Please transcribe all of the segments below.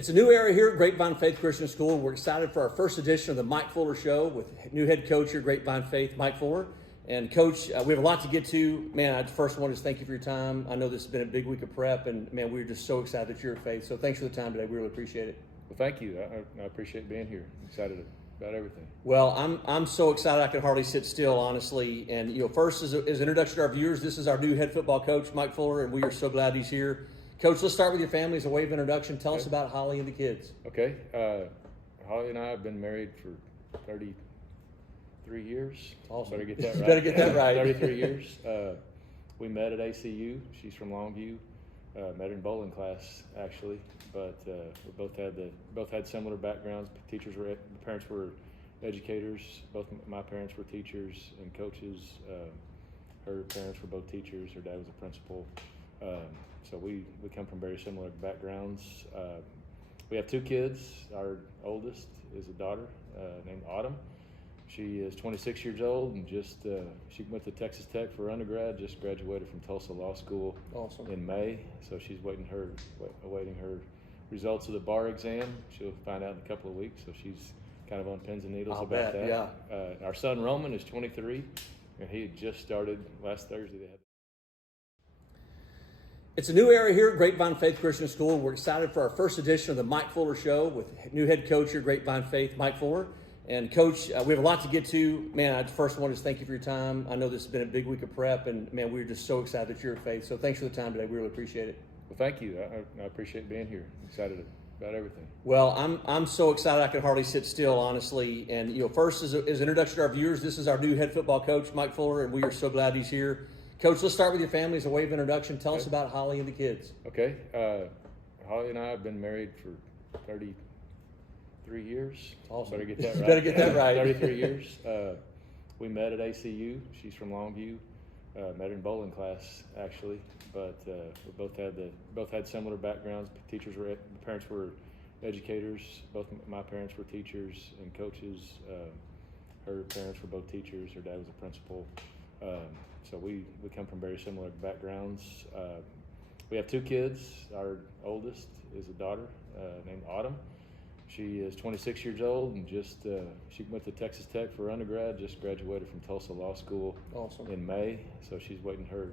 It's a new era here at Grapevine Faith Christian School. We're excited for our first edition of the Mike Fuller Show with new head coach here, Grapevine Faith, Mike Fuller. And Coach, we have a lot to get to. Man, I first want to thank you for your time. I know this has been a big week of prep, and man, we're just so excited that you're at Faith. So thanks for the time today. We really appreciate it. Well, thank you. I appreciate being here. Excited about everything. Well, I'm so excited I can hardly sit still, honestly. And first as an introduction to our viewers, this is our new head football coach, Mike Fuller, and we are so glad he's here. Coach, let's start with your family as a way of introduction. Tell us about Holly and the kids. Okay. Holly and I have been married for 33 years. Awesome. Better get that right. You better get that right. 33 years. We met at ACU. She's from Longview. Met her in bowling class, actually. But we both had similar backgrounds. Parents were educators. Both my parents were teachers and coaches. Her parents were both teachers. Her dad was a principal. So we come from very similar backgrounds. We have two kids. Our oldest is a daughter named Autumn. She is 26 years old and she went to Texas Tech for undergrad, just graduated from Tulsa Law School in May. So she's awaiting her results of the bar exam. She'll find out in a couple of weeks. So she's kind of on pins and needles about that. Yeah. Our son Roman is 23 and he had just started last Thursday. It's a new era here at Grapevine Faith Christian School. We're excited for our first edition of the Mike Fuller Show with new head coach here, Grapevine Faith, Mike Fuller. And Coach, we have a lot to get to. Man, I first want to thank you for your time. I know this has been a big week of prep, and man, we're just so excited that you're at Faith. So thanks for the time today. We really appreciate it. Well, thank you. I appreciate being here. Excited about everything. Well, I'm so excited I can hardly sit still, honestly. And first as an introduction to our viewers, this is our new head football coach, Mike Fuller, and we are so glad he's here. Coach, let's start with your family as a way of introduction. Tell us about Holly and the kids. Okay. Holly and I have been married for 33 years. Awesome. Better get that right. You better get that right. 33 years. We met at ACU. She's from Longview. Met her in bowling class, actually. But we both had similar backgrounds. Parents were educators. Both my parents were teachers and coaches. Her parents were both teachers. Her dad was a principal. So we come from very similar backgrounds. We have two kids. Our oldest is a daughter named Autumn. She is 26 years old and she went to Texas Tech for undergrad, just graduated from Tulsa Law School in May. So she's awaiting her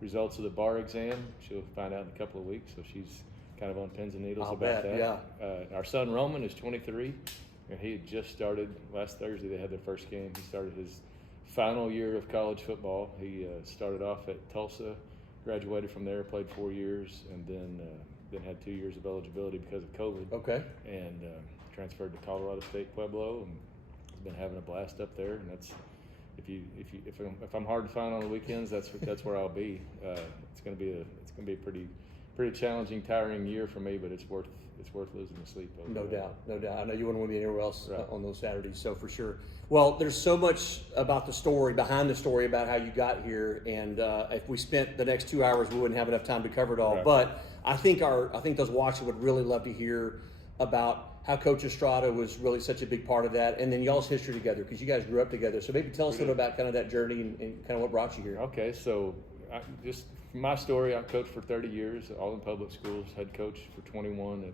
results of the bar exam. She'll find out in a couple of weeks. So she's kind of on pins and needles about that. Yeah. Our son Roman is 23 and he had just started last Thursday. They had their first game. He started his final year of college football. He started off at Tulsa, graduated from there, played 4 years, and then had 2 years of eligibility because of COVID. Okay. And transferred to Colorado State Pueblo, and has been having a blast up there. And that's if I'm hard to find on the weekends, that's where I'll be. It's gonna be a pretty challenging, tiring year for me, but it's worth losing the sleep over. No doubt. I know you wouldn't want to be anywhere else on those Saturdays, so for sure. Well, there's so much about the story, behind the story, about how you got here, and if we spent the next 2 hours, we wouldn't have enough time to cover it all. Right. But I think those watching would really love to hear about how Coach Estrada was really such a big part of that, and then y'all's history together, because you guys grew up together. So maybe tell us a little about kind of that journey and kind of what brought you here. Okay, so just my story, I coached for 30 years, all in public schools, head coach for 21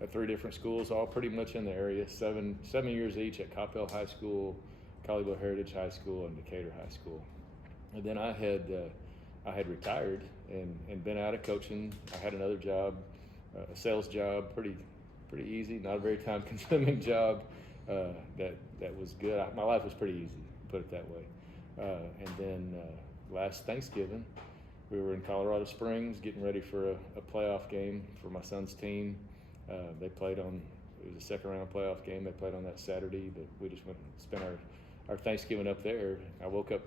at 3 different schools, all pretty much in the area, 7 years each at Coppell High School, Colleyville Heritage High School, and Decatur High School. And then I had retired and been out of coaching. I had another job, a sales job, pretty easy, not a very time-consuming job. That was good. My life was pretty easy, put it that way. And then last Thanksgiving, we were in Colorado Springs getting ready for a playoff game for my son's team. It was a second round playoff game. They played on that Saturday, but we just went and spent our Thanksgiving up there. I woke up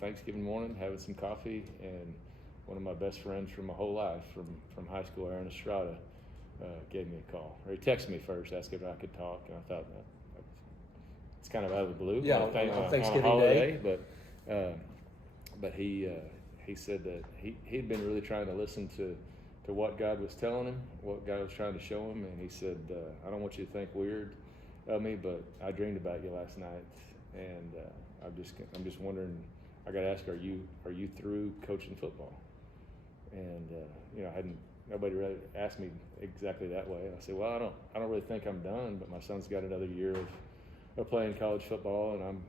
Thanksgiving morning having some coffee, and one of my best friends from my whole life, from high school, Aaron Estrada, gave me a call. Or he texted me first, asking if I could talk, and I thought it's kind of out of the blue. Yeah, on Thanksgiving holiday, but he said that he'd been really trying to listen to what God was telling him, what God was trying to show him, and he said, I don't want you to think weird of me, but I dreamed about you last night, and I'm just wondering, I got to ask, are you through coaching football? And I hadn't nobody really asked me exactly that way. I said, well, I don't really think I'm done, but my son's got another year of playing college football, and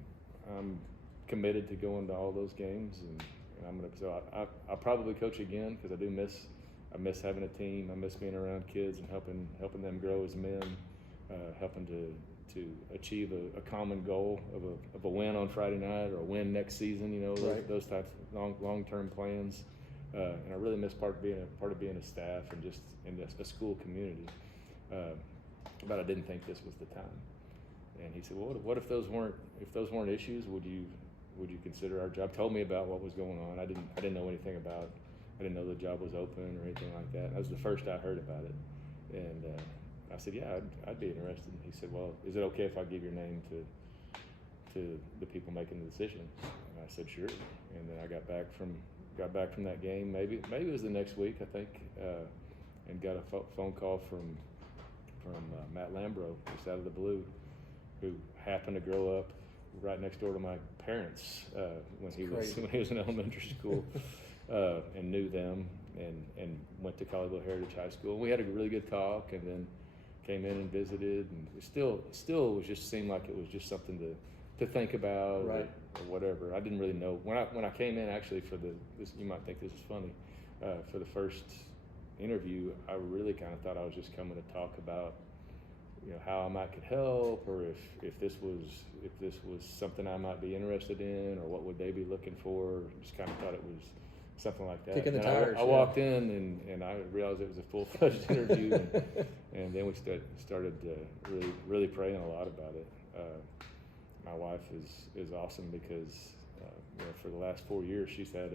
I'm committed to going to all those games, and I'm gonna. So I'll probably coach again because I miss having a team. I miss being around kids and helping them grow as men, helping to achieve a common goal of a win on Friday night or a win next season. You know, those types of long-term plans. And I really miss part of being a staff and just in a school community. But I didn't think this was the time. And he said, "Well, what if those weren't issues? Would you consider our job?" Told me about what was going on. I didn't know anything about. I didn't know the job was open or anything like that. That was the first I heard about it. And I said, "Yeah, I'd be interested." He said, "Well, is it okay if I give your name to the people making the decision?" And I said, "Sure." And then I got back from that game. Maybe it was the next week, I think, and got a phone call from Matt Lambro, just out of the blue, who happened to grow up right next door to my parents when he was in elementary school, and knew them and went to Colleyville Heritage High School. We had a really good talk, and then came in and visited, and it still was just seemed like it was just something to think about, or whatever. I didn't really know when I came in actually for this. You might think this is funny. For the first interview, I really kind of thought I was just coming to talk about, you know, how I might could help, or if this was something I might be interested in, or what would they be looking for. Just kind of thought it was something like that. Kicking the tires. I walked in and I realized it was a full-fledged interview, and then we started really praying a lot about it. My wife is awesome because you know, for the last 4 years she's had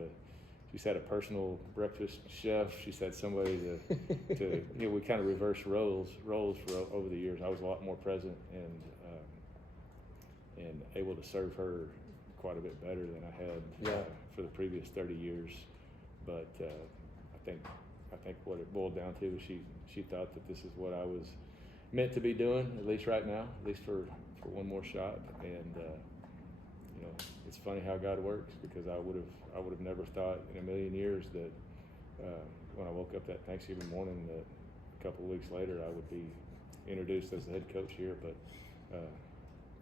a personal breakfast chef. She's had somebody to you know, we kind of reverse roles for over the years. I was a lot more present and able to serve her quite a bit better than I had for the previous 30 years. But I think what it boiled down to is she thought that this is what I was meant to be doing, at least right now, at least for one more shot. And you know, it's funny how God works, because I would have never thought in a million years that when I woke up that Thanksgiving morning that a couple of weeks later I would be introduced as the head coach here. But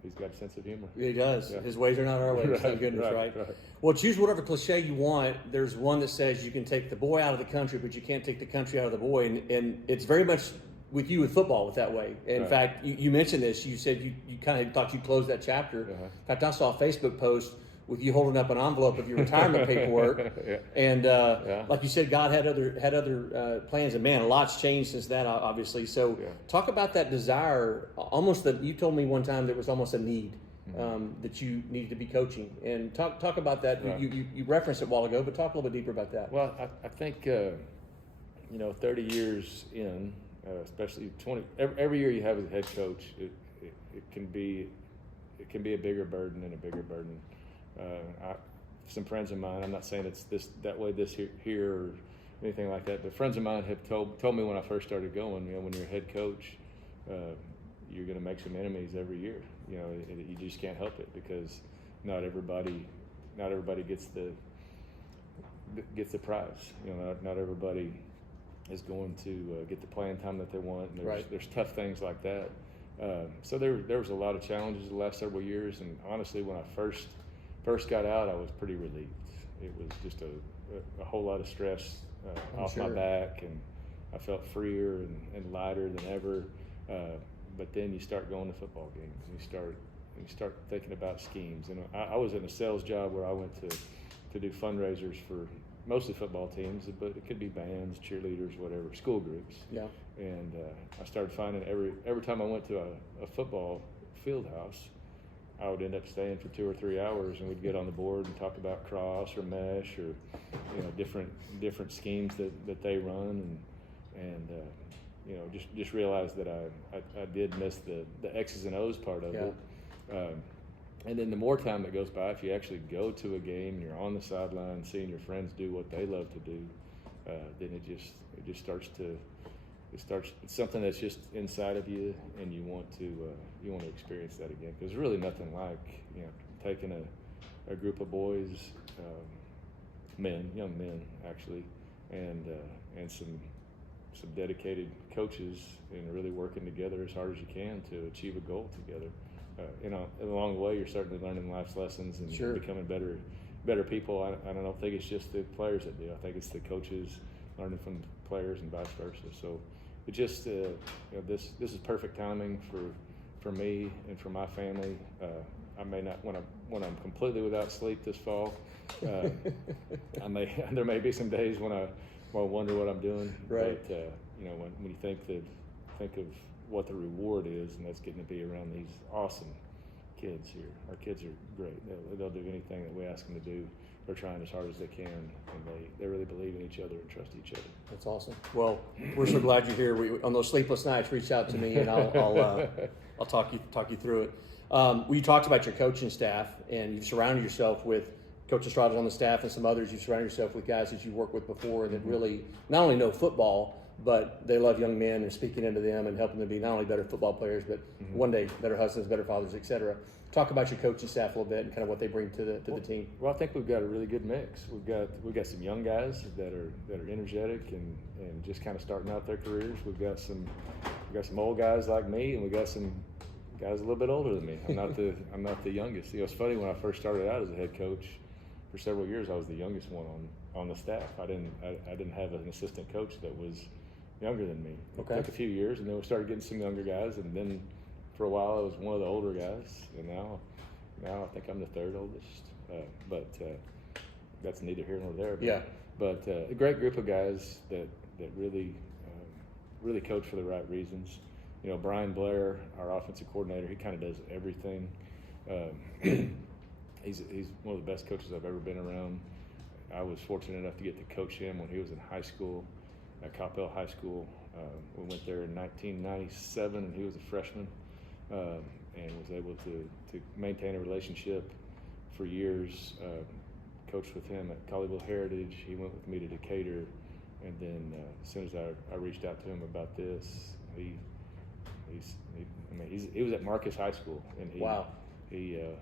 he's got a sense of humor. He does. Yeah. His ways are not our ways. Thank goodness, right? Well, choose whatever cliche you want. There's one that says you can take the boy out of the country, but you can't take the country out of the boy. And it's very much with you with football with that way. In fact, you mentioned this. You said you kind of thought you closed that chapter. In fact, I saw a Facebook post with you holding up an envelope of your retirement paperwork. And like you said, God had other plans. And man, a lot's changed since that, obviously. So talk about that desire. Almost that you told me one time there was almost a need that you needed to be coaching. And talk about that. Right. You referenced it a while ago, but talk a little bit deeper about that. Well, I think you know, 30 years in. Especially 20. Every year you have as a head coach, it can be a bigger burden and a bigger burden. Some friends of mine, I'm not saying it's that way this here or anything like that, but friends of mine have told me when I first started going, you know, when you're a head coach, you're going to make some enemies every year. You know, you just can't help it, because not everybody gets the prize. You know, not everybody is going to get the playing time that they want. And there's tough things like that. So there was a lot of challenges the last several years, and honestly, when I first got out, I was pretty relieved. It was just a whole lot of stress off my back, and I felt freer and lighter than ever. But then you start going to football games, and you start thinking about schemes. And I was in a sales job where I went to do fundraisers for mostly football teams, but it could be bands, cheerleaders, whatever, school groups. Yeah. And I started finding every time I went to a football field house, I would end up staying for 2 or 3 hours, and we'd get on the board and talk about cross or mesh or, you know, different schemes that they run, and you know, just realized that I did miss the X's and O's part of it. And then the more time that goes by, if you actually go to a game and you're on the sideline seeing your friends do what they love to do, then it just starts. It's something that's just inside of you, and you want to experience that again. Because there's really nothing like, you know, taking a group of boys, young men actually, and some some dedicated coaches and really working together as hard as you can to achieve a goal together. Along the way, you're certainly learning life's lessons and Sure. becoming better people. I don't think it's just the players that do. I think it's the coaches learning from players and vice versa. So it just this is perfect timing for me and for my family. I may not when I'm completely without sleep this fall. There may be some days when I wonder what I'm doing. Right. But when you think of what the reward is, and that's getting to be around these awesome kids here. Our kids are great. They'll do anything that we ask them to do. They're trying as hard as they can, and they really believe in each other and trust each other. That's awesome. Well, we're so glad you're here. On those sleepless nights, reach out to me, and I'll talk you through it. You talked about your coaching staff, and you've surrounded yourself with Coach Estrada's on the staff and some others. You've surrounded yourself with guys that you've worked with before that really not only know football, but they love young men and speaking into them and helping them be not only better football players, but one day better husbands, better fathers, etc. Talk about your coaching staff a little bit and kind of what they bring to the team. Well, I think we've got a really good mix. We've got some young guys that are energetic and just kind of starting out their careers. We've got some old guys like me, and we got some guys a little bit older than me. I'm not the youngest. It's funny, when I first started out as a head coach, for several years I was the youngest one on the staff. I didn't have an assistant coach that was younger than me. Okay. It took a few years, and then we started getting some younger guys, and then for a while I was one of the older guys, and now I think I'm the third oldest. But that's neither here nor there. But a great group of guys that really coach for the right reasons. Brian Blair, our offensive coordinator, he kind of does everything. He's one of the best coaches I've ever been around. I was fortunate enough to get to coach him when he was in high school at Coppell High School. We went there in 1997, and he was a freshman, and was able to maintain a relationship for years. Coached with him at Colleyville Heritage. He went with me to Decatur, and then as soon as I reached out to him about this, he was at Marcus High School, and he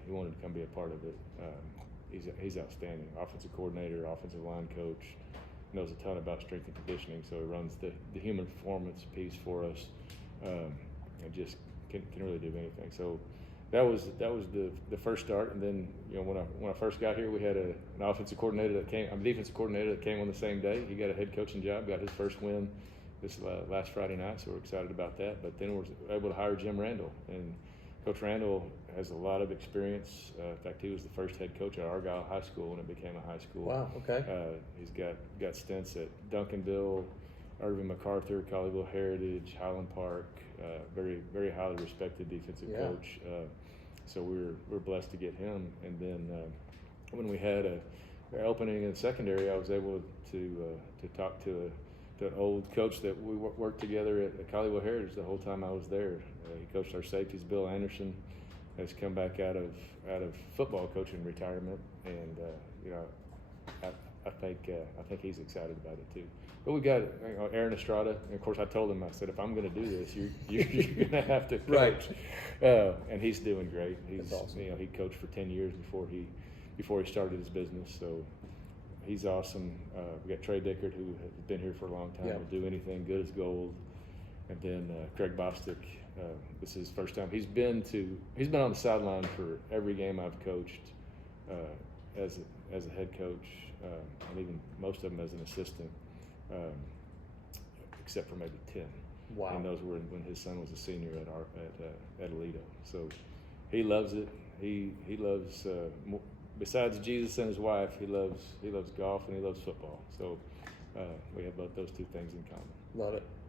wanted to come be a part of it. He's outstanding. Offensive coordinator, offensive line coach, knows a ton about strength and conditioning, so he runs the human performance piece for us, and just can really do anything. So that was the first start. And then when I first got here, we had an offensive coordinator that came. I'm a defensive coordinator that came on the same day. He got a head coaching job, got his first win this last Friday night, so we're excited about that. But then we're able to hire Jim Randall, and Coach Randall has a lot of experience. In fact, he was the first head coach at Argyle High School when it became a high school. Wow, okay. He's got stints at Duncanville, Irving MacArthur, Colleyville Heritage, Highland Park. Very, very highly respected defensive coach. So we're blessed to get him. And then when we had an opening in the secondary, I was able to talk to an old coach that we worked together at Colleyville Heritage the whole time I was there. He coached our safeties. Bill Anderson has come back out of football coaching retirement, and I think he's excited about it too. But we got Aaron Estrada, and of course I told him, I said, if I'm going to do this, you're going to have to coach. Right. And he's doing great. That's awesome. He coached for 10 years before he started his business, so he's awesome. We got Trey Dickert, who has been here for a long time. Will do anything, good as gold. And then Craig Bostic. This is his first time. He's been on the sideline for every game I've coached as a head coach, and even most of them as an assistant, except for maybe 10. Wow. And those were when his son was a senior at Aledo. So he loves it. He loves besides Jesus and his wife, he loves golf and he loves football. So we have both those two things in common.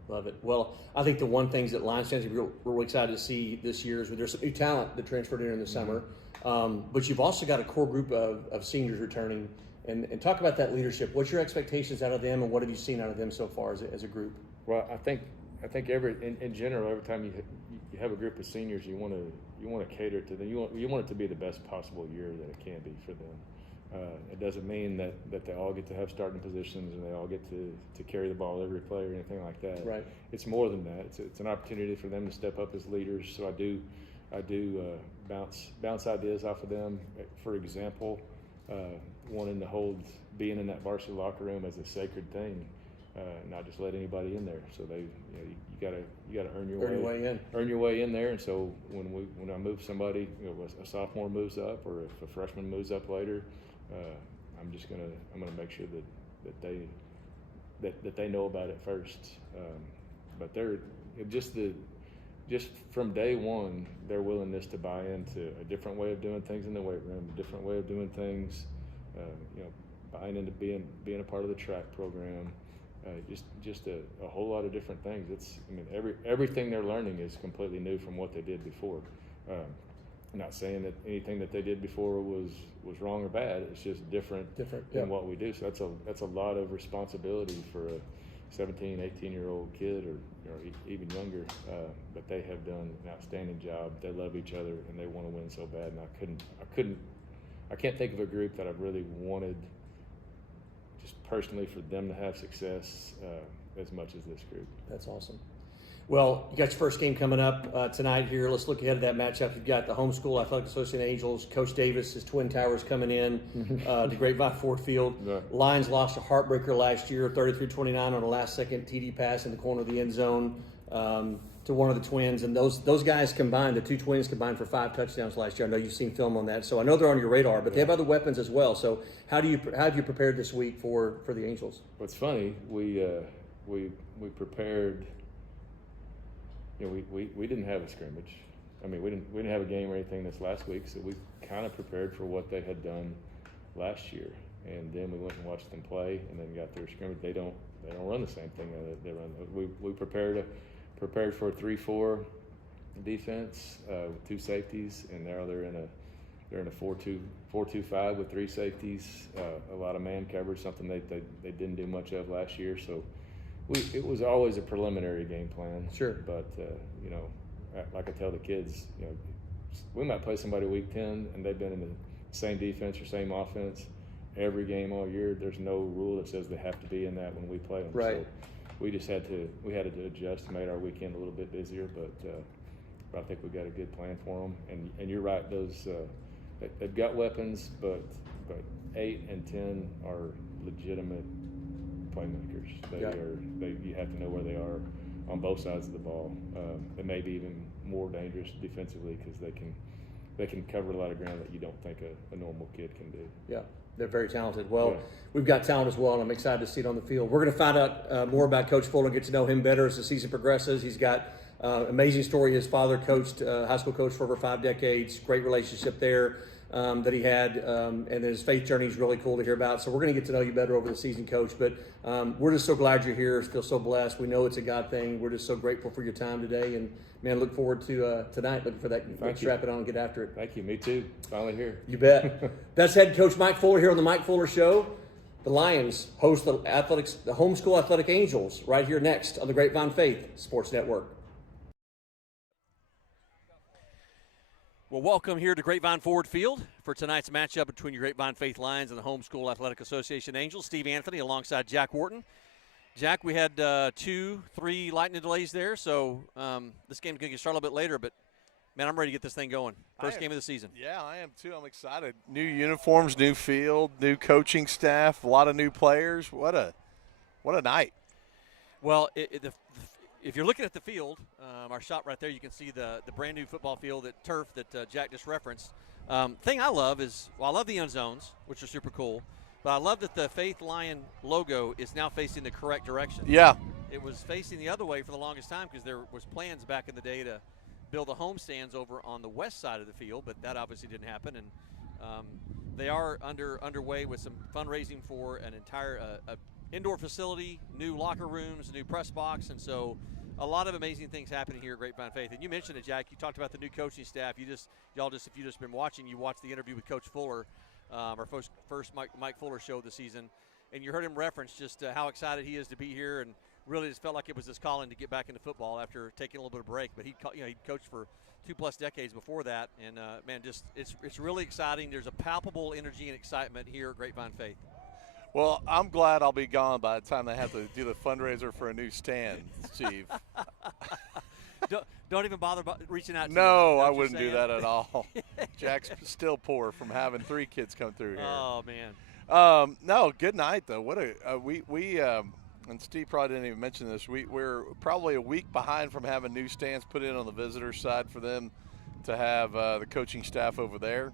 Love it. Well, I think the one things that Lions fans are really excited to see this year is there's some new talent that transferred in the summer, but you've also got a core group of seniors returning. And talk about that leadership. What's your expectations out of them, and what have you seen out of them so far as a group? Well, I think in general, every time you have a group of seniors, you want to cater to them. You want it to be the best possible year that it can be for them. It doesn't mean that they all get to have starting positions and they all get to carry the ball every play or anything like that. Right. It's more than that. It's an opportunity for them to step up as leaders. So I do bounce ideas off of them. For example, wanting to hold being in that varsity locker room as a sacred thing. not just let anybody in there. So you gotta earn your way in there. And so when I move somebody, a sophomore moves up, or if a freshman moves up later, I'm gonna make sure that they know about it first. But they're just from day one, their willingness to buy into a different way of doing things in the weight room, a different way of doing things, buying into being a part of the track program, just a whole lot of different things. Everything they're learning is completely new from what they did before. I'm not saying that anything that they did before was wrong or bad. It's just different than what we do. So that's a lot of responsibility for a 17, 18-year-old kid or even younger. But they have done an outstanding job. They love each other and they want to win so bad. And I can't think of a group that I've really wanted just personally for them to have success as much as this group. That's awesome. Well, you got your first game coming up tonight here. Let's look ahead at that matchup. You've got the Homeschool Athletic Association Angels. Coach Davis, his Twin Towers coming in to Grapevine Ford Field. Yeah. Lions lost a heartbreaker last year, 33-29 on a last-second TD pass in the corner of the end zone to one of the Twins. And those guys combined, the two Twins combined for 5 touchdowns last year. I know you've seen film on that, so I know they're on your radar. But they have other weapons as well. So how have you prepared this week for the Angels? What's funny, we prepared. We didn't have a scrimmage. We didn't have a game or anything this last week, so we kind of prepared for what they had done last year. And then we went and watched them play, and then got their scrimmage. They don't run the same thing that they run. We prepared for a 3-4 defense with 2 safeties, and now they're in a 4-2-5 with 3 safeties. A lot of man coverage, something they didn't do much of last year. So. It was always a preliminary game plan. Sure. But, like I tell the kids, we might play somebody week 10 and they've been in the same defense or same offense every game all year. There's no rule that says they have to be in that when we play them. Right. So we had to adjust, made our weekend a little bit busier, but I think we got a good plan for them. And you're right, they've got weapons, but 8 and 10 are legitimate playmakers. You have to know where they are on both sides of the ball. They may be even more dangerous defensively because they can cover a lot of ground that you don't think a normal kid can do. Yeah, they're very talented. Well, We've got talent as well, and I'm excited to see it on the field. We're going to find out more about Coach Fuller and get to know him better as the season progresses. He's got amazing story. His father coached, high school coach for over 5 decades. Great relationship there. That he had, and his faith journey is really cool to hear about. So we're going to get to know you better over the season, Coach. But we're just so glad you're here. Feel so blessed. We know it's a God thing. We're just so grateful for your time today, and man, look forward to tonight. Looking for that. Let's strap it on and get after it. Thank you. Me too. Finally here. You bet. That's head coach Mike Fuller here on the Mike Fuller Show. The Lions host the Homeschool Athletic Angels right here next on the Grapevine Faith Sports Network. Well, welcome here to Grapevine Ford Field for tonight's matchup between your Grapevine Faith Lions and the Homeschool Athletic Association Angels. Steve Anthony alongside Jack Wharton. Jack, we had 2-3 lightning delays there, so this game's going to get started a little bit later, but, man, I'm ready to get this thing going. First game of the season. Yeah, I am too. I'm excited. New uniforms, new field, new coaching staff, a lot of new players. What a night. Well, if you're looking at the field, our shot right there, you can see the brand new football field, that turf that Jack just referenced. Thing I love is, I love the end zones, which are super cool, but I love that the Faith Lion logo is now facing the correct direction. Yeah. It was facing the other way for the longest time because there was plans back in the day to build the home stands over on the west side of the field, but that obviously didn't happen. And they are underway with some fundraising for an entire indoor facility, new locker rooms, new press box, and so a lot of amazing things happening here at Grapevine Faith. And you mentioned it, Jack. You talked about the new coaching staff. If you just been watching, you watched the interview with Coach Fuller, our first Mike Fuller show this season, and you heard him reference just how excited he is to be here, and really just felt like it was his calling to get back into football after taking a little bit of break. But he coached for 2+ decades before that, and man, just it's really exciting. There's a palpable energy and excitement here at Grapevine Faith. Well, I'm glad I'll be gone by the time they have to do the fundraiser for a new stand, Steve. Don't even bother reaching out to No, I wouldn't do that at all. Jack's still poor from having 3 kids come through here. Oh, man. No, good night, though. What we and Steve probably didn't even mention this, we're probably a week behind from having new stands put in on the visitor side for them to have the coaching staff over there.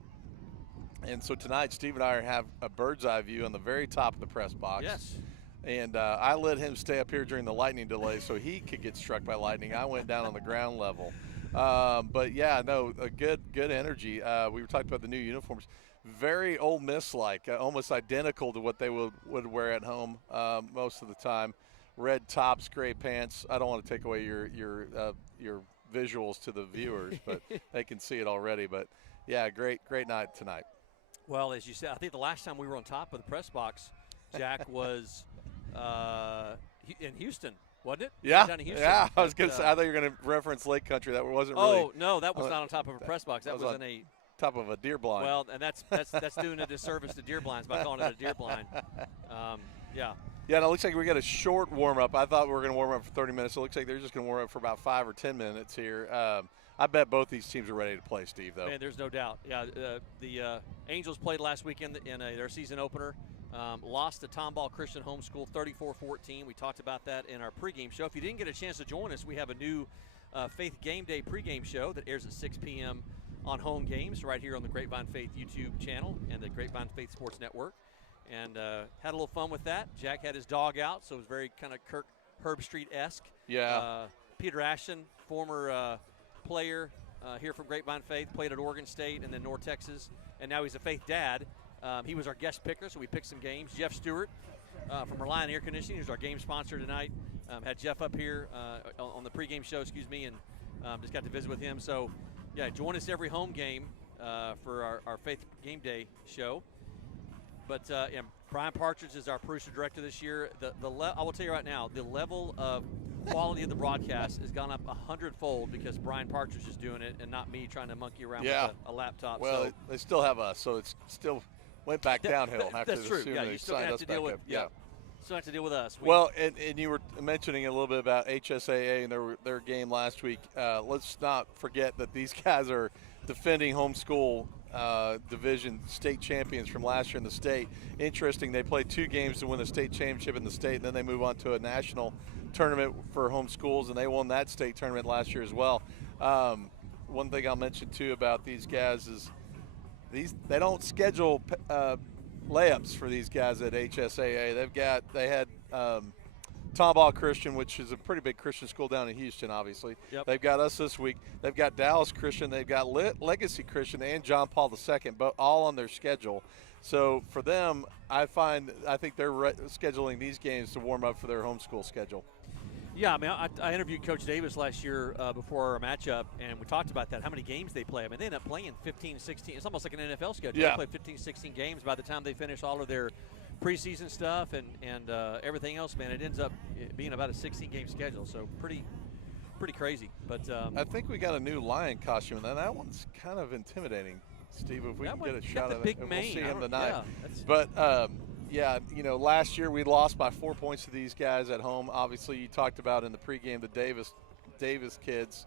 And so tonight, Steve and I have a bird's eye view on the very top of the press box. Yes. And I let him stay up here during the lightning delay so he could get struck by lightning. I went down on the ground level. But yeah, no, a good energy. We were talking about the new uniforms. Very Ole Miss-like, almost identical to what they would wear at home most of the time. Red tops, gray pants. I don't want to take away your visuals to the viewers, but they can see it already. But yeah, great night tonight. Well, as you said, I think the last time we were on top of the press box, Jack, was in Houston, wasn't it? Yeah, down in Houston. yeah. I was going to say, I thought you were going to reference Lake Country. That wasn't really. Oh no, that was not on top of a press box. That was in a top of a deer blind. Well, and that's doing a disservice to deer blinds by calling it a deer blind. Yeah. Yeah, and it looks like we got a short warm-up. I thought we were going to warm up for 30 minutes. It looks like they're just going to warm up for about 5 or 10 minutes here. I bet both these teams are ready to play, Steve, though. Man, there's no doubt. Yeah, the Angels played last weekend in their season opener. Lost to Tomball Christian Homeschool 34-14. We talked about that in our pregame show. If you didn't get a chance to join us, we have a new Faith Game Day pregame show that airs at 6 p.m. on home games right here on the Grapevine Faith YouTube channel and the Grapevine Faith Sports Network. And had a little fun with that. Jack had his dog out, so it was very kind of Kirk Herbstreit-esque. Yeah. Peter Ashton, former player here from Grapevine Faith, played at Oregon State and then North Texas, and now he's a Faith dad. He was our guest picker, so we picked some games. Jeff Stewart from Reliant Air Conditioning, who's our game sponsor tonight, had Jeff up here on the pregame show, and just got to visit with him. So, yeah, join us every home game for our Faith Game Day show. But Brian Partridge is our producer director this year. I will tell you right now, the level of quality of the broadcast has gone up 100-fold because Brian Partridge is doing it and not me trying to monkey around with a laptop. Well, so, they still have us, so it's still went back downhill after that's true. Yeah, they you still signed have us to back deal with up. Yeah. Still have to deal with us. Well, and you were mentioning a little bit about HSAA and their game last week. Let's not forget that these guys are defending homeschool division state champions from last year in the state. Interesting, they played 2 games to win the state championship in the state, and then they move on to a national tournament for homeschools, and they won that state tournament last year as well. One thing I'll mention too about these guys is they don't schedule layups for these guys at HSAA. They had Tomball Christian, which is a pretty big Christian school down in Houston, obviously. Yep. They've got us this week. They've got Dallas Christian. They've got Legacy Christian and John Paul II, but all on their schedule. So for them, I think they're scheduling these games to warm up for their homeschool schedule. Yeah, I mean, I interviewed Coach Davis last year before our matchup, and we talked about that, how many games they play. I mean, they end up playing 15, 16. It's almost like an NFL schedule. Yeah. They play 15, 16 games by the time they finish all of their preseason stuff and everything else, man. It ends up being about a 16-game schedule, so pretty crazy. But I think we got a new lion costume, and that one's kind of intimidating, Steve, if we can get a shot of it. We'll see him tonight. Yeah, but yeah, last year we lost by 4 points to these guys at home. Obviously, you talked about in the pregame the Davis kids.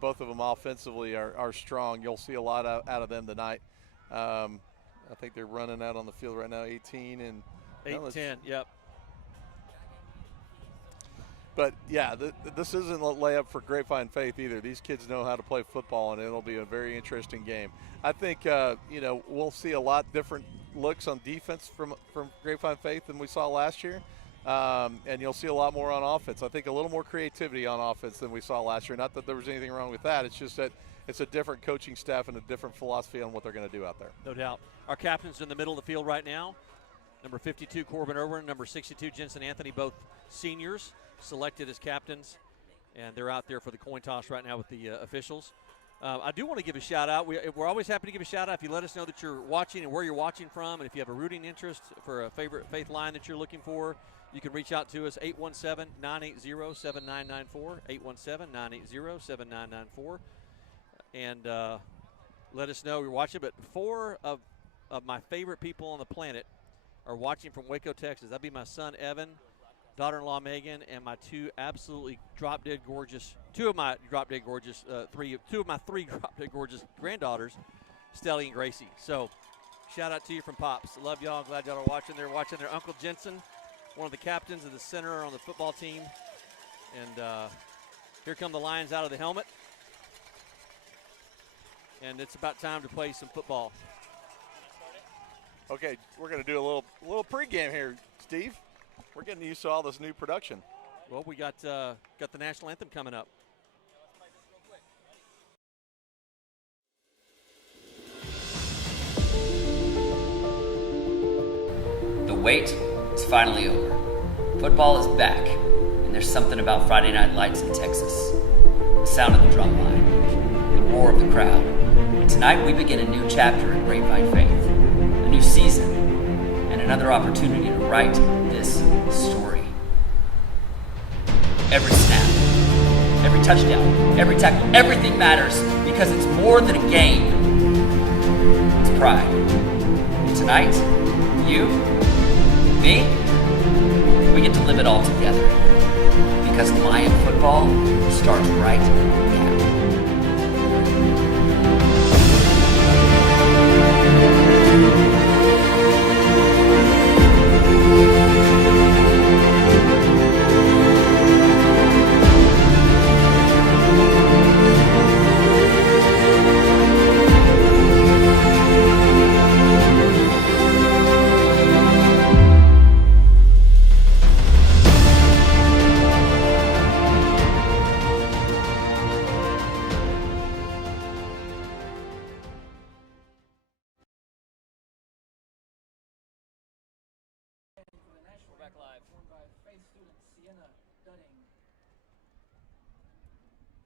Both of them offensively are strong. You'll see a lot out of them tonight. I think they're running out on the field right now, 18 and 8-10. Yep. But yeah, this isn't a layup for Grapevine Faith either. These kids know how to play football, and it'll be a very interesting game. I think we'll see a lot different looks on defense from Grapevine Faith than we saw last year, and you'll see a lot more on offense. I think a little more creativity on offense than we saw last year. Not that there was anything wrong with that. It's just that it's a different coaching staff and a different philosophy on what they're going to do out there. No doubt. Our captains in the middle of the field right now. Number 52, Corbin Irwin. Number 62, Jensen Anthony, both seniors selected as captains, and they're out there for the coin toss right now with the officials. I do want to give a shout-out. We're always happy to give a shout-out if you let us know that you're watching and where you're watching from, and if you have a rooting interest for a favorite Faith line that you're looking for, you can reach out to us, 817-980-7994, 817-980-7994, and let us know you're watching. But 4 of my favorite people on the planet are watching from Waco, Texas. That'd be my son, Evan, daughter-in-law Megan, and my 2 absolutely drop-dead gorgeous, 2 of my drop-dead gorgeous, 3 of my 3 drop-dead gorgeous granddaughters, Stelly and Gracie. So shout out to you from Pops. Love y'all. Glad y'all are watching. They're watching their Uncle Jensen one of the captains of the center on the football team. And here come the Lions out of the helmet. And it's about time to play some football. Okay, we're going to do a little pregame here, Steve. We're getting used to all this new production. Well, we got the national anthem coming up. The wait is finally over. Football is back, and there's something about Friday Night Lights in Texas. The sound of the drum line, the roar of the crowd. And tonight we begin a new chapter in Grapevine Faith, a new season, and another opportunity to write this story. Every snap, every touchdown, every tackle, everything matters because it's more than a game. It's pride. And tonight, you, me, we get to live it all together. Because Lion football starts right now.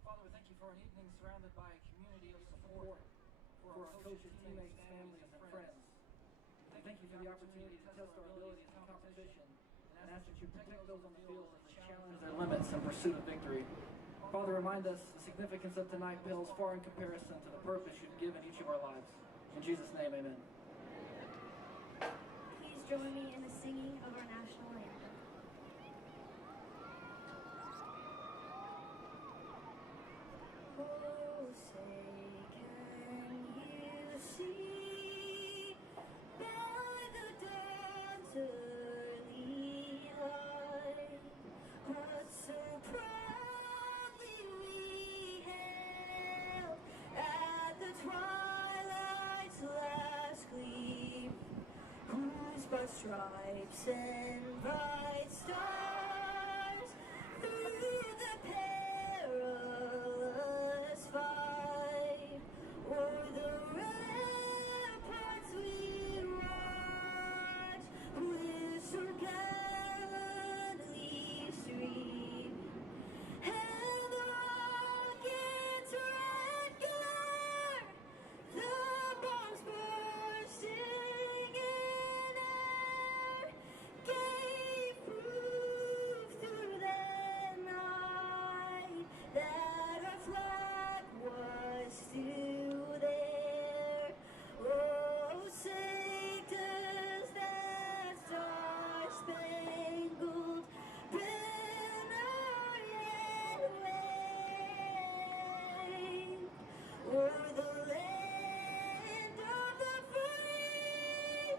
Father, we thank you for an evening surrounded by a community of support for our coaches, teammates, families, and friends. We thank you for the opportunity to test our abilities in competition and ask that you protect those on the field as they challenge their limits in pursuit of victory. Father, remind us the significance of tonight pales far in comparison to the purpose you've given each of our lives. In Jesus' name, amen. Please join me in the singing of our national anthem. Oh, say, can you see by the dawn's early light what so proudly we hailed at the twilight's last gleam, whose broad stripes and bright stars through the perilous fight o'er the ramparts we watch with so gallantly stream, and the rocket's red glare, the bombs bursting in air, gave proof through the night that our flag was still there. Oh, say does that star-spangled banner yet wave o'er the land of the free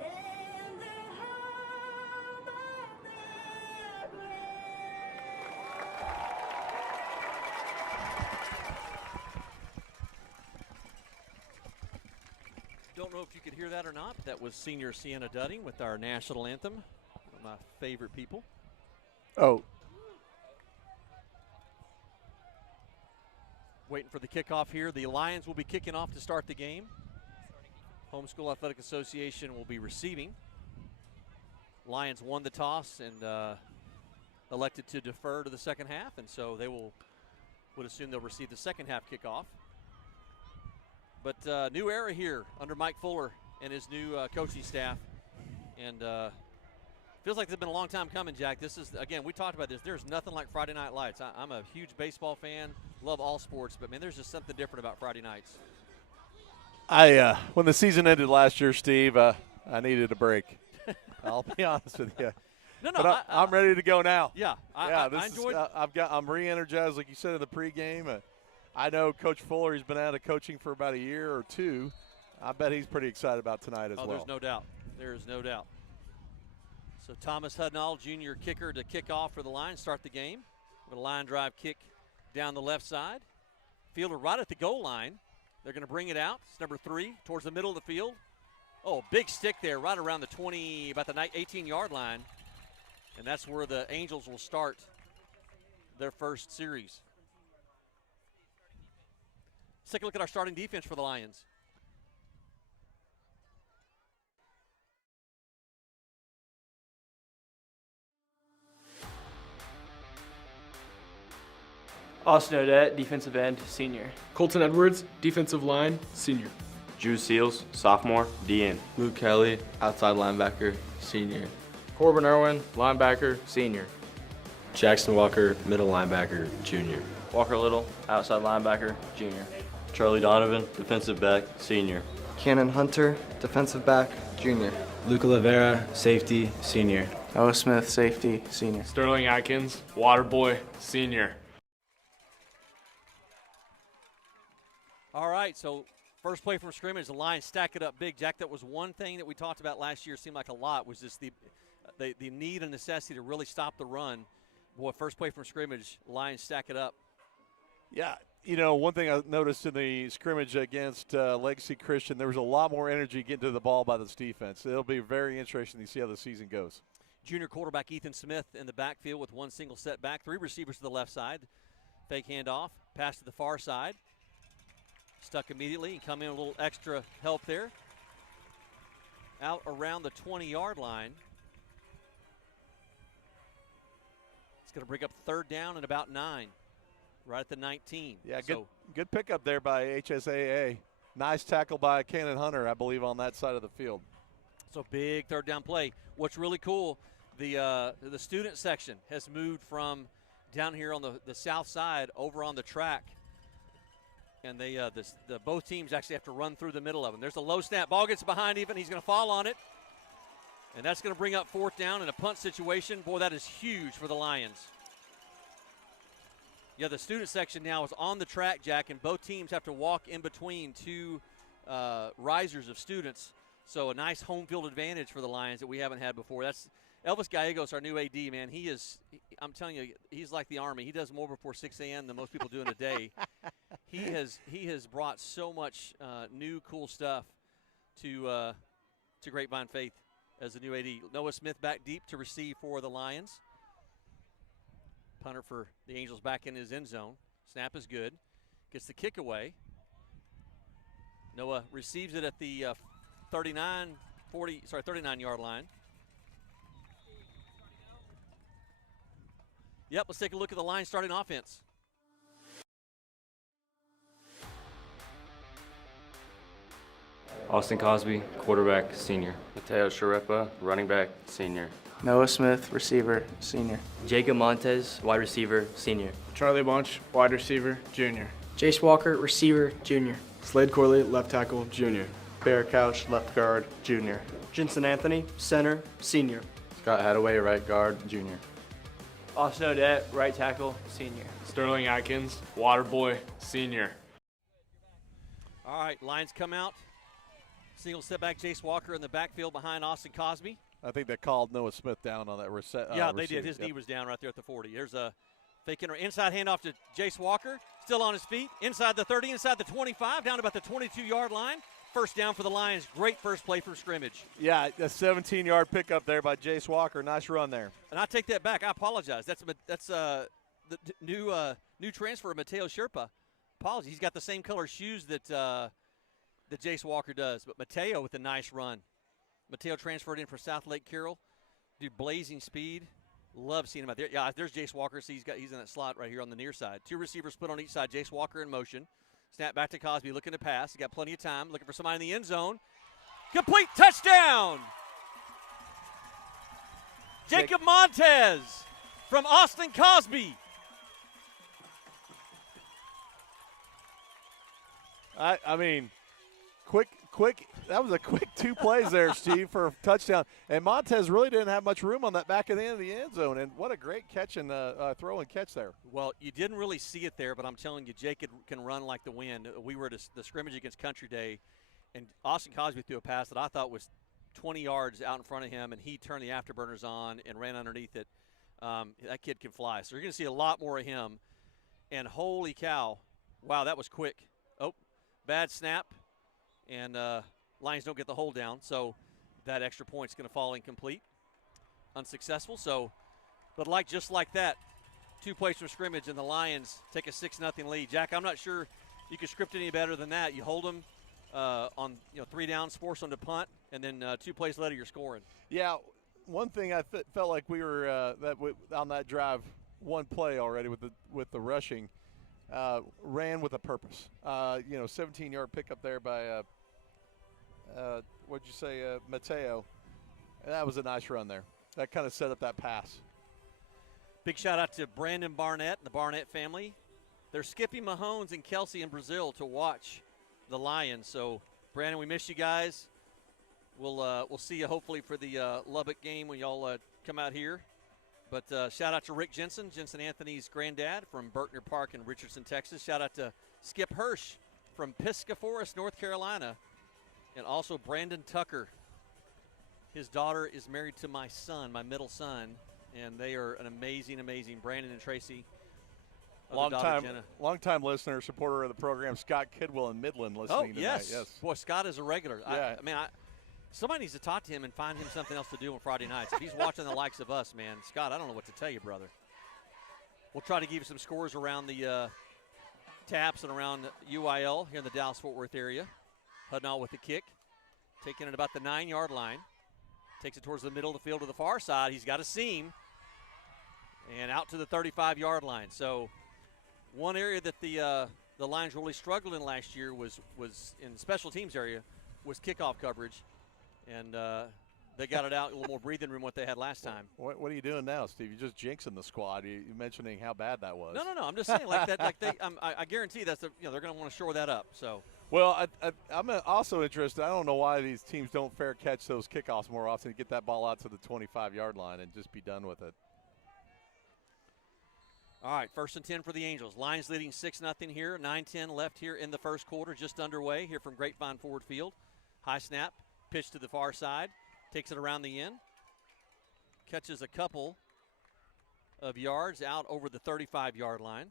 and the home of the brave? Don't know if you could hear that or not. That was senior Sienna Dudding with our national anthem. One of my favorite people. Oh, Waiting for the kickoff here. The Lions will be kicking off to start the game. Homeschool Athletic Association will be receiving. Lions won the toss and elected to defer to the second half, and so they would assume they'll receive the second half kickoff. But new era here under Mike Fuller and his new coaching staff, and feels like it's been a long time coming, Jack. This is, again, we talked about this. There's nothing like Friday Night Lights. I'm a huge baseball fan, love all sports, but man, there's just something different about Friday nights. when the season ended last year, Steve, I needed a break. I'll be honest with you. No, But I'm ready to go now. Yeah, I I enjoyed. I'm re-energized, like you said in the pregame. I know Coach Fuller, he's been out of coaching for about a year or two. I bet he's pretty excited about tonight as well. There's no doubt. There is no doubt. So Thomas Hudnall, junior kicker, to kick off for the Lions, start the game with a line drive kick down the left side. Fielder right at the goal line. They're going to bring it out. It's number 3 towards the middle of the field. Oh, big stick there right around the 20, about the 18-yard line. And that's where the Angels will start their first series. Let's take a look at our starting defense for the Lions. Austin Odette, defensive end, senior. Colton Edwards, defensive line, senior. Drew Seals, sophomore, DN. Luke Kelly, outside linebacker, senior. Corbin Irwin, linebacker, senior. Jackson Walker, middle linebacker, junior. Walker Little, outside linebacker, junior. Charlie Donovan, defensive back, senior. Cannon Hunter, defensive back, junior. Luca Rivera, safety, senior. Noah Smith, safety, senior. Sterling Atkins, water boy, senior. All right, so first play from scrimmage, the Lions stack it up big. Jack, that was one thing that we talked about last year, seemed like a lot, was just the need and necessity to really stop the run. Boy, first play from scrimmage, Lions stack it up. Yeah, you know, one thing I noticed in the scrimmage against Legacy Christian, there was a lot more energy getting to the ball by this defense. It'll be very interesting to see how the season goes. Junior quarterback Ethan Smith in the backfield with one single setback, 3 receivers to the left side. Fake handoff, pass to the far side. Stuck immediately and come in a little extra help there. Out around the 20-yard line. It's going to bring up third down and about 9. Right at the 19. Yeah, good pickup there by HSAA. Nice tackle by Cannon Hunter, I believe, on that side of the field. So big third down play. What's really cool, the student section has moved from down here on the south side over on the track. And they both teams actually have to run through the middle of them. There's a low snap. Ball gets behind even. He's going to fall on it. And that's going to bring up fourth down in a punt situation. Boy, that is huge for the Lions. Yeah, the student section now is on the track, Jack, and both teams have to walk in between 2 risers of students. So a nice home field advantage for the Lions that we haven't had before. That's Elvis Gallegos, our new AD, man. I'm telling you, he's like the Army. He does more before 6 a.m. than most people do in a day. He has brought so much new, cool stuff to Grapevine Faith as the new AD. Noah Smith back deep to receive for the Lions. Punter for the Angels back in his end zone. Snap is good. Gets the kick away. Noah receives it at the 39-yard line. Yep, let's take a look at the Lions starting offense. Austin Cosby, quarterback, senior. Mateo Sharepa, running back, senior. Noah Smith, receiver, senior. Jacob Montez, wide receiver, senior. Charlie Bunch, wide receiver, junior. Jace Walker, receiver, junior. Slade Corley, left tackle, junior. Bear Couch, left guard, junior. Jensen Anthony, center, senior. Scott Hadaway, right guard, junior. Austin Odette, right tackle, senior. Sterling Atkins, water boy, senior. All right, Lions come out. Single step back, Jace Walker in the backfield behind Austin Cosby. I think they called Noah Smith down on that reset. Yeah, they did. His knee was down right there at the 40. There's a fake inside handoff to Jace Walker. Still on his feet. Inside the 30, inside the 25, down about the 22-yard line. First down for the Lions. Great first play from scrimmage. Yeah, a 17-yard pickup there by Jace Walker. Nice run there. And I take that back. I apologize. That's the new transfer, Mateo Sherpa. Apologies. He's got the same color shoes that Jace Walker does. But Mateo with a nice run. Mateo transferred in for South Lake Carroll. Dude, blazing speed. Love seeing him out there. Yeah, there's Jace Walker. See, he's in that slot right here on the near side. 2 receivers split on each side. Jace Walker in motion. Snap back to Cosby, looking to pass. He got plenty of time. Looking for somebody in the end zone. Complete touchdown! Jacob Montez from Austin Cosby. I mean, quick. That was a quick 2 plays there, Steve, for a touchdown. And Montez really didn't have much room on that back of the end of the end zone. And what a great catch and throw and catch there. Well, you didn't really see it there, but I'm telling you, Jake can run like the wind. We were at the scrimmage against Country Day, and Austin Cosby threw a pass that I thought was 20 yards out in front of him, and he turned the afterburners on and ran underneath it. That kid can fly. So you're going to see a lot more of him. And holy cow, wow, that was quick. Oh, bad snap, and Lions don't get the hold down, so that extra point's going to fall incomplete. Unsuccessful. So, but just like that, 2 plays from scrimmage, and the Lions take a 6-0 lead. Jack, I'm not sure you could script any better than that. You hold them on 3 downs, force them to punt, and then 2 plays later you're scoring. Yeah, one thing I felt like we were on that drive, one play already with the rushing, ran with a purpose. 17-yard pickup there by what'd you say, Mateo. And that was a nice run there. That kind of set up that pass. Big shout out to Brandon Barnett and the Barnett family. They're skipping Mahomes and Kelsey in Brazil to watch the Lions. So, Brandon, we miss you guys. We'll see you hopefully for the Lubbock game when y'all come out here. But shout out to Rick Jensen Anthony's granddad from Berkner Park in Richardson, Texas. Shout out to Skip Hirsch from Pisgah Forest, North Carolina. And also Brandon Tucker. His daughter is married to my son, my middle son, and they are an amazing, amazing Brandon and Tracy. Long time listener, supporter of the program, Scott Kidwell in Midland listening tonight. Yes. Boy, Scott is a regular. Yeah. Somebody needs to talk to him and find him something else to do on Friday nights. If he's watching the likes of us, man, Scott, I don't know what to tell you, brother. We'll try to give you some scores around the taps and around UIL here in the Dallas-Fort Worth area. Hudnall with the kick, taking it about the 9-yard line. Takes it towards the middle of the field to the far side. He's got a seam. And out to the 35-yard line. So one area that the Lions really struggled in last year was in the special teams area was kickoff coverage. And they got it out a little more breathing room what they had last time. What are you doing now, Steve? You're just jinxing the squad. You're mentioning how bad that was. No. I'm just saying like that. I guarantee they're going to want to shore that up. So. Well, I'm also interested. I don't know why these teams don't fair catch those kickoffs more often to get that ball out to the 25-yard line and just be done with it. All right, 1st and 10 for the Angels. Lions leading 6-0 here. 9:10 left here in the first quarter, just underway here from Grapevine Ford Field. High snap, pitch to the far side, takes it around the end, catches a couple of yards out over the 35-yard line.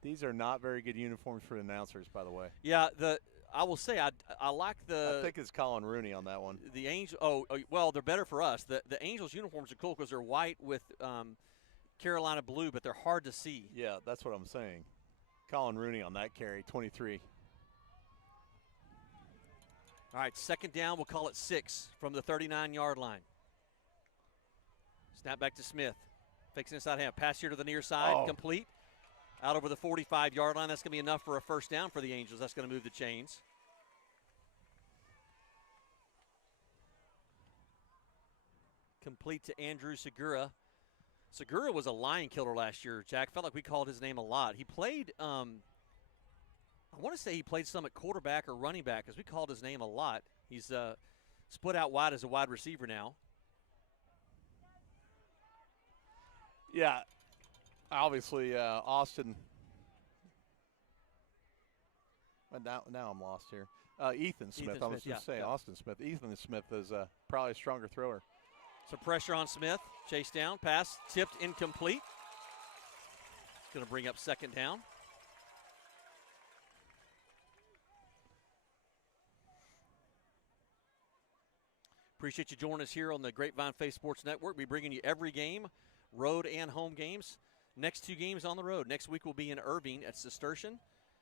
These are not very good uniforms for the announcers, by the way. Yeah, I will say I like the. I think it's Colin Rooney on that one. The Angel. Oh, well, they're better for us. The Angels uniforms are cool because they're white with Carolina blue, but they're hard to see. Yeah, that's what I'm saying. Colin Rooney on that carry, 23. All right, 2nd down. We'll call it 6 from the 39-yard line. Snap back to Smith. Fakes inside half. Pass here to the near side. Complete. Out over the 45-yard line. That's going to be enough for a 1st down for the Angels. That's going to move the chains. Complete to Andrew Segura. Segura was a Lion killer last year, Jack. Felt like we called his name a lot. He played, I want to say he played some at quarterback or running back because we called his name a lot. He's split out wide as a wide receiver now. Yeah. Obviously, Austin. Now I'm lost here. Ethan Smith. I was going to say Austin Smith. Ethan Smith is probably a stronger thrower. Some pressure on Smith. Chase down. Pass tipped incomplete. It's going to bring up 2nd down. Appreciate you joining us here on the Grapevine Faith Sports Network. We're bringing you every game, road and home games. Next 2 games on the road. Next week we'll be in Irving at Cistercian,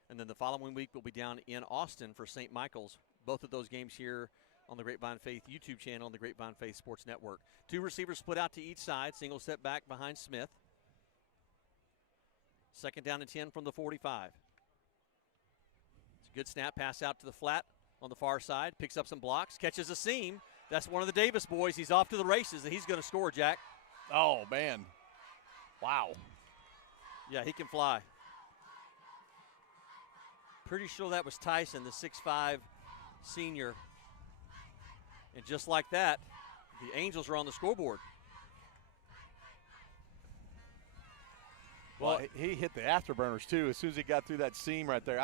and then the following week we'll be down in Austin for St. Michael's. Both of those games here on the Grapevine Faith YouTube channel on the Grapevine Faith Sports Network. 2 receivers split out to each side. Single step back behind Smith. 2nd down and 10 from the 45. It's a good snap pass out to the flat on the far side. Picks up some blocks. Catches a seam. That's one of the Davis boys. He's off to the races, and he's going to score, Jack. Oh, man. Wow. Yeah, he can fly. Pretty sure that was Tyson, the 6'5" senior. And just like that, the Angels are on the scoreboard. Well, he hit the afterburners too as soon as he got through that seam right there.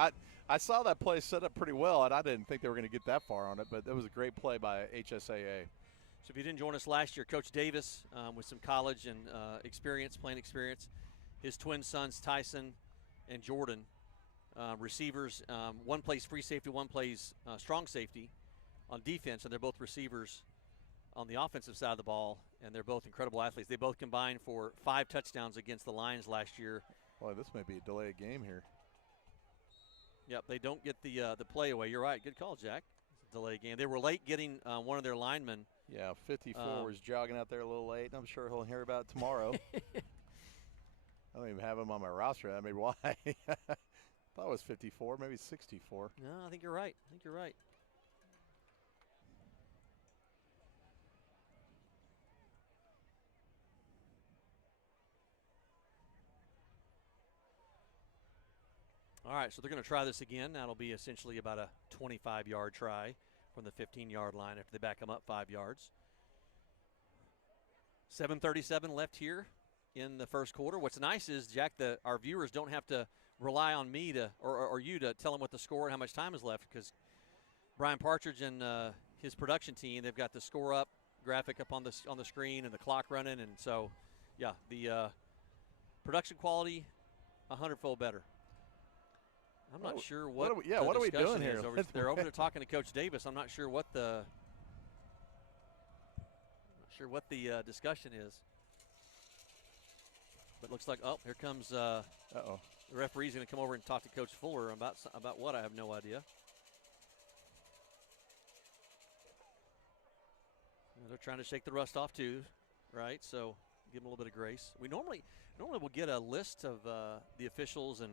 I saw that play set up pretty well, and I didn't think they were going to get that far on it, but that was a great play by HSAA. So if you didn't join us last year, Coach Davis with some college and playing experience, his twin sons Tyson and Jordan, receivers. One plays free safety, one plays strong safety on defense, and they're both receivers on the offensive side of the ball, and they're both incredible athletes. They both combined for 5 touchdowns against the Lions last year. Boy, this may be a delayed game here. Yep, they don't get the play away. You're right. Good call, Jack. It's a delayed game. They were late getting one of their linemen. Yeah, 54 was jogging out there a little late. I'm sure he'll hear about it tomorrow. I don't even have him on my roster. I mean, why? I thought it was 54, maybe 64. No, I think you're right. All right, so they're going to try this again. That'll be essentially about a 25-yard try from the 15-yard line after they back them up 5 yards. 7:37 left here in the first quarter. What's nice is, Jack, our viewers don't have to rely on me or you to tell them what the score and how much time is left, because Brian Partridge and his production team, they've got the score up graphic up on the screen and the clock running, and so, yeah, the production quality 100-fold better. I'm not sure what are we doing here? They're over there talking to Coach Davis. I'm not sure what the discussion is. But it looks like, here comes the referee's going to come over and talk to Coach Fuller about what, I have no idea. They're trying to shake the rust off too, right? So give them a little bit of grace. We normally will get a list of the officials and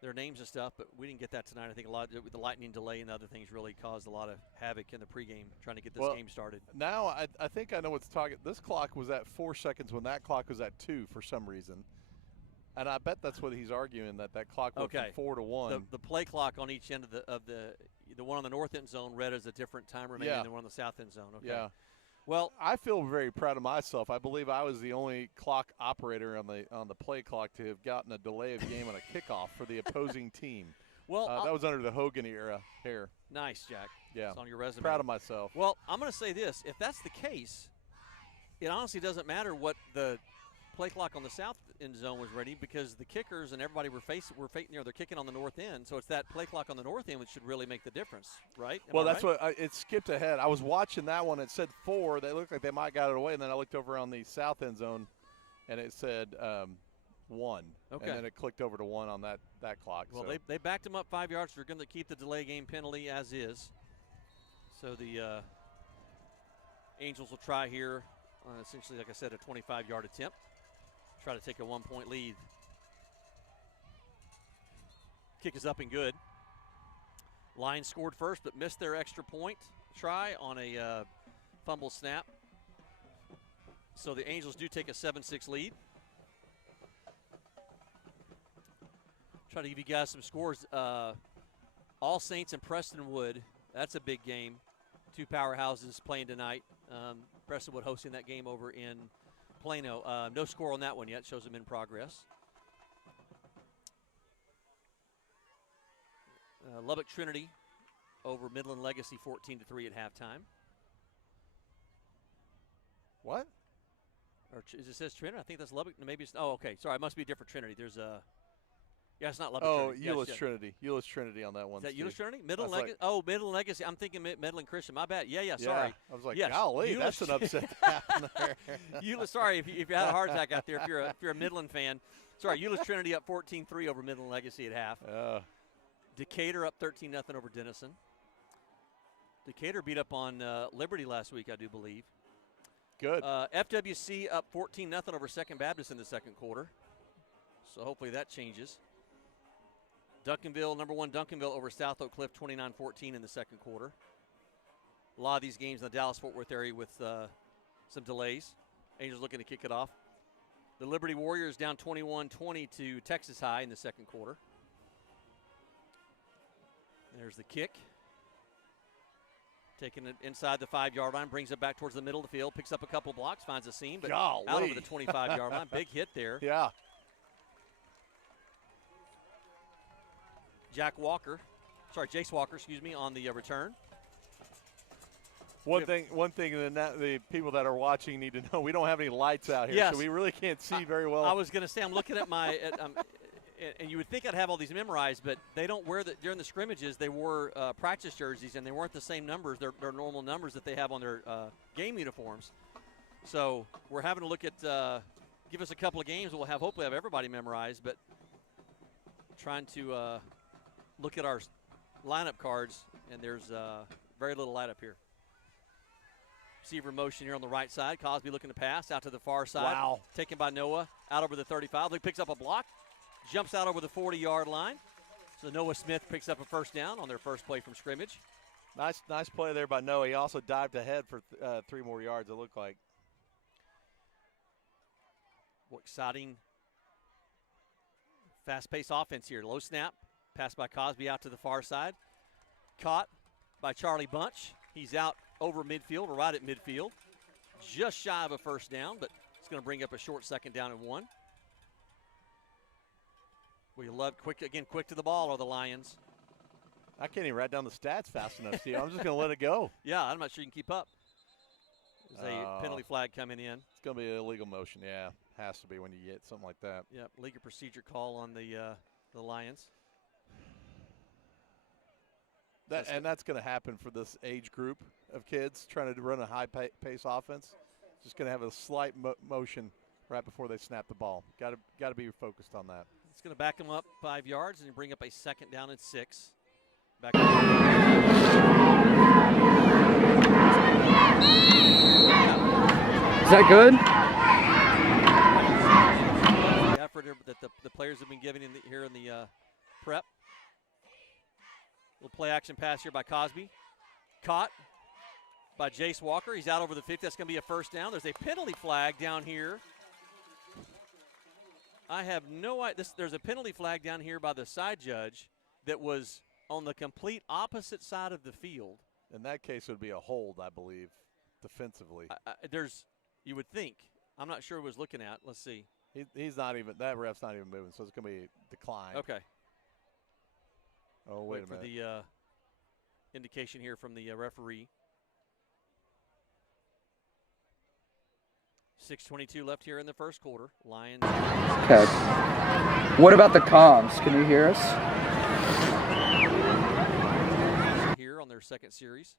their names and stuff, but we didn't get that tonight. I think a lot with the lightning delay and other things really caused a lot of havoc in the pregame trying to get this game started. Now I think I know what's talking. This clock was at 4 seconds when that clock was at 2 for some reason, and I bet that's what he's arguing, that clock went from 4 to 1. The play clock on each end of the one on the north end zone read as a different time remaining than the one on the south end zone. Okay. Yeah. Well, I feel very proud of myself. I believe I was the only clock operator on the play clock to have gotten a delay of game on a kickoff for the opposing team. Well, that was under the Hogan era here. Nice, Jack. Yeah. It's on your resume. Proud of myself. Well, I'm going to say this. If that's the case, it honestly doesn't matter what the play clock on the south end zone was ready, because the kickers and everybody they're kicking on the north end. So it's that play clock on the north end which should really make the difference, right? Well, that's what it skipped ahead. I was watching that one. It said 4. They looked like they might got it away, and then I looked over on the south end zone, and it said 1. Okay. And then it clicked over to 1 on that clock. Well, so. they backed him up 5 yards. They're going to keep the delay game penalty as is. So the Angels will try here on essentially, like I said, a 25-yard attempt. Try to take a 1-point lead. Kick is up and good. Lions scored first but missed their extra point try on a fumble snap. So the Angels do take a 7-6 lead. Try to give you guys some scores. All Saints and Prestonwood, that's a big game. 2 powerhouses playing tonight. Prestonwood hosting that game over in Plano. No score on that one yet. Shows them in progress. Lubbock Trinity over Midland Legacy 14-3 at halftime. What? Or it says Trinity? I think that's Lubbock. Maybe it's. Oh, okay. Sorry, it must be a different Trinity. There's a. Yeah, it's not Lubbock. Oh, Trinity. Euless Trinity. Euless Trinity on that one. Is that Steve. Euless Trinity? Midland Legacy. Midland Legacy. I'm thinking Midland Christian. My bad. Yeah. Sorry. I was like, yes. golly, that's an upset to happen there. Euless. Sorry if you had a heart attack out there. If you're a Midland fan, sorry. Euless Trinity up 14-3 over Midland Legacy at half. Decatur up 13-0 over Denison. Decatur beat up on Liberty last week, I do believe. Good. FWC up 14-0 over Second Baptist in the second quarter. So hopefully that changes. Duncanville, number 1 Duncanville over South Oak Cliff 29-14 in the second quarter. A lot of these games in the Dallas-Fort Worth area with some delays. Angels looking to kick it off. The Liberty Warriors down 21-20 to Texas High in the second quarter. There's the kick. Taking it inside the 5-yard line, brings it back towards the middle of the field, picks up a couple blocks, finds a seam, but out over the 25-yard line. Big hit there. Yeah. Jace Walker, on the return. One thing that the people that are watching need to know, we don't have any lights out here, Yes. so we really can't see very well. I was going to say, I'm looking at my and you would think I'd have all these memorized, but they don't wear during the scrimmages. They wore practice jerseys, and they weren't the same numbers. They're normal numbers that they have on their game uniforms. So we're having to look at give us a couple of games. We'll hopefully have everybody memorized, but trying to look at our lineup cards, and there's very little light up here. Receiver motion here on the right side. Cosby looking to pass out to the far side. Wow. Taken by Noah out over the 35. He picks up a block, jumps out over the 40-yard line. So Noah Smith picks up a first down on their first play from scrimmage. Nice play there by Noah. He also dived ahead for 3 more yards, it looked like. Exciting, fast-paced offense here. Low snap, pass by Cosby out to the far side. Caught by Charlie Bunch. He's out over midfield, or right at midfield. Just shy of a first down, but it's going to bring up a short second down and 1. We love quick to the ball are the Lions. I can't even write down the stats fast enough, Steve. I'm just going to let it go. Yeah, I'm not sure you can keep up. There's a penalty flag coming in. It's going to be an illegal motion, yeah. Has to be when you get something like that. Yep, legal procedure call on the Lions. And that's going to happen for this age group of kids trying to run a high-pace offense. Just going to have a slight motion right before they snap the ball. Got to be focused on that. It's going to back them up 5 yards and bring up a second down and 6. Back. Is that good? The effort that the players have been giving here in the prep. Little play action pass here by Cosby. Caught by Jace Walker. He's out over the 50. That's going to be a first down. There's a penalty flag down here. I have no idea. There's a penalty flag down here by the side judge that was on the complete opposite side of the field. In that case, it would be a hold, I believe, defensively. You would think. I'm not sure who was looking at. Let's see. He's not even – that ref's not even moving, so it's going to be a decline. Okay. Oh, wait a minute. For the indication here from the referee. 6:22 left here in the first quarter. Lions. Okay. What about the comms? Can you hear us? Here on their second series.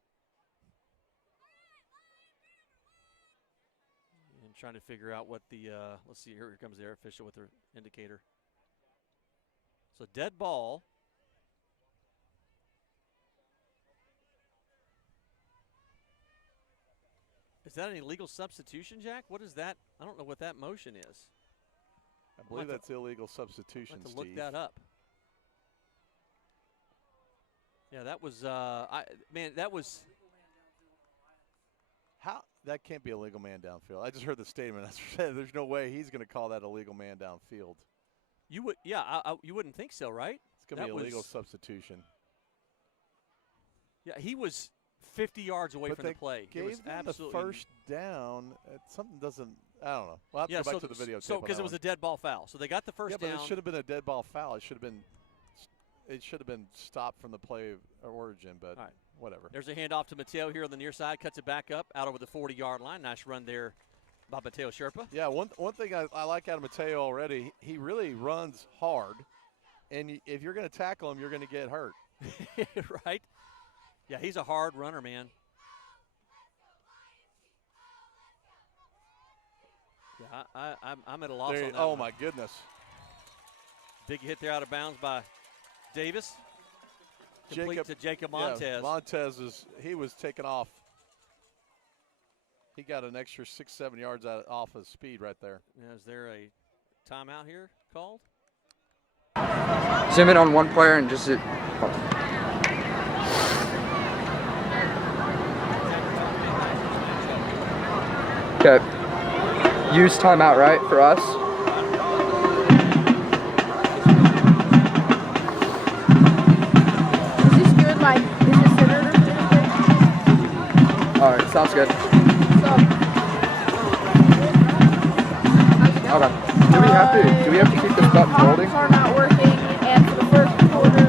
And trying to figure out what the, let's see, here comes their official with their indicator. So dead ball. Is that an illegal substitution, Jack? What is that? I don't know what that motion is. I believe that's illegal substitution, I'll have to Steve. look that up. Yeah, that was, that was. How? That can't be a legal man downfield. I just heard the statement. There's no way he's going to call that a legal man downfield. You would, yeah, you wouldn't think so, right? It's going to be a legal substitution. Yeah, he was 50 yards away from the play. Gave it was them absolutely the first down. Something doesn't. I don't know. We'll have to go back to the video. So because it was a dead ball foul, so they got the first down. Yeah, but it should have been a dead ball foul. It should have been stopped from the play of origin. But whatever. There's a handoff to Mateo here on the near side. Cuts it back up out over the 40-yard line. Nice run there by Mateo Sherpa. Yeah, one thing I like out of Mateo already, he really runs hard, and if you're going to tackle him, you're going to get hurt. Right? Yeah, he's a hard runner, man. Yeah, I'm at a loss on that. Oh, one. my goodness. Big hit there out of bounds by Davis. Complete to Jacob Montez. Yeah, Montez he was taken off. He got an extra 6-7 yards off of speed right there. Yeah, is there a timeout here called? Zoom in on one player and just Okay. Use timeout, right, for us? Is this good? Like, is this good? All right, sounds good. Okay. Do we have to keep this button holding? Are not working, and for the first quarter,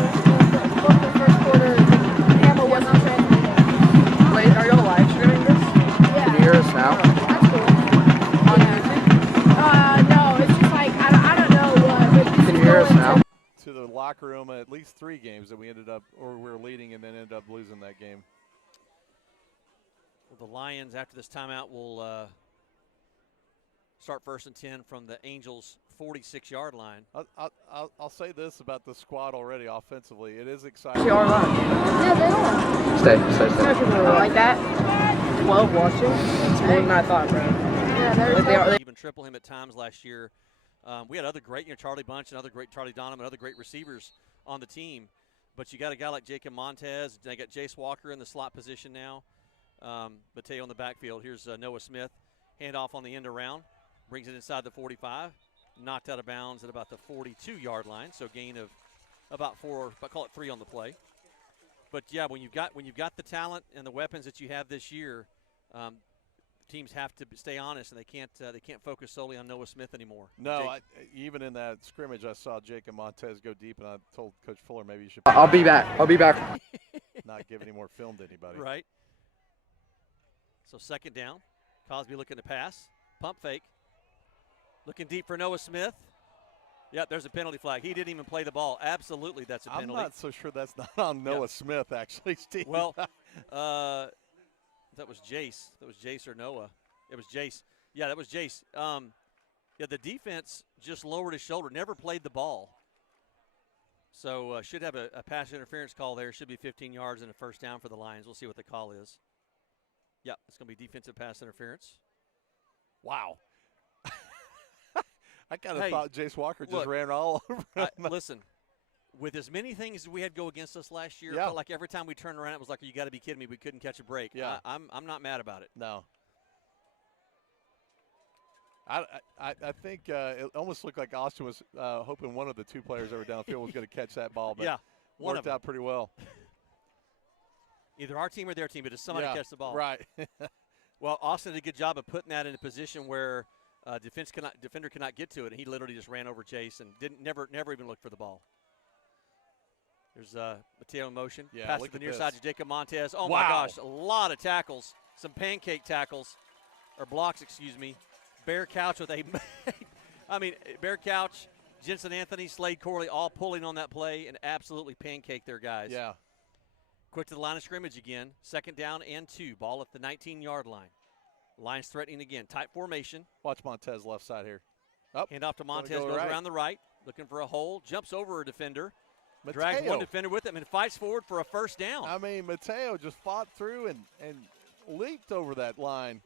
locker room at least 3 games that we were leading and then ended up losing that game. Well, the Lions, after this timeout, will start 1st and 10 from the Angels' 46-yard line. I'll say this about the squad already offensively. It is exciting. Yeah, they are. Stay. Like that. 12 watching. It's more than I thought, bro. Yeah, they're Even triple him at times last year. We had other great, Charlie Bunch and other great Charlie Donham and other great receivers on the team. But you got a guy like Jacob Montez. They got Jace Walker in the slot position now. Mateo in the backfield. Here's Noah Smith. Handoff on the end around. Brings it inside the 45. Knocked out of bounds at about the 42-yard line. So gain of about 4, but call it 3 on the play. But yeah, when you've got the talent and the weapons that you have this year, teams have to stay honest, and they can't focus solely on Noah Smith anymore. No, even in that scrimmage, I saw Jacob Montez go deep, and I told Coach Fuller maybe you should. I'll be back. Not give any more film to anybody. Right. So 2nd down. Cosby looking to pass. Pump fake. Looking deep for Noah Smith. Yep, there's a penalty flag. He didn't even play the ball. Absolutely, that's a penalty. I'm not so sure that's not on Noah Smith, actually, Steve. Well, that was Jace. That was Jace or Noah. It was Jace. Yeah, that was Jace. Yeah, the defense just lowered his shoulder, never played the ball. So should have a pass interference call there. Should be 15 yards and a 1st down for the Lions. We'll see what the call is. Yep, it's going to be defensive pass interference. Wow. I kind of thought Jace Walker just ran all over him. Listen, with as many things as we had go against us last year, Yeah. it felt like every time we turned around, it was like, you got to be kidding me. We couldn't catch a break. Yeah. I'm not mad about it. No. I think it almost looked like Austin was hoping one of the 2 players that were downfield was going to catch that ball, but yeah, worked out pretty well. Either our team or their team, but just somebody catch the ball. Right. Well, Austin did a good job of putting that in a position where defender cannot get to it, and he literally just ran over Jace and never even looked for the ball. There's Mateo in motion. Yeah, pass look to the at near this. side to Jacob Montez. Oh, Wow. my gosh, a lot of tackles. Some pancake tackles, or blocks, excuse me. Bear Couch with Bear Couch, Jensen Anthony, Slade Corley all pulling on that play and absolutely pancaked their guys. Yeah. Quick to the line of scrimmage again. 2nd down and 2. Ball at the 19-yard line. Lions threatening again. Tight formation. Watch Montez left side here. Hand off to Montez, goes around the right. Looking for a hole. Jumps over a defender. Mateo. Drags one defender with him and fights forward for a 1st down. I mean, Mateo just fought through and leaped over that line.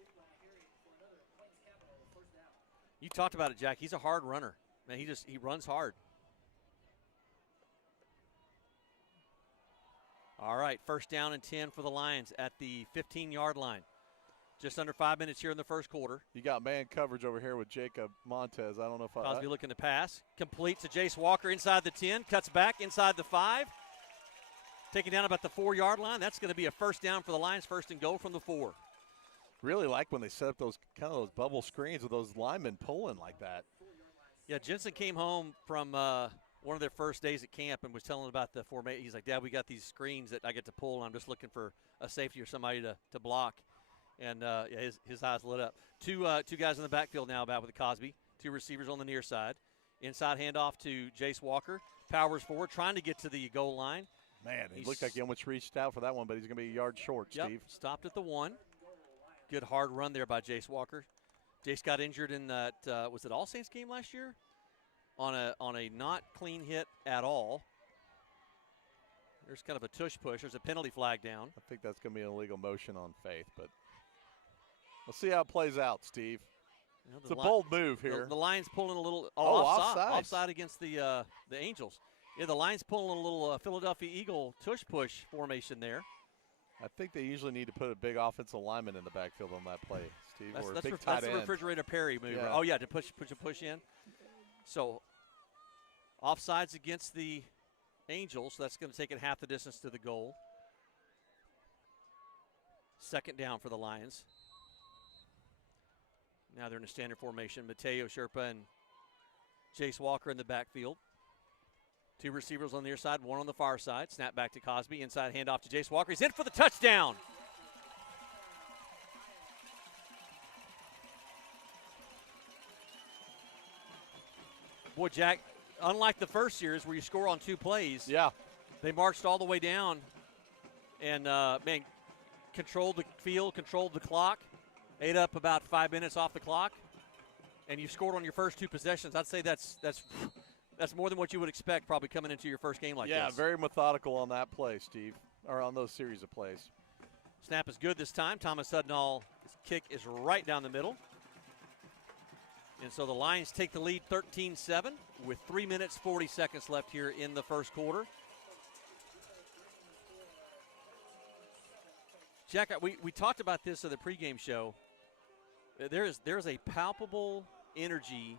You talked about it, Jack. He's a hard runner. Man, he runs hard. All right, 1st down and 10 for the Lions at the 15-yard line. Just under 5 minutes here in the 1st quarter. You got man coverage over here with Jacob Montez. I don't know if Cosby looking to pass. Complete to Jace Walker inside the 10. Cuts back inside the 5. Taking down about the 4-yard line. That's going to be a 1st down for the Lions. 1st and goal from the 4. Really like when they set up those bubble screens with those linemen pulling like that. Yeah, Jensen came home from one of their first days at camp and was telling about the formation. He's like, Dad, we got these screens that I get to pull, and I'm just looking for a safety or somebody to block. And his eyes lit up. Two guys in the backfield now about with Cosby. 2 receivers on the near side. Inside handoff to Jace Walker. Powers forward, trying to get to the goal line. Man, he looked like he almost reached out for that one, but he's going to be a yard short, Steve. Stopped at the 1. Good hard run there by Jace Walker. Jace got injured in that, was it All Saints game last year? On a not clean hit at all. There's kind of a tush push. There's a penalty flag down. I think that's going to be an illegal motion on Faith, but we'll see how it plays out, Steve. It's a bold move here. The Lions pulling a little offside against the Angels. Yeah, the Lions pulling a little Philadelphia Eagle tush push formation there. I think they usually need to put a big offensive lineman in the backfield on that play, Steve, or a big tight That's end. the refrigerator Perry move. Yeah. Oh, yeah, to push in. So, offsides against the Angels. So that's going to take it half the distance to the goal. 2nd down for the Lions. Now they're in a standard formation. Mateo Sherpa and Jace Walker in the backfield. 2 receivers on the near side, 1 on the far side. Snap back to Cosby. Inside handoff to Jace Walker. He's in for the touchdown. Boy, Jack, unlike the first years where you score on 2 plays, Yeah. they marched all the way down and, man, controlled the field, controlled the clock, ate up about 5 minutes off the clock, and you scored on your first 2 possessions. I'd say that's more than what you would expect probably coming into your first game like this. Yeah, very methodical on that play, Steve, or on those series of plays. Snap is good this time. Thomas Hudnall's kick is right down the middle. And so the Lions take the lead 13-7 with 3 minutes, 40 seconds left here in the first quarter. Jack, we talked about this in the pregame show. There's a palpable energy.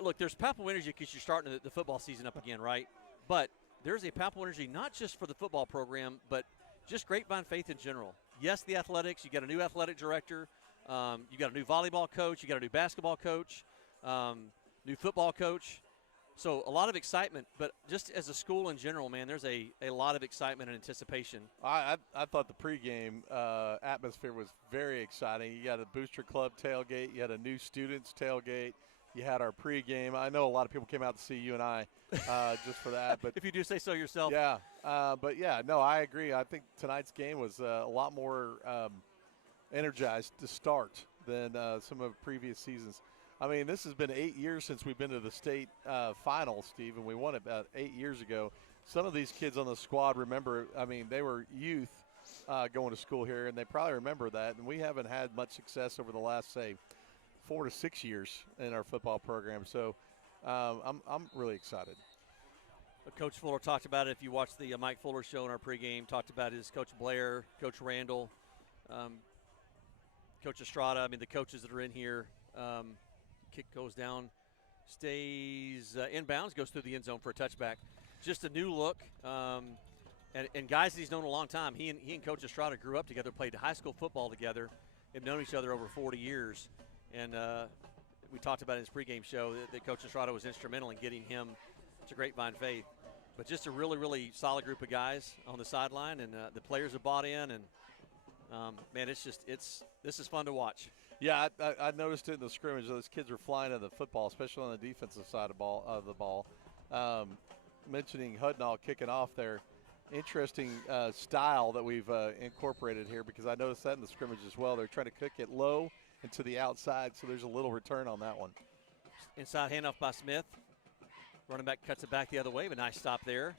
Look, there's palpable energy because you're starting the football season up again, right? But there's a palpable energy not just for the football program, but just Grapevine Faith in general. Yes, the athletics. You got a new athletic director. You got a new volleyball coach. You got a new basketball coach. New football coach. So a lot of excitement, but just as a school in general, man, there's a lot of excitement and anticipation. I thought the pregame atmosphere was very exciting. You got a booster club tailgate. You had a new students tailgate. You had our pregame. I know a lot of people came out to see you and I just for that. But if you do say so yourself. Yeah. But, yeah, no, I agree. I think tonight's game was a lot more energized to start than some of the previous seasons. I mean, this has been 8 years since we've been to the state final, Steve, and we won it about 8 years ago. Some of these kids on the squad remember, I mean, they were youth going to school here, and they probably remember that. And we haven't had much success over the last, say, 4 to 6 years in our football program. So I'm really excited. Coach Fuller talked about it. If you watched the Mike Fuller show in our pregame, talked about his Coach Blair, Coach Randall, Coach Estrada. I mean, the coaches that are in here. Kick goes down, stays inbounds, goes through the end zone for a touchback. Just a new look, and guys that he's known a long time. He and Coach Estrada grew up together, played high school football together, have known each other over 40 years. And we talked about in his pregame show that Coach Estrada was instrumental in getting him to Grapevine Faith. But just a really, really solid group of guys on the sideline, and the players have bought in. And man, this is fun to watch. Yeah, I noticed it in the scrimmage. Those kids were flying at the football, especially on the defensive side of the ball. Mentioning Hudnall kicking off there, interesting style that we've incorporated here, because I noticed that in the scrimmage as well. They're trying to kick it low and to the outside, so there's a little return on that one. Inside handoff by Smith. Running back cuts it back the other way, but nice stop there.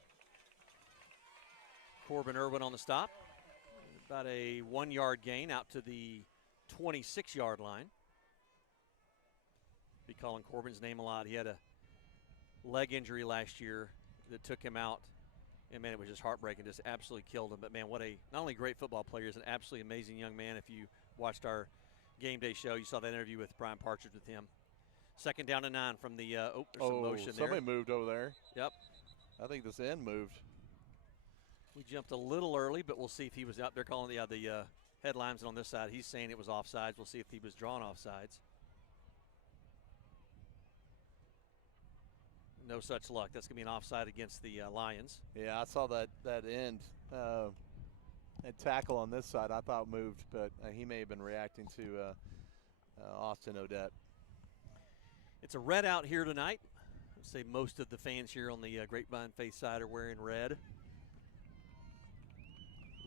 Corbin Irwin on the stop. About a 1 yard gain out to the 26-yard line. Be calling Corbin's name a lot. He had a leg injury last year that took him out. And, man, it was just heartbreaking. Just absolutely killed him. But, man, what a not only great football player, he's an absolutely amazing young man. If you watched our game day show, you saw that interview with Brian Partridge with him. 2nd down and 9 from the there's some motion there. Somebody moved over there. Yep. I think this end moved. We jumped a little early, but we'll see if he was out there calling the headlines on this side. He's saying it was offsides. We'll see if he was drawn offsides. No such luck. That's going to be an offside against the Lions. Yeah, I saw that end and tackle on this side. I thought moved, but he may have been reacting to Austin Odette. It's a red out here tonight. I'd say most of the fans here on the Grapevine Faith side are wearing red.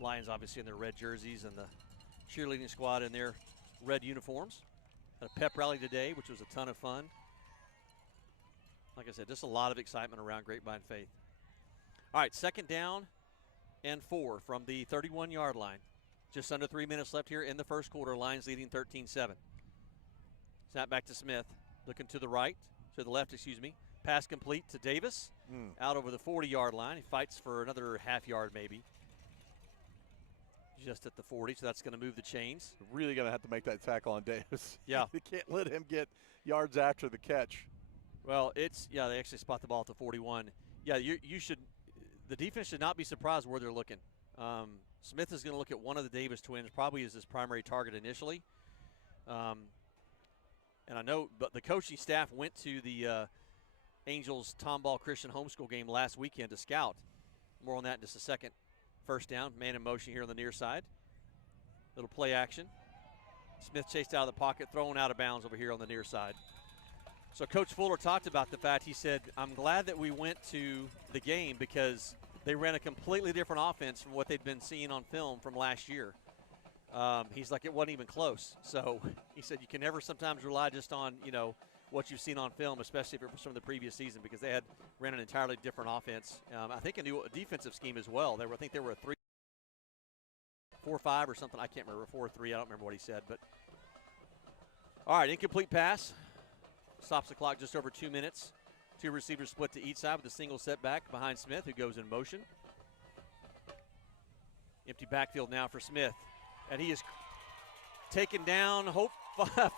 Lions obviously in their red jerseys, and the cheerleading squad in their red uniforms. Had a pep rally today, which was a ton of fun. Like I said, just a lot of excitement around Grapevine Faith. All right, 2nd down and 4 from the 31-yard line. Just under 3 minutes left here in the first quarter. Lions leading 13-7. Snap back to Smith. Looking to the right, to the left, excuse me. Pass complete to Davis. Out over the 40-yard line. He fights for another half yard maybe. Just at the 40, so that's going to move the chains. Really going to have to make that tackle on Davis. Yeah. You can't let him get yards after the catch. Well, they actually spot the ball at the 41. Yeah, you should – the defense should not be surprised where they're looking. Smith is going to look at one of the Davis twins, probably as his primary target initially. And I know, but the coaching staff went to the Angels Tomball Christian Homeschool game last weekend to scout. More on that in just a second. 1st down, man in motion here on the near side. Little play action. Smith chased out of the pocket, thrown out of bounds over here on the near side. So Coach Fuller talked about the fact, he said, I'm glad that we went to the game because they ran a completely different offense from what they'd been seeing on film from last year. He's like, it wasn't even close. So he said you can never sometimes rely just on, what you've seen on film, especially if it was from the previous season, because they ran an entirely different offense. I think a new defensive scheme as well. I think they were a 4-5 or something. I can't remember, 4-3. I don't remember what he said. But all right, incomplete pass. Stops the clock just over 2 minutes. 2 receivers split to each side with a single setback behind Smith, who goes in motion. Empty backfield now for Smith. And he is taken down,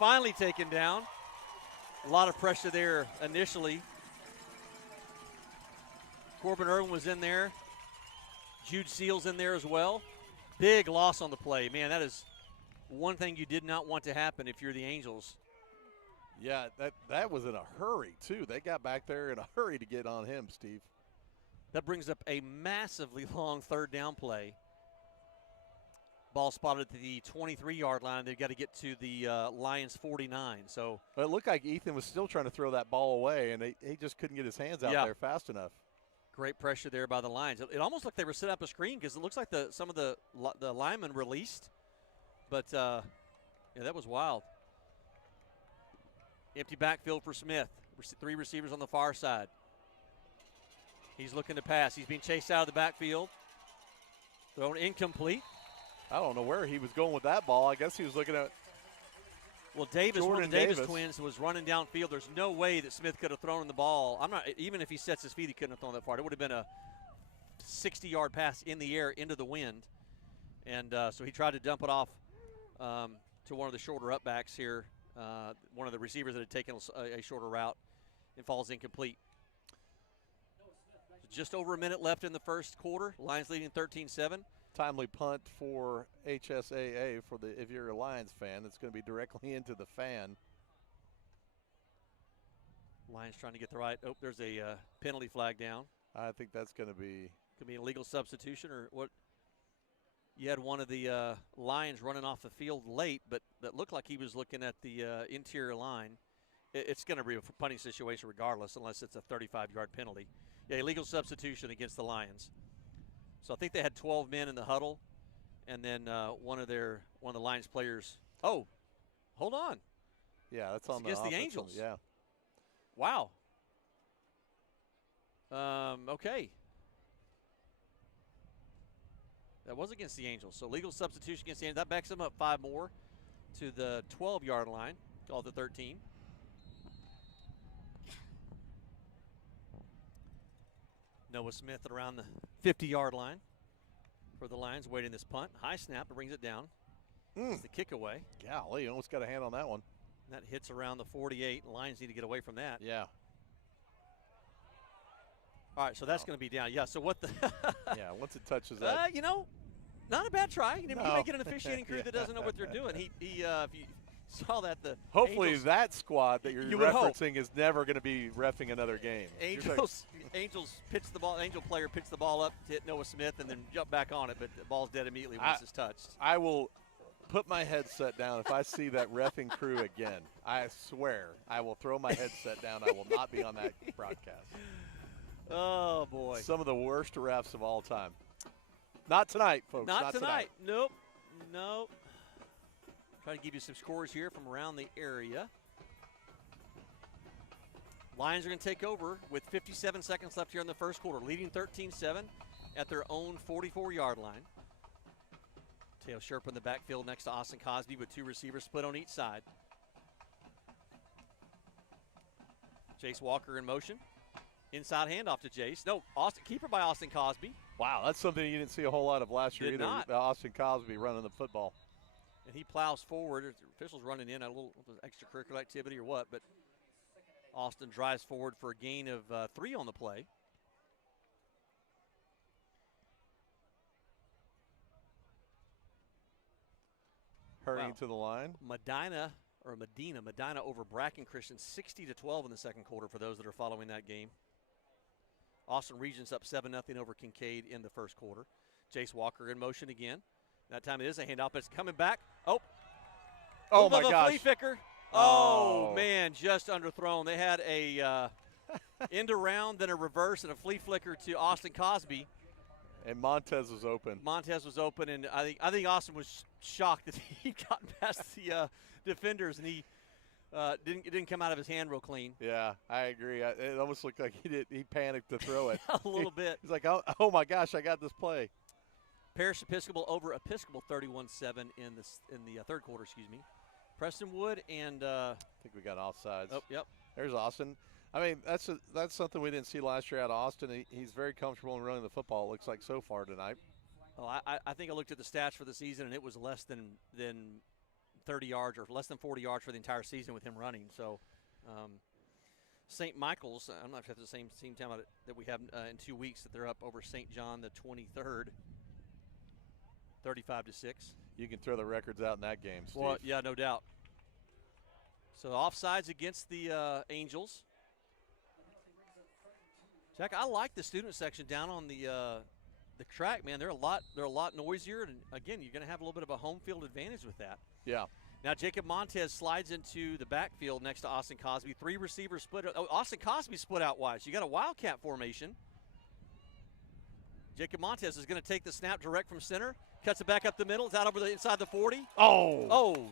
finally taken down. A lot of pressure there initially. Corbin Irwin was in there. Jude Seals in there as well. Big loss on the play. Man, that is one thing you did not want to happen if you're the Angels. Yeah, that was in a hurry, too. They got back there in a hurry to get on him, Steve. That brings up a massively long 3rd down play. Ball spotted at the 23-yard line. They've got to get to the Lions 49. So it looked like Ethan was still trying to throw that ball away, and he just couldn't get his hands out there fast enough. Great pressure there by the Lions. It almost looked like they were setting up a screen because it looks like some of the linemen released. But, yeah, that was wild. Empty backfield for Smith. 3 receivers on the far side. He's looking to pass. He's being chased out of the backfield. Thrown incomplete. I don't know where he was going with that ball. I guess he was looking at Davis, Jordan one of the Davis twins, was running downfield. There's no way that Smith could have thrown the ball. Even if he sets his feet, he couldn't have thrown that far. It would have been a 60-yard pass in the air into the wind. And so he tried to dump it off to one of the shorter upbacks here, one of the receivers that had taken a shorter route, and falls incomplete. Just over a minute left in the first quarter. Lions leading 13-7. Timely punt for HSAA if you're a Lions fan. It's going to be directly into the fan. Lions trying to get the right. Oh, there's a penalty flag down. I think that's going to be. Could be an illegal substitution or what? You had one of the Lions running off the field late, but that looked like he was looking at the interior line. It's going to be a punting situation regardless, unless it's a 35-yard penalty. Yeah, illegal substitution against the Lions. So I think they had 12 men in the huddle, and then one of the Lions players. Oh, hold on. Yeah, that's on against the Angels. Yeah. Wow. Okay. That was against the Angels. So legal substitution against the Angels. That backs them up 5 more to the 12-yard line, called the 13. Noah Smith around the 50-yard line for the Lions, waiting this punt. High snap, it brings it down. It's the kick away. Golly, you almost got a hand on that one. That hits around the 48. The Lions need to get away from that. Yeah. All right, so that's going to be down. Yeah, so what the yeah, once it touches that. Not a bad try. You may get an officiating crew that doesn't know what they're doing. If you saw that, hopefully Angels, that squad that you're referencing is never going to be reffing another game. Angels pitch the ball. Angel player pitched the ball up to hit Noah Smith and then jump back on it, but the ball's dead immediately once it's touched. I will put my headset down if I see that reffing crew again. I swear I will throw my headset down. I will not be on that broadcast. Oh, boy. Some of the worst refs of all time. Not tonight, folks. Not tonight. Nope. Try to give you some scores here from around the area. Lions are going to take over with 57 seconds left here in the first quarter, leading 13-7 at their own 44-yard line. Teo Sherpa in the backfield next to Austin Cosby with 2 receivers split on each side. Jace Walker in motion. Inside handoff to Jace. No, keeper by Austin Cosby. Wow, that's something you didn't see a whole lot of last year either. Not. Austin Cosby running the football. And he plows forward. The officials running in a little extracurricular activity or what, but Austin drives forward for a gain of 3 on the play. Hurrying to the line. Medina over Bracken Christian, 60-12 in the second quarter for those that are following that game. Austin Regents up 7-0 over Kincaid in the first quarter. Jace Walker in motion again. That time it is a handoff, but it's coming back. Oh my gosh. Flea Picker. Oh, man, just underthrown. They had a end around, then a reverse, and a flea flicker to Austin Cosby. And Montez was open. Montez was open, and I think Austin was shocked that he'd gotten past the defenders, and he didn't come out of his hand real clean. Yeah, I agree. It almost looked like he panicked to throw it. A little bit. He's like, oh my gosh, I got this play. Parish Episcopal over Episcopal 31-7 in the third quarter, excuse me. Prestonwood and I think we got offsides. Oh, yep. There's Austin. I mean, that's something we didn't see last year out of Austin. He's very comfortable in running the football, it looks like, so far tonight. Oh, I think I looked at the stats for the season, and it was less than 30 yards or less than 40 yards for the entire season with him running. So St. Michael's, I'm not sure if it's the same team time that we have in 2 weeks, that they're up over St. John the 23rd, 35-6. You can throw the records out in that game, Steve. Well, yeah, no doubt. So offsides against the Angels. Jack, I like the student section down on the track, man. They're a lot noisier, and again, you're going to have a little bit of a home field advantage with that. Yeah. Now Jacob Montez slides into the backfield next to Austin Cosby. 3 receivers split. Oh, Austin Cosby split out wide. So you got a wildcat formation. Jacob Montez is going to take the snap direct from center, cuts it back up the middle. It's out over the inside the 40. Oh.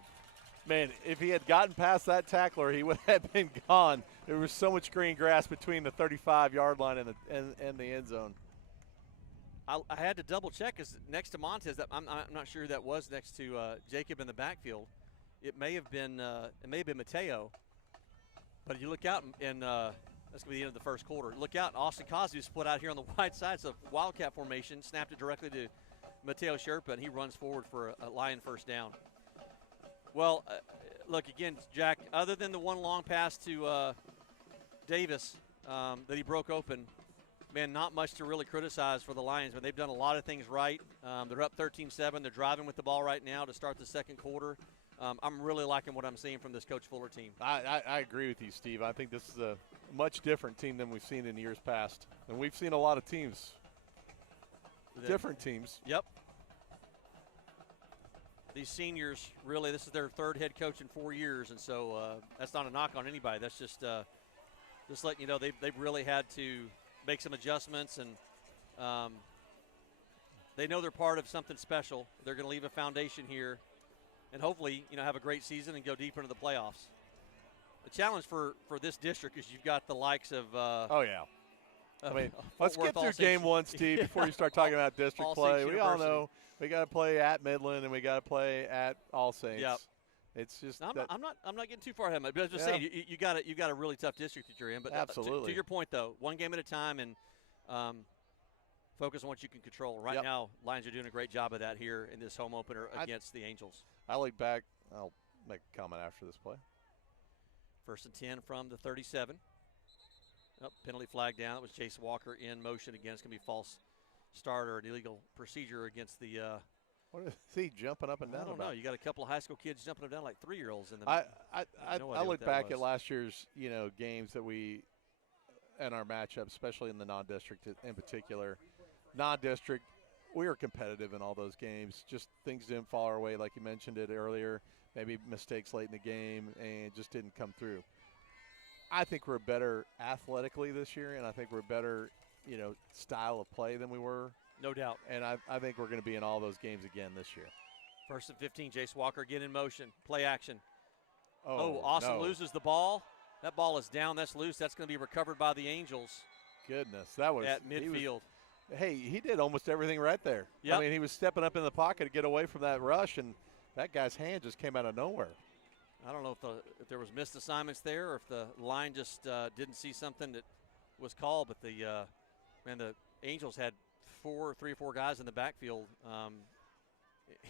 Man, if he had gotten past that tackler, he would have been gone. There was so much green grass between the 35-yard line and the end zone. I had to double check because next to Montez, I'm not sure who that was next to Jacob in the backfield. It may have been Mateo, but you look out and that's going to be the end of the first quarter. Look out, Austin Cosby split out here on the wide side. It's a wildcat formation, snapped it directly to Mateo Sherpa, and he runs forward for a Lion first down. Well, look, again, Jack, other than the one long pass to Davis that he broke open, man, not much to really criticize for the Lions, but they've done a lot of things right. They're up 13-7. They're driving with the ball right now to start the second quarter. I'm really liking what I'm seeing from this Coach Fuller team. I agree with you, Steve. I think this is a much different team than we've seen in years past. And we've seen a lot of teams, different teams. Yep. These seniors, really, this is their third head coach in 4 years, and so that's not a knock on anybody. That's just letting you know they've really had to make some adjustments, and they know they're part of something special. They're going to leave a foundation here and hopefully, have a great season and go deep into the playoffs. The challenge for this district is you've got the likes of I mean, let's get through game one, Steve, before you start talking about district play. We all know we got to play at Midland and we got to play at All Saints. Yep. It's just I'm not getting too far ahead of it, but I was just saying you got a really tough district that you're in. But absolutely. To your point though, one game at a time and focus on what you can control. Right now, Lions are doing a great job of that here in this home opener against the Angels. I look back. I'll make a comment after this play. 1st and 10 from the 37. Penalty flag down. That was Chase Walker in motion again. It's going to be false start or an illegal procedure against the what is he jumping up and down? I don't know. You got a couple of high school kids jumping up and down like 3-year-olds in the I look back at last year's games that we and our matchup, especially in the non-district in particular. Non-district, we were competitive in all those games. Just things didn't fall our way, like you mentioned it earlier. Maybe mistakes late in the game and it just didn't come through. I think we're better athletically this year, and I think we're better, style of play than we were. No doubt. And I think we're going to be in all those games again this year. 1st and 15, Jace Walker again in motion. Play action. Austin loses the ball. That ball is down. That's loose. That's going to be recovered by the Angels. Goodness, that was at midfield. He did almost everything right there. Yep. I mean, he was stepping up in the pocket to get away from that rush, and that guy's hand just came out of nowhere. I don't know if there was missed assignments there or if the line just didn't see something that was called, but the Angels had 3 or 4 guys in the backfield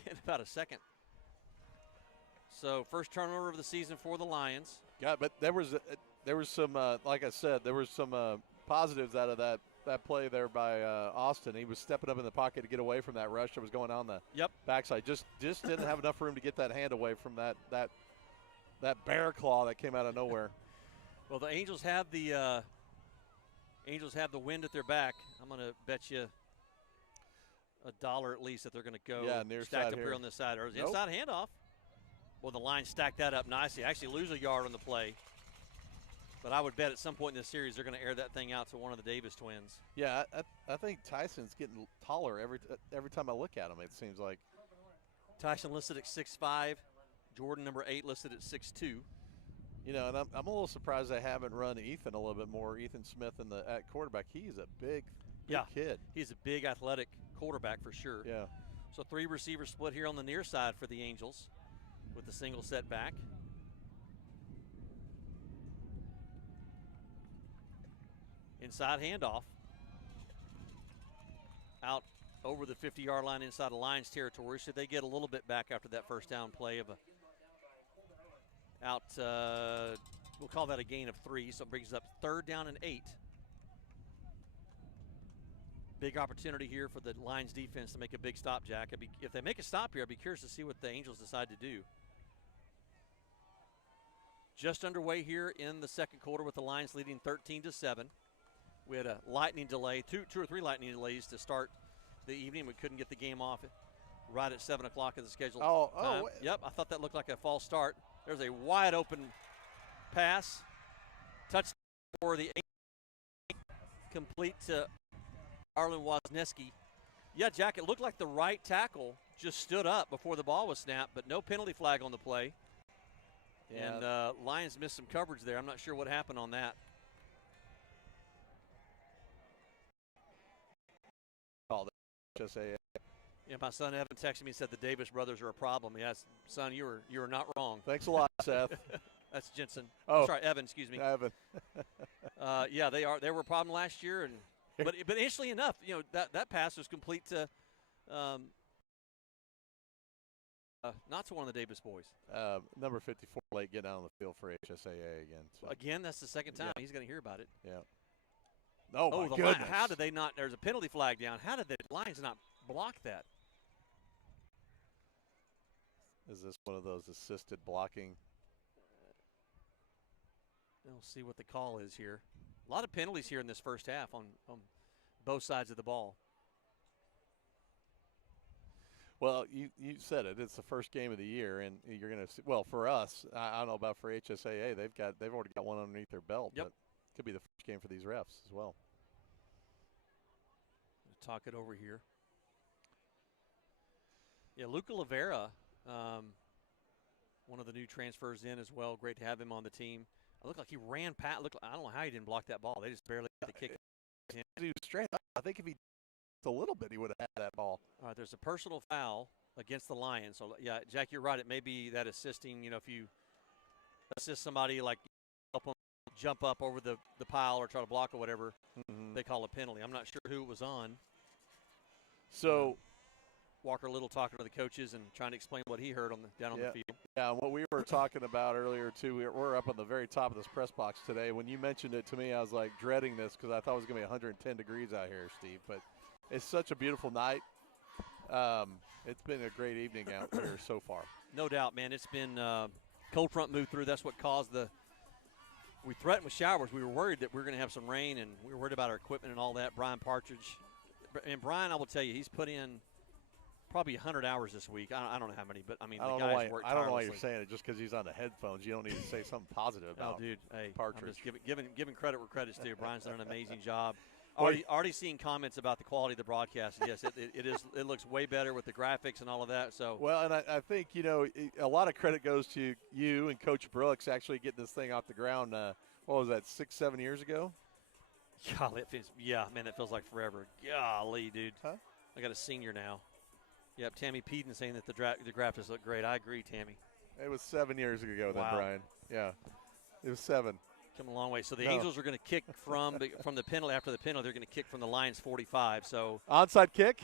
in about a second. So first turnover of the season for the Lions. Yeah, but there was some like I said, there was some positives out of that play there by Austin. He was stepping up in the pocket to get away from that rush that was going on the backside. Just didn't have enough room to get that hand away from that bear claw that came out of nowhere. Well, the Angels have the wind at their back. I'm going to bet you $1 at least that they're going to go near stacked side up here on this side. Or nope. Inside handoff. Well, the Lions stacked that up nicely. Actually lose a yard on the play. But I would bet at some point in this series they're going to air that thing out to one of the Davis twins. Yeah, I think Tyson's getting taller every time I look at him, it seems like. Tyson listed at 6'5". Jordan, number 8, listed at 6'2". You know, and I'm a little surprised they haven't run Ethan a little bit more. Ethan Smith at quarterback. He's a big kid. He's a big athletic quarterback for sure. Yeah. So 3 receivers split here on the near side for the Angels with the single setback. Inside handoff. Out over the 50-yard line inside the Lions territory. Should they get a little bit back after that first down play of we'll call that a gain of 3, so it brings us up 3rd down and 8. Big opportunity here for the Lions defense to make a big stop, Jack. If they make a stop here, I'd be curious to see what the Angels decide to do. Just underway here in the second quarter with the Lions leading 13-7. We had a lightning delay, two or three lightning delays to start the evening. We couldn't get the game off right at 7 o'clock of the scheduled time. Yep, I thought that looked like a false start. There's a wide open pass. Touchdown for the complete to Arlen Wozniewski. Yeah, Jack, it looked like the right tackle just stood up before the ball was snapped, but no penalty flag on the play. Yeah. And Lions missed some coverage there. I'm not sure what happened on that. Yeah, my son Evan texted me and said the Davis brothers are a problem. Yes, son, you were not wrong. Thanks a lot, Seth. That's Jensen. Oh, sorry, Evan. Excuse me. Evan. Yeah, they are. They were a problem last year, and but interestingly enough, you know that pass was complete to not to one of the Davis boys. Number 54 late getting out on the field for HSAA again. So. Again, that's the second time he's going to hear about it. Yeah. Oh, my goodness. How did they not? There's a penalty flag down. How did the Lions not block that? Is this one of those assisted blocking? We'll see what the call is here. A lot of penalties here in this first half on both sides of the ball. Well, you said it. It's the first game of the year, and you're going to see. Well, for us, I don't know about for HSAA. They've already got one underneath their belt. Yep. But it could be the first game for these refs as well. Talk it over here. Yeah, Luca Rivera, one of the new transfers in as well. Great to have him on the team. It looked like he ran past. I don't know how he didn't block that ball. They just barely got the kick. He was straight up. I think if he a little bit, he would have had that ball. All right, there's a personal foul against the Lions. So, yeah, Jack, you're right. It may be that assisting, if you assist somebody, like help them jump up over the pile or try to block or whatever, they call a penalty. I'm not sure who it was on. So Walker Little talking to the coaches and trying to explain what he heard down on the field. Yeah, what we were talking about earlier, too, we're up on the very top of this press box today. When you mentioned it to me, I was like dreading this because I thought it was going to be 110 degrees out here, Steve. But it's such a beautiful night. It's been a great evening out here so far. No doubt, man. It's been cold front moved through. That's what caused we threatened with showers. We were worried that we were going to have some rain, and we were worried about our equipment and all that. Brian Partridge. And Brian, I will tell you, he's put in probably 100 hours this week. I don't know how many, but, I mean, the guys worked tirelessly. I don't know why you're saying it just because he's on the headphones. You don't need to say something positive about dude, hey, Partridge. I'm just giving credit where credit's due. Brian's done an amazing job. Already seeing comments about the quality of the broadcast. Yes, it looks way better with the graphics and all of that. So well, and I think a lot of credit goes to you and Coach Brooks actually getting this thing off the ground. What was that, 6-7 years ago? Golly, that feels like forever. Golly, dude. Huh? I got a senior now. Yep, Tammy Peden saying that the graphics look great. I agree, Tammy. It was 7 years ago then, wow. Brian. Yeah, it was 7. Come a long way. So the Angels are going to kick from the penalty. After the penalty, they're going to kick from the Lions 45. So onside kick?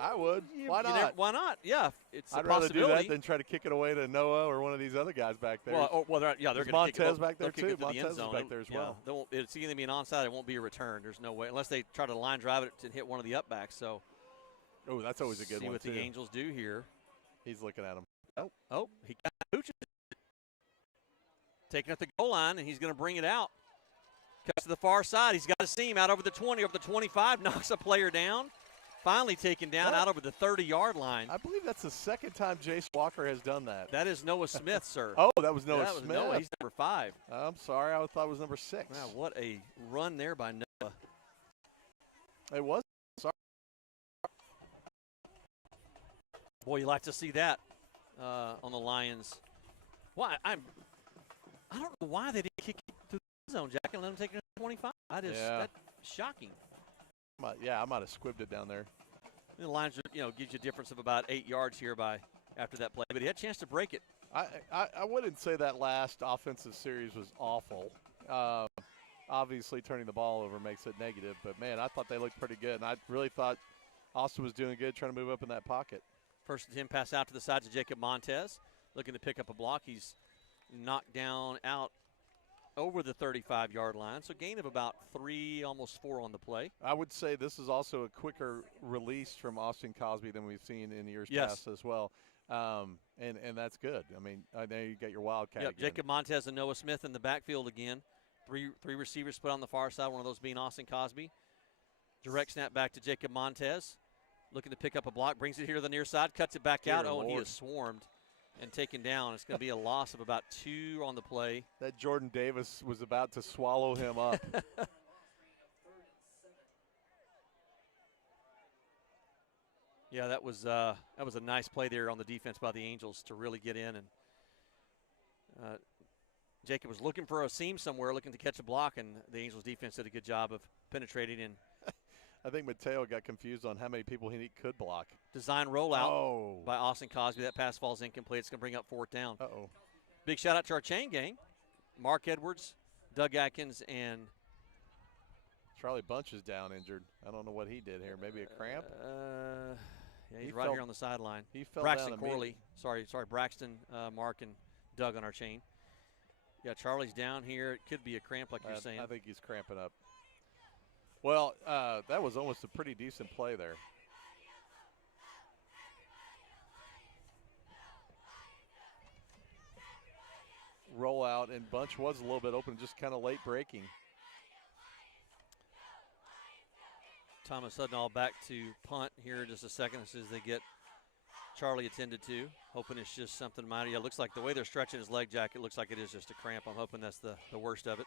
I would. Why not? Why not? Yeah, it's I'd a rather possibility. do that than try to kick it away to Noah or one of these other guys back there. They're going to Montez back there too. Montez is back there as well. It's going to be an onside. It won't be a return. There's no way unless they try to line drive it and hit one of the upbacks. So, that's always a good one. See what the Angels do here. He's looking at him. He got Pooch taking up the goal line, and he's going to bring it out. Cuts to the far side. He's got a seam out over the 20, over the 25, knocks a player down. finally taken down out over the 30-yard line. I believe that's the second time Jace Walker has done that. That is Noah Smith, sir. Oh, that was Noah That was Smith. Noah. He's number 5. I'm sorry. I thought it was number 6. Wow, what a run there by Noah. It was. Sorry. Boy, you like to see that on the Lions. Well, I don't know why they didn't kick it through the zone, Jack, and let them take it to 25. That's shocking. I might have squibbed it down there. And the Lions, gives you a difference of about 8 yards here after that play, but he had a chance to break it. I wouldn't say that last offensive series was awful. Obviously, turning the ball over makes it negative, but, man, I thought they looked pretty good, and I really thought Austin was doing good trying to move up in that pocket. First and 10 pass out to the side to Jacob Montez, looking to pick up a block. He's knocked down out over the 35-yard line, so gain of about 3, almost 4 on the play. I would say this is also a quicker release from Austin Cosby than we've seen in years past as well, and that's good. I mean, I know you got your Wildcat again. Jacob Montez and Noah Smith in the backfield again. Three receivers split on the far side, one of those being Austin Cosby. Direct snap back to Jacob Montez, looking to pick up a block, brings it here to the near side, cuts it back out. And he is swarmed and taken down. It's going to be a loss of about 2 on the play. That Jordan Davis was about to swallow him up. Yeah, that was a nice play there on the defense by the Angels to really get in. And Jacob was looking for a seam somewhere, looking to catch a block, and the Angels defense did a good job of penetrating in. I think Mateo got confused on how many people he could block. Design rollout by Austin Cosby. That pass falls incomplete. It's going to bring up 4th down. Uh-oh. Big shout out to our chain gang. Mark Edwards, Doug Atkins, and Charlie Bunch is down injured. I don't know what he did here. Maybe a cramp? Yeah, he's right here on the sideline. He fell Braxton down Corley. Sorry, Braxton, Mark, and Doug on our chain. Yeah, Charlie's down here. It could be a cramp like you're saying. I think he's cramping up. Well, that was almost a pretty decent play there. Roll out, and Bunch was a little bit open, just kind of late breaking. Thomas Hudnall back to punt here in just a second as they get Charlie attended to. Hoping it's just something minor. Yeah, it looks like the way they're stretching his leg, Jack, it looks like it is just a cramp. I'm hoping that's the worst of it.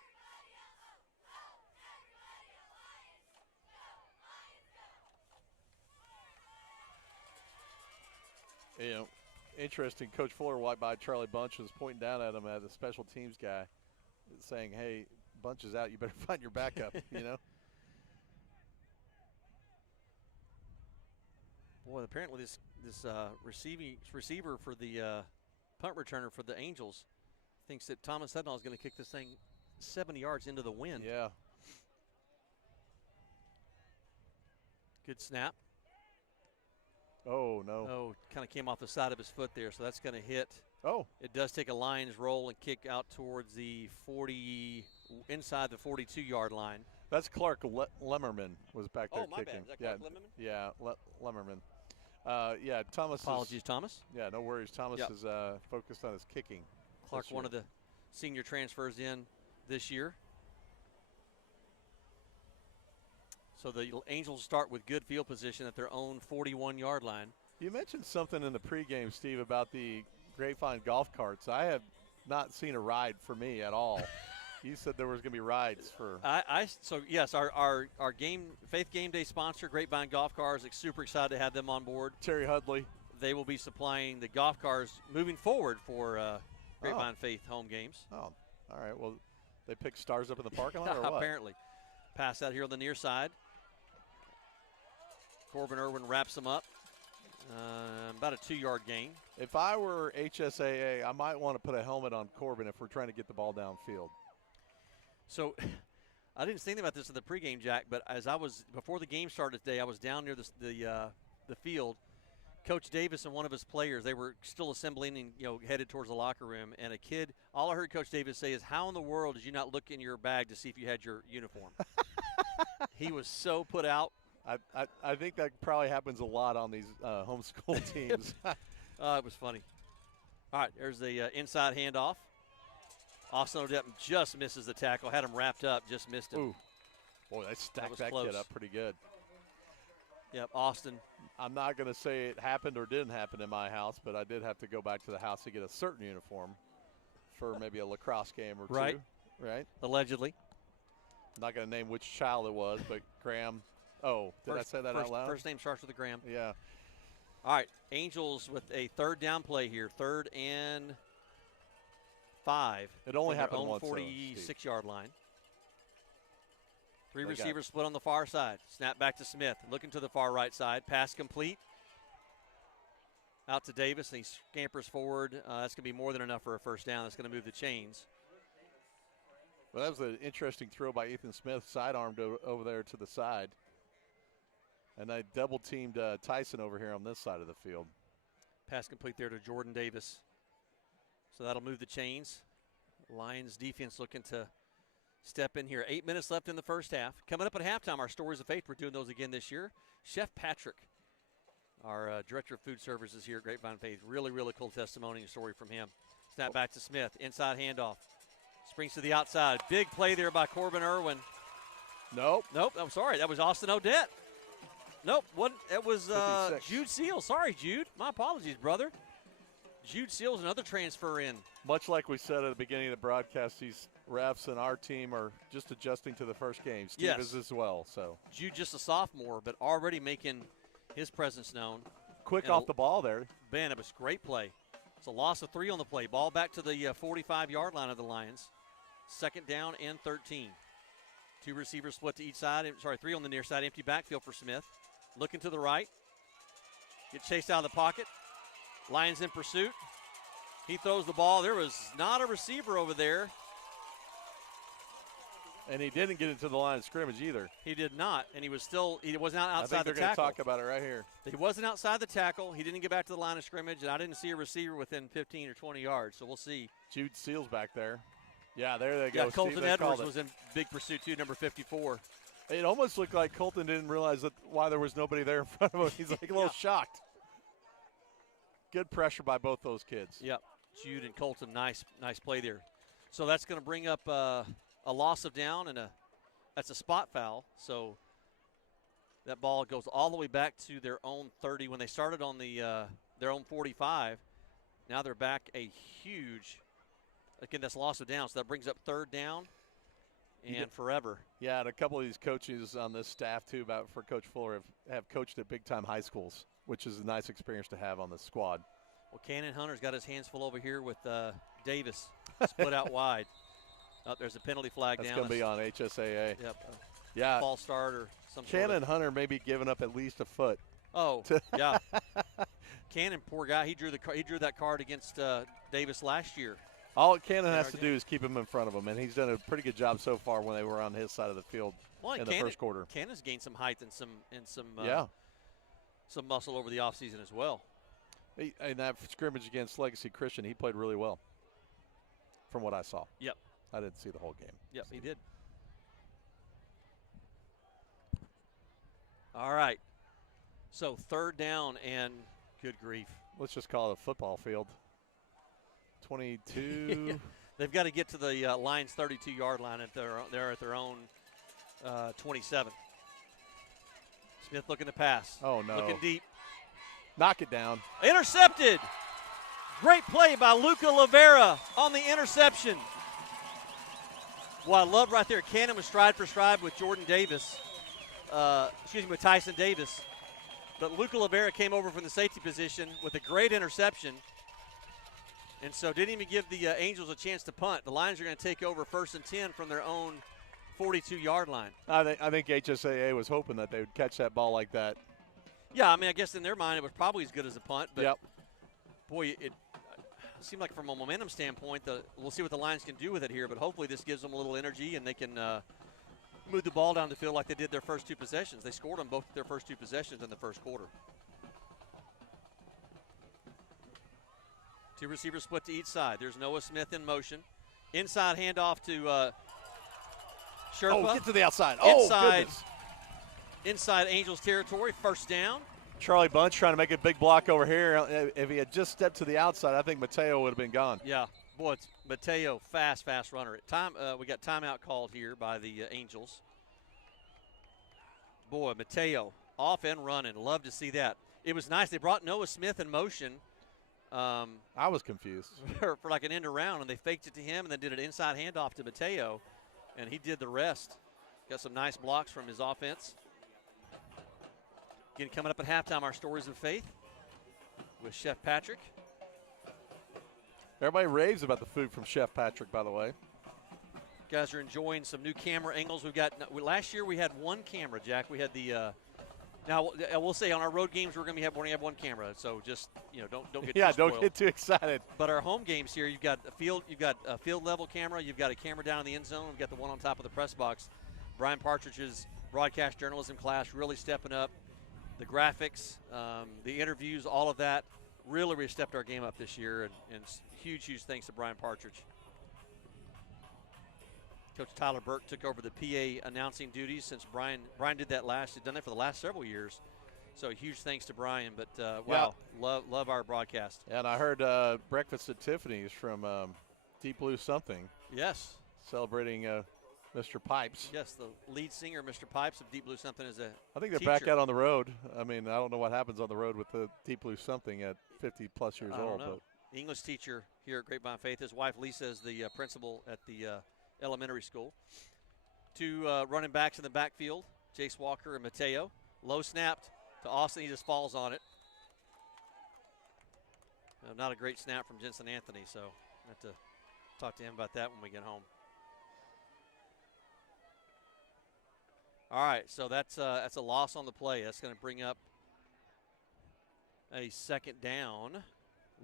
You know, interesting. Coach Fuller walked by Charlie Bunch, was pointing down at him as a special teams guy, saying, "Hey, Bunch is out. You better find your backup." You know. Boy, apparently this receiver for the punt returner for the Angels thinks that Thomas Hudnall is going to kick this thing 70 yards into the wind. Yeah. Good snap. Oh, no. Oh, kind of came off the side of his foot there, so that's going to hit. Oh. It does take a Lions roll and kick out towards the 40, inside the 42-yard line. That's Clark Lemmerman was back there my kicking. bad. Is that Clark Lemmerman? Yeah, Lemmerman. Yeah, Thomas. Apologies, Thomas. Yeah, no worries. Thomas is focused on his kicking. Clark, one of the senior transfers in this year. So the Angels start with good field position at their own 41-yard line. You mentioned something in the pregame, Steve, about the Grapevine golf carts. I have not seen a ride for me at all. You said there was going to be rides for. So yes, our Faith Game Day sponsor, Grapevine Golf Cars, super excited to have them on board. Terry Hudley. They will be supplying the golf cars moving forward for Grapevine Faith home games. Oh, all right. Well, they pick stars up in the parking lot or what? Apparently. Pass out here on the near side. Corbin Irwin wraps them up. About a 2-yard gain. If I were HSAA, I might want to put a helmet on Corbin if we're trying to get the ball downfield. So I didn't think about this in the pregame, Jack, but before the game started today, I was down near the field. Coach Davis and one of his players, they were still assembling and headed towards the locker room. And a kid, all I heard Coach Davis say is, "How in the world did you not look in your bag to see if you had your uniform?" He was so put out. I think that probably happens a lot on these homeschool teams. It was funny. All right, there's the inside handoff. Austin Odette just misses the tackle. Had him wrapped up, just missed him. Ooh. Boy, they stacked that kid up pretty good. Yep, Austin. I'm not going to say it happened or didn't happen in my house, but I did have to go back to the house to get a certain uniform for maybe a lacrosse game or Right. two. Right. Allegedly. I'm not going to name which child it was, but Graham. Oh, did I say that out loud? First name starts with a Graham. Yeah. All right, Angels with a third down play here, 3rd and 5. It only happened on once, though, 46-yard line. Three They receivers split on the far side. Snap back to Smith, looking to the far right side. Pass complete. Out to Davis, and he scampers forward. That's going to be more than enough for a first down. That's going to move the chains. Well, that was an interesting throw by Ethan Smith, sidearmed over there to the side. And I double-teamed Tyson over here on this side of the field. Pass complete there to Jordan Davis. So that'll move the chains. Lions defense looking to step in here. 8 minutes left in the first half. Coming up at halftime, our Stories of Faith. We're doing those again this year. Chef Patrick, our Director of Food Services here at Grapevine Faith. Really, really cool testimony and story from him. Snap back to Smith. Inside handoff. Springs to the outside. Big play there by Corbin Irwin. Nope. I'm sorry. That was Austin Odette. Nope. It was 56. Jude Seals. Sorry, Jude. My apologies, brother. Jude Seals, another transfer in. Much like we said at the beginning of the broadcast, these refs and our team are just adjusting to the first game. Steve is as well. So Jude just a sophomore, but already making his presence known. Quick off the ball there. Ben, it was a great play. It's a loss of 3 on the play. Ball back to the 45-yard line of the Lions. 2nd down and 13. 2 receivers split to each side. 3 on the near side. Empty backfield for Smith. Looking to the right. Get chased out of the pocket. Lions in pursuit. He throws the ball. There was not a receiver over there. And he didn't get into the line of scrimmage either. He did not, and he wasn't outside the tackle. I think they're going to talk about it right here. He wasn't outside the tackle. He didn't get back to the line of scrimmage, and I didn't see a receiver within 15 or 20 yards, so we'll see. Jude Seals back there. Yeah, there they go. Yeah, Colton Edwards was in big pursuit, too, number 54. It almost looked like Colton didn't realize why there was nobody there in front of him. He's like a little shocked. Good pressure by both those kids. Yep, Jude and Colton, nice play there. So that's going to bring up a loss of down, and that's a spot foul. So that ball goes all the way back to their own 30 when they started on their own 45. Now they're back a huge, again, that's a loss of down. So that brings up 3rd down and forever. Yeah, and a couple of these coaches on this staff, too, for Coach Fuller, have coached at big-time high schools, which is a nice experience to have on the squad. Well, Cannon Hunter's got his hands full over here with Davis, split out wide. There's a penalty flag That's down. That's going to be on HSAA. Yep. Yeah. False start or something. Cannon Hunter may be giving up at least a foot. Oh, yeah. Cannon, poor guy, he drew that card against Davis last year. All Cannon has to do is keep him in front of him, and he's done a pretty good job so far when they were on his side of the field in the first quarter. Cannon's gained some height and some muscle over the offseason as well. In that scrimmage against Legacy Christian, he played really well from what I saw. Yep. I didn't see the whole game. Yep, he did. All right. So 3rd down and good grief. Let's just call it a football field. 22. They've got to get to the Lions' 32-yard line. They're at their own 27. Smith looking to pass. Oh, no. Looking deep. Knock it down. Intercepted. Great play by Luca Rivera on the interception. Well, I love right there. Cannon was stride for stride with Jordan Davis. With Tyson Davis. But Luca Rivera came over from the safety position with a great interception. And so didn't even give the Angels a chance to punt. The Lions are going to take over 1st and 10 from their own 42-yard line. I think HSAA was hoping that they would catch that ball like that. Yeah, I mean, I guess in their mind it was probably as good as a punt. But, yep. Boy, it seemed like from a momentum standpoint, we'll see what the Lions can do with it here. But hopefully this gives them a little energy and they can move the ball down the field like they did their first 2 possessions. They scored on both their first 2 possessions in the first quarter. 2 receivers split to each side. There's Noah Smith in motion. Inside handoff to Sherpa. Oh, get to the outside. Goodness. Inside Angels territory, 1st down. Charlie Bunch trying to make a big block over here. If he had just stepped to the outside, I think Mateo would have been gone. Yeah, boy, it's Mateo, fast runner. We got timeout called here by the Angels. Boy, Mateo off and running. Love to see that. It was nice. They brought Noah Smith in motion. I was confused. For like an end around, and they faked it to him and then did an inside handoff to Mateo, and he did the rest. Got some nice blocks from his offense. Again, coming up at halftime, our Stories of Faith with Chef Patrick. Everybody raves about the food from Chef Patrick, by the way. You guys are enjoying some new camera angles. We've got, last year we had one camera, Jack. We had the, now I will say on our road games we're going to have one camera. So just, don't get too spoiled. Don't get too excited. But our home games here, you've got a field level camera, you've got a camera down in the end zone, we've got the one on top of the press box. Brian Partridge's broadcast journalism class really stepping up. The graphics, the interviews, all of that, really stepped our game up this year, and huge thanks to Brian Partridge. Coach Tyler Burke took over the PA announcing duties since Brian did that he's done that for the last several years. So huge thanks to Brian, but wow, love our broadcast. And I heard Breakfast at Tiffany's from Deep Blue Something. Yes. Celebrating Mr. Pipes. Yes, the lead singer, Mr. Pipes of Deep Blue Something, is I think they're back out on the road. I mean, I don't know what happens on the road with the Deep Blue Something at 50-plus years old. But English teacher here at Grapevine Faith. His wife, Lisa, is the principal at the elementary school. Two running backs in the backfield, Jace Walker and Mateo. Low snapped to Austin. He just falls on it. Not a great snap from Jensen Anthony, so I have to talk to him about that when we get home. All right, so that's a loss on the play. That's going to bring up a second down,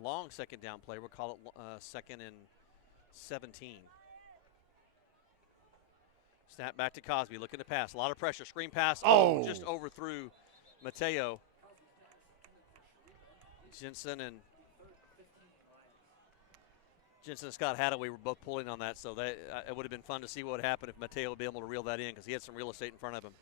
long second down play. We'll call it 2nd and 17. Snap back to Cosby, looking to pass. A lot of pressure. Screen pass. Oh, just overthrew Mateo. Jensen and Scott Hadaway were both pulling on that, so it would have been fun to see what would happen if Mateo would be able to reel that in, because he had some real estate in front of him.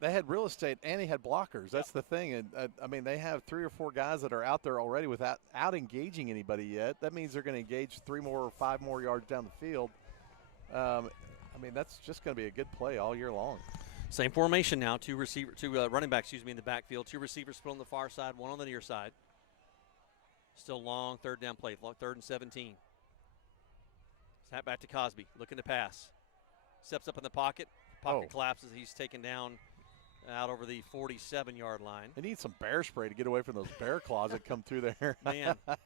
They had real estate and he had blockers. That's the thing. And I mean, they have 3 or 4 guys that are out there already without engaging anybody yet. That means they're going to engage 3 more or 5 more yards down the field. I mean, that's just going to be a good play all year long. Same formation now. Two running backs, in the backfield. 2 receivers split on the far side, 1 on the near side. Still long third down play, 3rd and 17. Snap back to Cosby, looking to pass. Steps up in the pocket. Pocket collapses. He's taken down out over the 47-yard line. They need some bear spray to get away from those bear claws that come through there. Man, a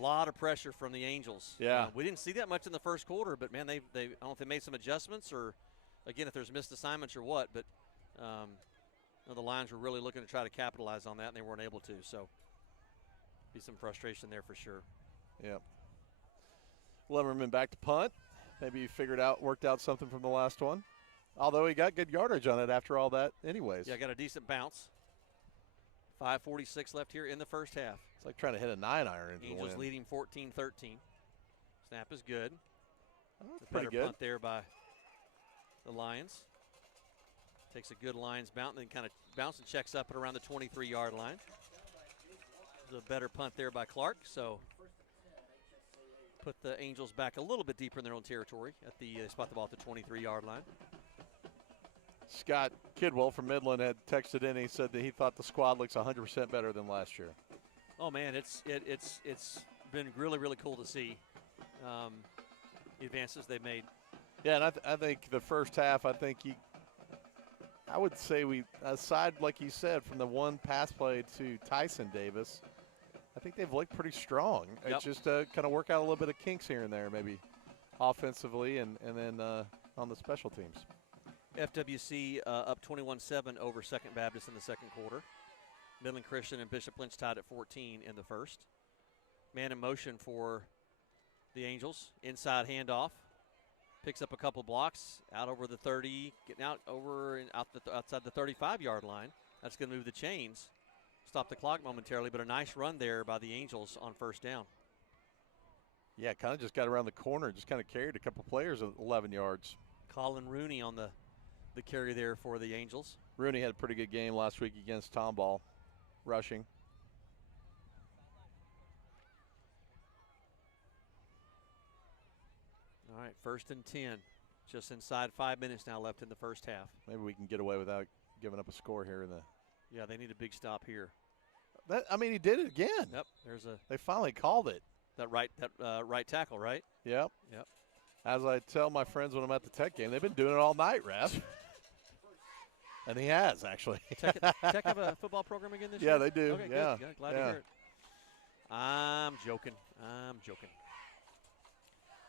lot of pressure from the Angels. Yeah. We didn't see that much in the first quarter, but, man, I don't know if they made some adjustments or, again, if there's missed assignments or what, but the Lions were really looking to try to capitalize on that, and they weren't able to. So, be some frustration there for sure. Yeah. Lemmerman back to punt. Maybe he worked out something from the last one. Although he got good yardage on it after all that anyways. Yeah, got a decent bounce. 5:46 left here in the first half. It's like trying to hit a 9-iron. Angels leading 14-13. Snap is good. Pretty good. Punt there by the Lions. Takes a good Lions bounce, then kind of bounce and checks up at around the 23-yard line. The better punt there by Clark, so put the Angels back a little bit deeper in their own territory at the spot the ball at the 23-yard line. Scott Kidwell from Midland had texted in. He said that he thought the squad looks 100% better than last year. Oh man, it's been really, really cool to see the advances they've made. Yeah, and I think the first half, I would say aside, like you said, from the one pass play to Tyson Davis, I think they've looked pretty strong. Yep. It's just kind of work out a little bit of kinks here and there, maybe offensively and then on the special teams. FWC up 21-7 over Second Baptist in the second quarter. Midland Christian and Bishop Lynch tied at 14 in the first. Man in motion for the Angels. Inside handoff. Picks up a couple blocks out over the 30, getting out over and outside the 35-yard line. That's going to move the chains. Stop the clock momentarily, but a nice run there by the Angels on first down. Yeah, kind of just got around the corner, just kind of carried a couple players at 11 yards. Colin Rooney on the carry there for the Angels. Rooney had a pretty good game last week against Tomball, rushing. All right, 1st and 10. Just inside 5 minutes now left in the first half. Maybe we can get away without giving up a score here in the Yeah, they need a big stop here. He did it again. Yep, there's a. They finally called it. That right tackle, right? Yep. Yep. As I tell my friends when I'm at the Tech game, they've been doing it all night, ref. And he has, actually. Tech have a football program again this year? Yeah, they do. Okay, yeah. good. Glad to hear it. I'm joking.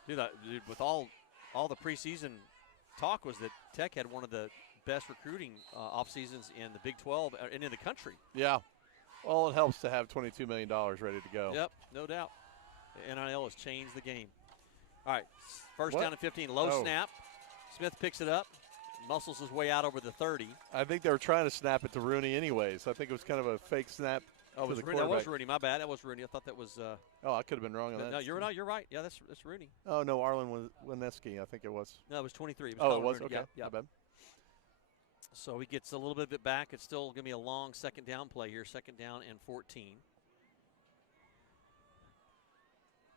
Dude, with all the preseason talk was that Tech had one of the best recruiting off seasons in the Big 12 and in the country. Yeah. Well, it helps to have $22 million ready to go. Yep, no doubt. The NIL has changed the game. All right, first down and 15, low snap. Smith picks it up, muscles his way out over the 30. I think they were trying to snap it to Rooney anyways. I think it was kind of a fake snap to the quarterback. That was Rooney, my bad. That was Rooney. I thought that was I could have been wrong on that. No, you're right. Yeah, that's Rooney. Oh, no, Arlen Wineski, I think it was. No, it was 23. It was? Rooney. Okay, yeah. my bad. So he gets a little bit of it back. It's still going to be a long second down play here, second down and 14.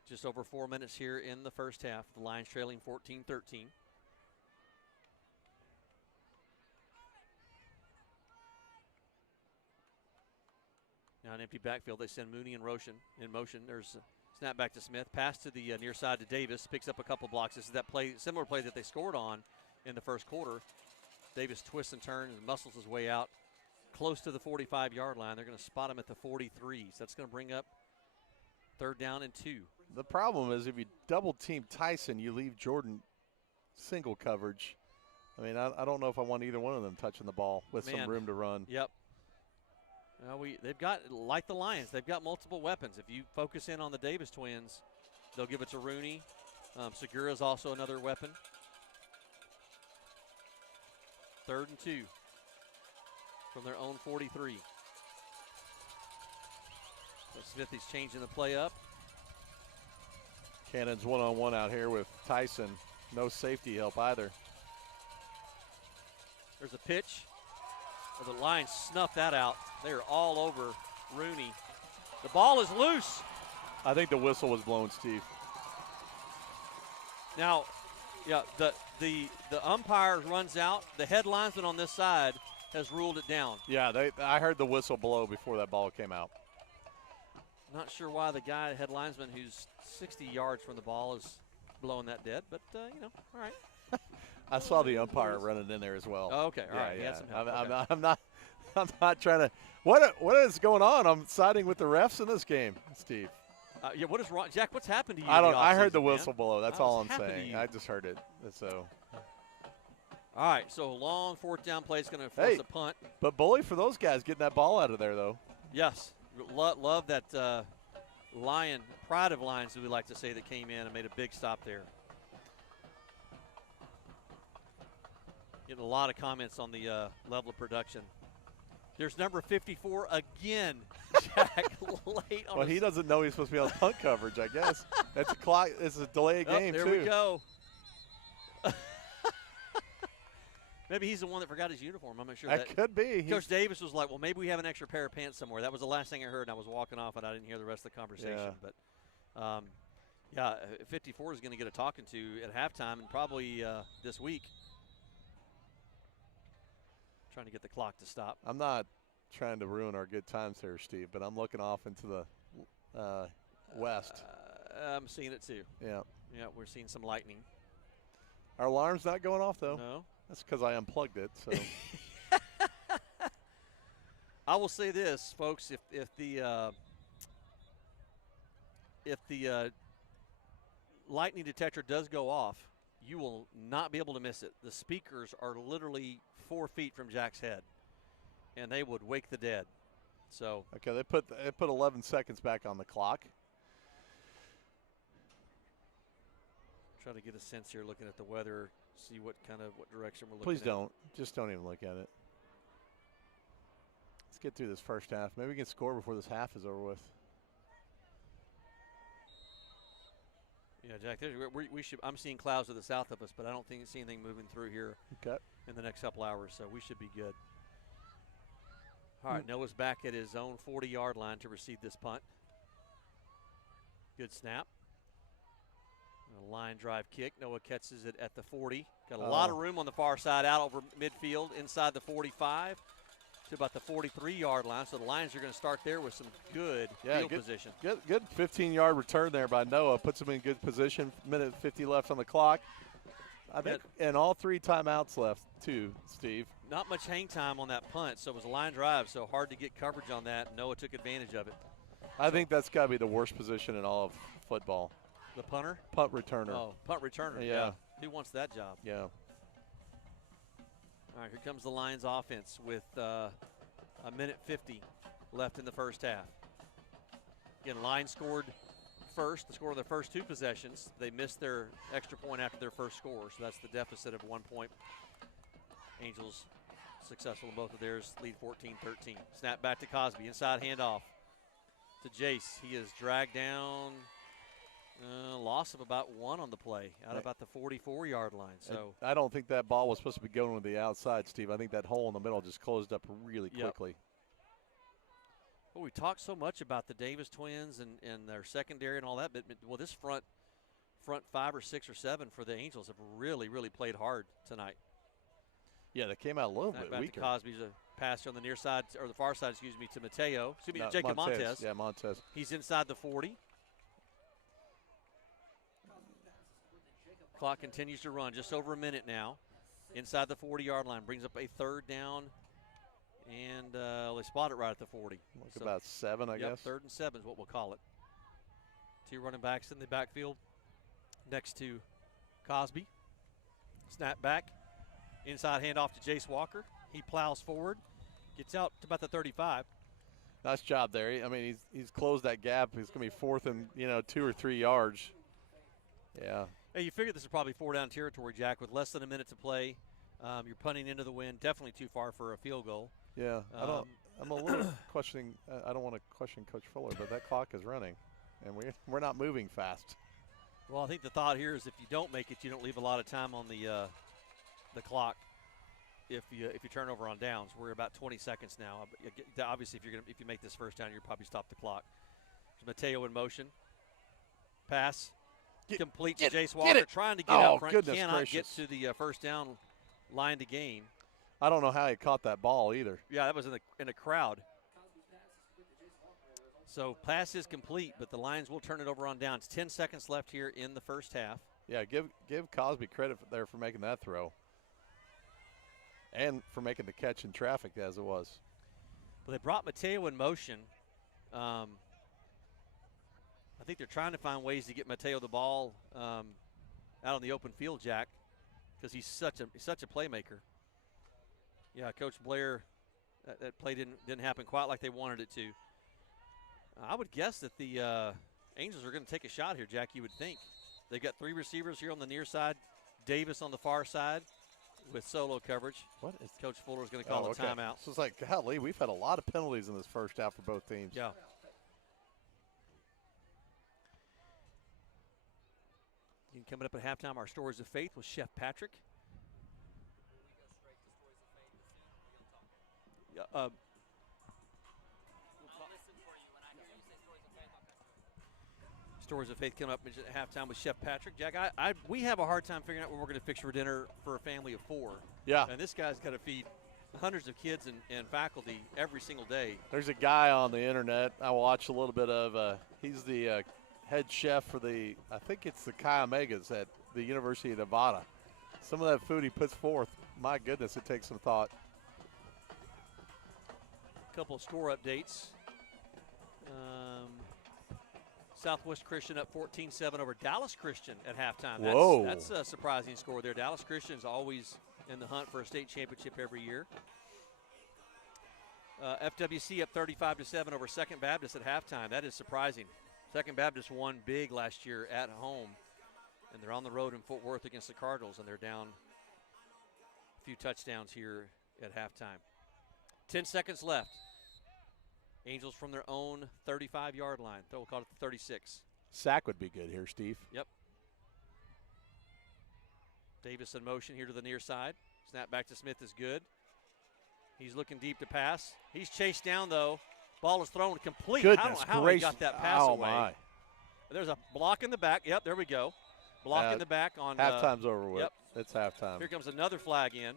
Just over 4 minutes here in the first half. The Lions trailing 14-13. Now an empty backfield. They send Mooney and Roshan in motion. There's a snap back to Smith. Pass to the near side to Davis. Picks up a couple blocks. This is that play, similar play that they scored on in the first quarter. Davis twists and turns and muscles his way out close to the 45-yard line. They're going to spot him at the 43. So that's going to bring up third down and 2. The problem is if you double team Tyson, you leave Jordan single coverage. I mean, I don't know if I want either one of them touching the ball with some room to run. Yep. They've got, like the Lions, they've got multiple weapons. If you focus in on the Davis twins, they'll give it to Rooney. Segura is also another weapon. Third and 2 from their own 43. So Smithy's changing the play up. Cannon's one-on-one out here with Tyson. No safety help either. There's a pitch. Well, the Lions snuffed that out. They're all over Rooney. The ball is loose. I think the whistle was blown, Steve. Now, yeah, the umpire runs out. The head linesman on this side has ruled it down. Yeah, I heard the whistle blow before that ball came out. Not sure why the guy, head linesman, who's 60 yards from the ball is blowing that dead, but, all right. I saw the umpire running in there as well. Oh, okay, all right. He Yeah. had some help. I'm not trying to. What is going on? I'm siding with the refs in this game, Steve. What is wrong, Jack? What's happened to you? I heard the whistle blow. That's all I'm happened to saying. you? I just heard it. So. All right, so long fourth down play is going to force a punt. But bully for those guys getting that ball out of there, though. Yes, love that Lion, pride of Lions, as we like to say, that came in and made a big stop there. Getting a lot of comments on the level of production. There's number 54 again, Jack, late on. Well, he doesn't know he's supposed to be on punt coverage, I guess. That's a clock. It's a delay game, there too. There we go. Maybe he's the one that forgot his uniform. I'm not sure. That could be. Coach Davis was like, well, maybe we have an extra pair of pants somewhere. That was the last thing I heard, and I was walking off, and I didn't hear the rest of the conversation. Yeah. But, 54 is going to get a talking to at halftime and probably this week. Trying to get the clock to stop. I'm not trying to ruin our good times here, Steve, but I'm looking off into the west. I'm seeing it too. Yeah. Yeah, we're seeing some lightning. Our alarm's not going off, though. No. That's because I unplugged it. So. I will say this, folks: if the lightning detector does go off, you will not be able to miss it. The speakers are literally 4 feet from Jack's head, and they would wake the dead. So okay, they put 11 seconds back on the clock. Try to get a sense here, looking at the weather, see what direction we're looking. Please at. don't. Just don't even look at it. Let's get through this first half. Maybe we can score before this half is over with. Yeah, Jack. We should. I'm seeing clouds to the south of us, but I don't see anything moving through here in the next couple hours. So we should be good. All right, Noah's back at his own 40-yard line to receive this punt. Good snap. A line drive kick. Noah catches it at the 40. Got a lot of room on the far side, out over midfield, inside the 45. to about the 43-yard line. So the Lions are going to start there with some good field position. Good 15-yard return there by Noah. Puts them in good position. Minute 50 left on the clock. I think, and all 3 timeouts left too, Steve. Not much hang time on that punt, so it was a line drive, so hard to get coverage on that. Noah took advantage of it. I think that's got to be the worst position in all of football. The punter? Punt returner. Oh, punt returner. Yeah. Who wants that job? Yeah. All right, here comes the Lions offense with a minute 50 left in the first half. Again, Lions scored first. They scored their first 2 possessions. They missed their extra point after their first score, so that's the deficit of 1 point. Angels successful in both of theirs, lead 14-13. Snap back to Cosby, inside handoff to Jace. He is dragged down, loss of about 1 on the play, out about the 44-yard line. So I don't think that ball was supposed to be going to the outside, Steve. I think that hole in the middle just closed up really quickly. Well, we talked so much about the Davis twins and their secondary and all that, but well, this front 5 or 6 or 7 for the Angels have really, really played hard tonight. Yeah, they came out a little bit back weaker. To Cosby's a pass on the near side, or the far side, excuse me, to Mateo. Excuse me, Jacob Montez. Yeah, Montez. He's inside the 40. Clock continues to run, just over a minute now. Inside the 40-yard line, brings up a 3rd down, and they spot it right at the 40. Like about 7, I guess. 3rd and 7 is what we'll call it. 2 running backs in the backfield next to Cosby. Snap back. Inside handoff to Jace Walker. He plows forward, gets out to about the 35. Nice job there. I mean, he's closed that gap. He's going to be 4th and 2 or 3 yards. Yeah. Hey, you figure this is probably 4-down territory, Jack, with less than a minute to play. You're punting into the wind. Definitely too far for a field goal. Yeah. I'm a little questioning. I don't want to question Coach Fuller, but that clock is running, and we're not moving fast. Well, I think the thought here is if you don't make it, you don't leave a lot of time on the clock. If you turn over on downs, we're about 20 seconds now. Obviously, if you make this first down, you'll probably stop the clock. There's Mateo in motion. Pass complete to Jace Walker, trying to get out front. Cannot get to the first down line to gain. I don't know how he caught that ball either. Yeah, that was in a crowd. So pass is complete, but the Lions will turn it over on downs. 10 seconds left here in the first half. Yeah, give Cosby credit there for making that throw. And for making the catch in traffic as it was. Well, they brought Mateo in motion. I think they're trying to find ways to get Mateo the ball out on the open field, Jack, because he's such a playmaker. Yeah, Coach Blair, that play didn't happen quite like they wanted it to. I would guess that the Angels are going to take a shot here, Jack. You would think. They've got 3 receivers here on the near side, Davis on the far side with solo coverage. What is Coach Fuller is going to call a timeout. So it's like, golly, we've had a lot of penalties in this first half for both teams. Yeah. Coming up at halftime, our Stories of Faith with Chef Patrick. Stories of Faith coming up at halftime with Chef Patrick. Jack, we have a hard time figuring out what we're going to fix for dinner for a family of 4. Yeah. And this guy's got to feed hundreds of kids and faculty every single day. There's a guy on the internet I watch a little bit of. He's the head chef for I think it's the Chi Omegas at the University of Nevada. Some of that food he puts forth, my goodness, it takes some thought. A couple of score updates. Southwest Christian up 14-7 over Dallas Christian at halftime. Whoa. That's a surprising score there. Dallas Christian is always in the hunt for a state championship every year. FWC up 35-7 over Second Baptist at halftime. That is surprising. Second Baptist won big last year at home, and they're on the road in Fort Worth against the Cardinals, and they're down a few touchdowns here at halftime. 10 seconds left. Angels from their own 35-yard line. We'll call it the 36. Sack would be good here, Steve. Yep. Davis in motion here to the near side. Snap back to Smith is good. He's looking deep to pass. He's chased down, though. Ball is thrown complete. Goodness I don't know how gracious. he got that pass away. My. There's a block in the back. Yep, there we go. Block in the back on halftime's over with. Yep. It's halftime. Here comes another flag in.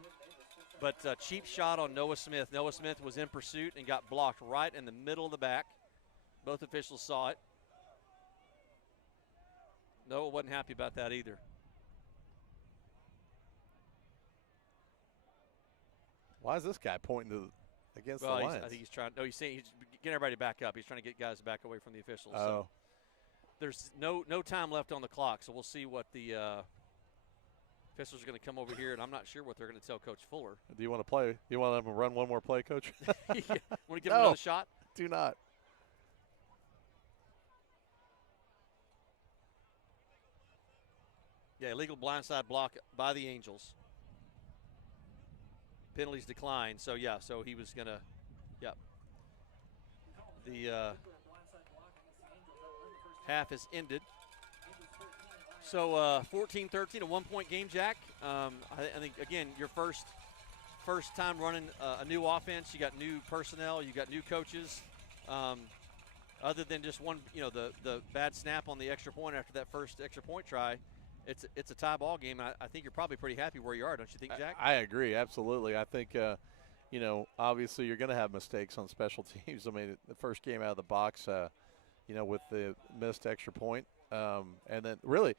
But cheap shot on Noah Smith. Noah Smith was in pursuit and got blocked right in the middle of the back. Both officials saw it. Noah wasn't happy about that either. Why is this guy pointing against the Well, Lions? I think he's trying. No, he's saying he's getting everybody back up. He's trying to get guys back away from the officials. Oh. So there's no time left on the clock, so we'll see what the officials are going to come over here, and I'm not sure what they're going to tell Coach Fuller. Do you want to play? You want them to run one more play, Coach? Yeah. Want to give him another shot? Do not. Yeah, illegal blindside block by the Angels. Penalties declined. So, yeah, so he was going to, yep. The half has ended. So 14-13, a one-point game, Jack. I think, again, your first time running a new offense. You got new personnel. You got new coaches. Other than just one, the bad snap on the extra point after that first extra point try, it's a tie ball game. I think you're probably pretty happy where you are, don't you think, Jack? I agree, absolutely. I think, obviously you're going to have mistakes on special teams. I mean, the first game out of the box, with the missed extra point, and then really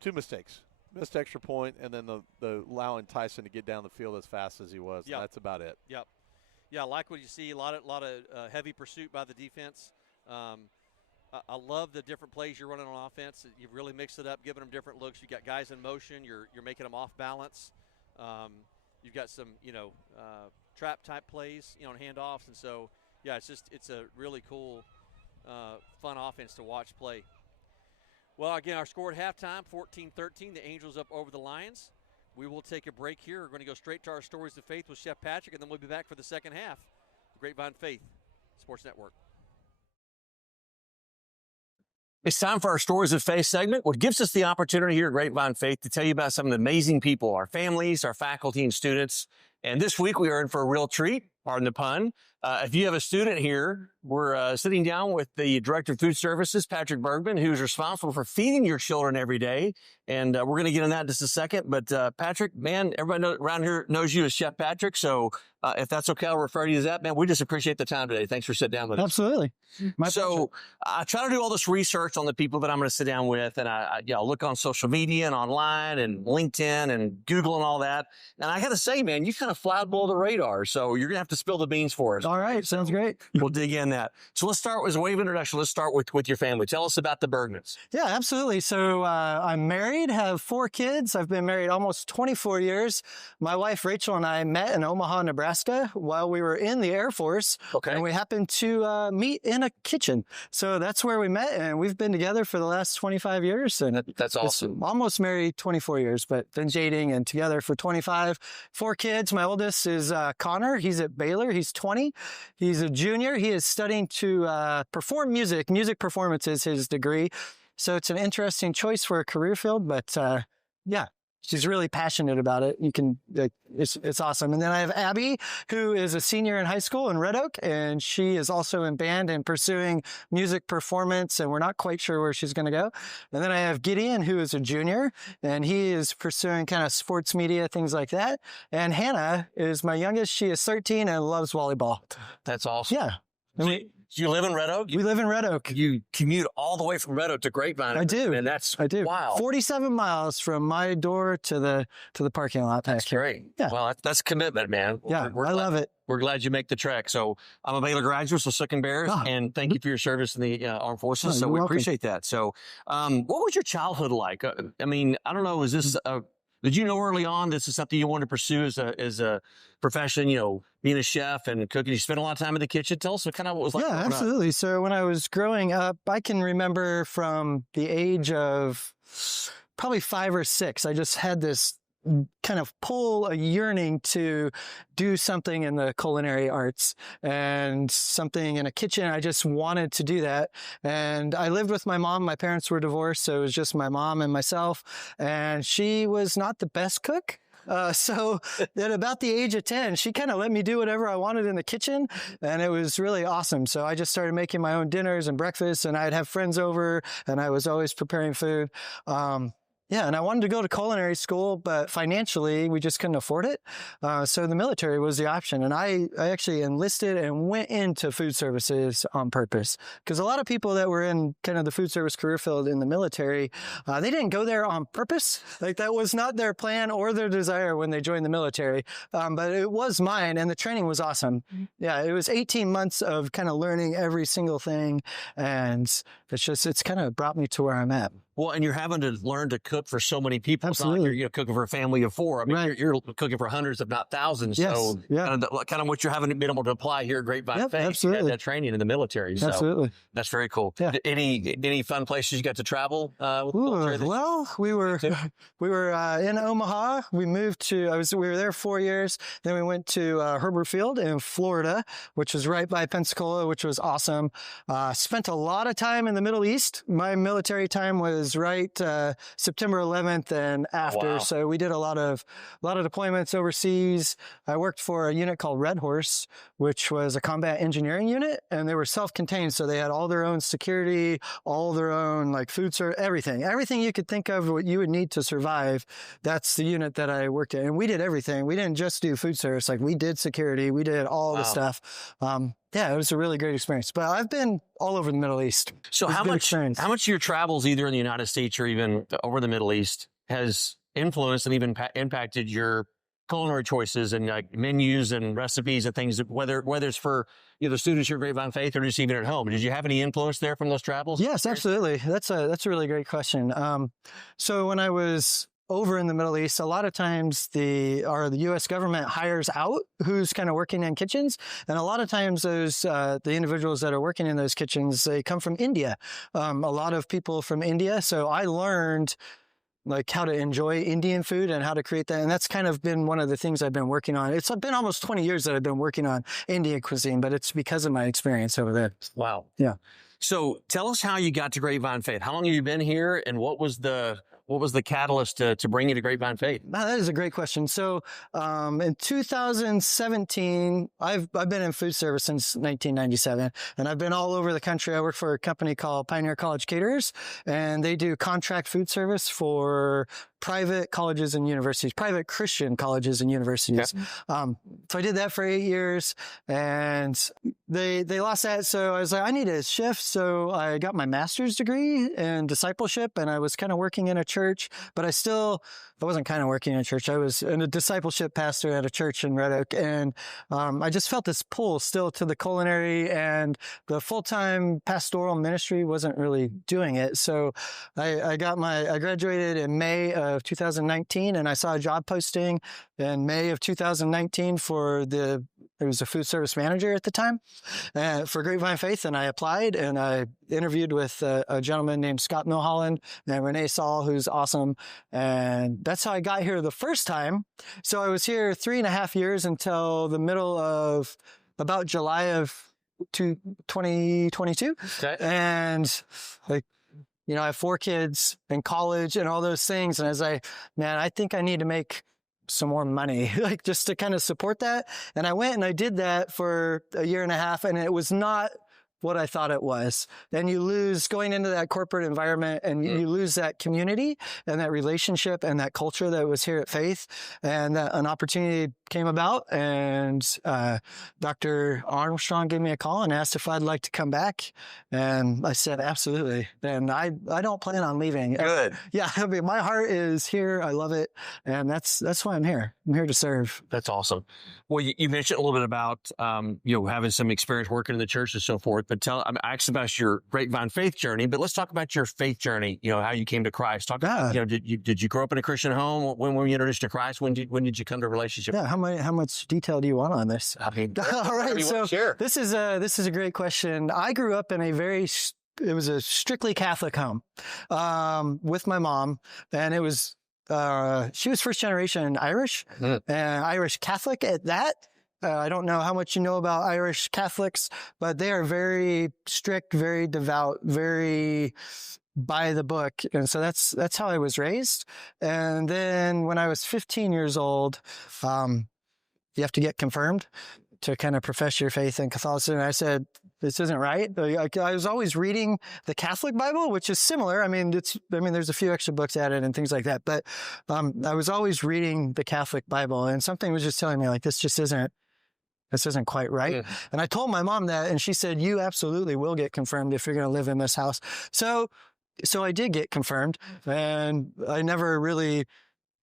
two mistakes. Missed extra point, and then the allowing Tyson to get down the field as fast as he was. Yep. That's about it. Yep. Yeah, I like what you see. A lot of heavy pursuit by the defense. I love the different plays you're running on offense. You've really mixed it up, giving them different looks. You got guys in motion. You're making them off balance. You've got some trap type plays, on handoffs, and so yeah, it's a really cool, fun offense to watch play. Well, again, our score at halftime, 14-13. The Angels up over the Lions. We will take a break here. We're going to go straight to our Stories of Faith with Chef Patrick, and then we'll be back for the second half. Grapevine Faith Sports Network. It's time for our Stories of Faith segment, what gives us the opportunity here at Grapevine Faith to tell you about some of the amazing people, our families, our faculty, and students. And this week we are in for a real treat, pardon the pun. If you have a student here, we're sitting down with the Director of Food Services, Patrick Bergman, who's responsible for feeding your children every day. And we're going to get on that in just a second. But Patrick, man, everybody around here knows you as Chef Patrick. So if that's okay, I'll refer to you as that. Man, we just appreciate the time today. Thanks for sitting down with us. Absolutely. So I try to do all this research on the people that I'm going to sit down with. And I look on social media and online and LinkedIn and Google and all that. And I got to say, man, you kind of fly below the radar. So you're going to have to spill the beans for us. All right. Sounds great. We'll dig in that. So let's start as a way of introduction. Let's start with your family. Tell us about the Bergmans. Yeah, absolutely. So I'm married, have 4 kids. I've been married almost 24 years. My wife, Rachel, and I met in Omaha, Nebraska while we were in the Air Force. Okay. And we happened to meet in a kitchen. So that's where we met, and we've been together for the last 25 years. And that's awesome. Almost married 24 years, but been dating and together for 25. 4 kids. My oldest is Connor. He's at Baylor. He's 20. He's a junior. He is studying to perform music. Music performance is his degree. So it's an interesting choice for a career field, but yeah, she's really passionate about it. It's awesome. And then I have Abby, who is a senior in high school in Red Oak, and she is also in band and pursuing music performance, and we're not quite sure where she's going to go. And then I have Gideon, who is a junior, and he is pursuing kind of sports media, things like that. And Hannah is my youngest. She is 13 and loves volleyball. That's awesome. Yeah. Do you live in Red Oak? We live in Red Oak. You commute all the way from Red Oak to Grapevine. I do. And that's wow. 47 miles from my door to the parking lot. That's great. Yeah. Well, that's commitment, man. Yeah, I love it. We're glad you make the trek. So I'm a Baylor graduate, so Sick and Bears, and thank you for your service in the Armed Forces. So we appreciate that. So what was your childhood like? I mean, I don't know, is this did you know early on this is something you wanted to pursue as a profession, being a chef and cooking? You spent a lot of time in the kitchen. Tell us kind of what it was like. Yeah, absolutely. So when I was growing up, I can remember from the age of probably 5 or 6, I just had this kind of pull, a yearning to do something in the culinary arts and something in a kitchen. I just wanted to do that. And I lived with my mom. My parents were divorced, so it was just my mom and myself. And she was not the best cook. So at about the age of 10, she kind of let me do whatever I wanted in the kitchen, and it was really awesome. So I just started making my own dinners and breakfasts, and I'd have friends over, and I was always preparing food. Yeah, and I wanted to go to culinary school, but financially we just couldn't afford it. So the military was the option. And I actually enlisted and went into food services on purpose. Because a lot of people that were in kind of the food service career field in the military, they didn't go there on purpose. Like that was not their plan or their desire when they joined the military. But it was mine, and the training was awesome. Yeah, it was 18 months of kind of learning every single thing. And it's kind of brought me to where I'm at. Well, and you're having to learn to cook for so many people. Absolutely. It's not like you're cooking for a family of 4. I mean, you're cooking for hundreds, if not thousands. Yes. So kind of what you're having been able to apply here at Grapevine Faith. Absolutely. You had that training in the military. So Absolutely. That's very cool. Yeah. Any fun places you got to travel? Well, we were in Omaha. We moved to, we were there 4 years. Then we went to Herbert Field in Florida, which was right by Pensacola, which was awesome. Spent a lot of time in the Middle East. My military time was right September 11th and after. Wow. So we did a lot of deployments overseas. I worked for a unit called Red Horse, which was a combat engineering unit, and they were self-contained. So they had all their own security, all their own like food service, everything you could think of what you would need to survive. That's the unit that I worked in. And we did everything. We didn't just do food service. Like we did security. We did all the stuff. Yeah, it was a really great experience. But I've been all over the Middle East. So how much of your travels, either in the United States or even over the Middle East, has influenced and even impacted your culinary choices and like menus and recipes and things, whether it's for the students here at Grapevine Faith or just even at home? Did you have any influence there from those travels? Yes, absolutely. That's a really great question. So when I was over in the Middle East, a lot of times the U.S. government hires out who's kind of working in kitchens, and a lot of times those the individuals that are working in those kitchens, they come from India. A lot of people from India. So I learned like how to enjoy Indian food and how to create that. And that's kind of been one of the things I've been working on. It's been almost 20 years that I've been working on Indian cuisine, but it's because of my experience over there. Wow. Yeah. So tell us how you got to Grapevine Faith. How long have you been here, and what was the catalyst to bring you to Grapevine Faith? That is a great question. So in 2017, I've been in food service since 1997, and I've been all over the country. I work for a company called Pioneer College Caterers, and they do contract food service for private colleges and universities, private Christian colleges and universities. Yeah. So I did that for 8 years, and they lost that. So I was like, I need a shift. So I got my master's degree in discipleship, and I was kind of working in a church, but I wasn't kind of working in a church. I was a discipleship pastor at a church in Red Oak, and I just felt this pull still to the culinary, and the full-time pastoral ministry wasn't really doing it. So I graduated in May of 2019, and I saw a job posting in May of 2019 it was a food service manager at the time for Grapevine Faith, and I applied, and I interviewed with a gentleman named Scott Milholland and Renee Saul, who's awesome, and that's how I got here the first time. So I was here 3.5 years until the middle of about July of 2022. Okay. And I have 4 kids in college and all those things. And I think I need to make some more money, like just to kind of support that. And I went and I did that for 1.5 years, and it was not what I thought it was. Then you lose going into that corporate environment, and you lose that community and that relationship and that culture that was here at Faith. And an opportunity came about, and Dr. Armstrong gave me a call and asked if I'd like to come back. And I said, absolutely. And I don't plan on leaving. Good. Yeah. I mean, my heart is here. I love it. And that's why I'm here. I'm here to serve. That's awesome. Well, you mentioned a little bit about, having some experience working in the church and so forth, but I asked about your Grapevine Faith journey, but let's talk about your faith journey, how you came to Christ. Did you grow up in a Christian home? When were you introduced to Christ? When did you come to a relationship? Yeah. How much detail do you want on this? I mean, all right. So sure. This is a great question. I grew up in it was a strictly Catholic home, with my mom, and it was, she was first generation Irish, and Irish Catholic at that. I don't know how much you know about Irish Catholics, but they are very strict, very devout, very by the book. And so that's how I was raised. And then when I was 15 years old, you have to get confirmed. to kind of profess your faith in Catholicism. And I said, this isn't right. I was always reading the Catholic Bible, which is similar. I mean, there's a few extra books added and things like that. But I was always reading the Catholic Bible, and something was just telling me like, this isn't quite right. Yeah. And I told my mom that, and she said, you absolutely will get confirmed if you're going to live in this house. So I did get confirmed, and I never really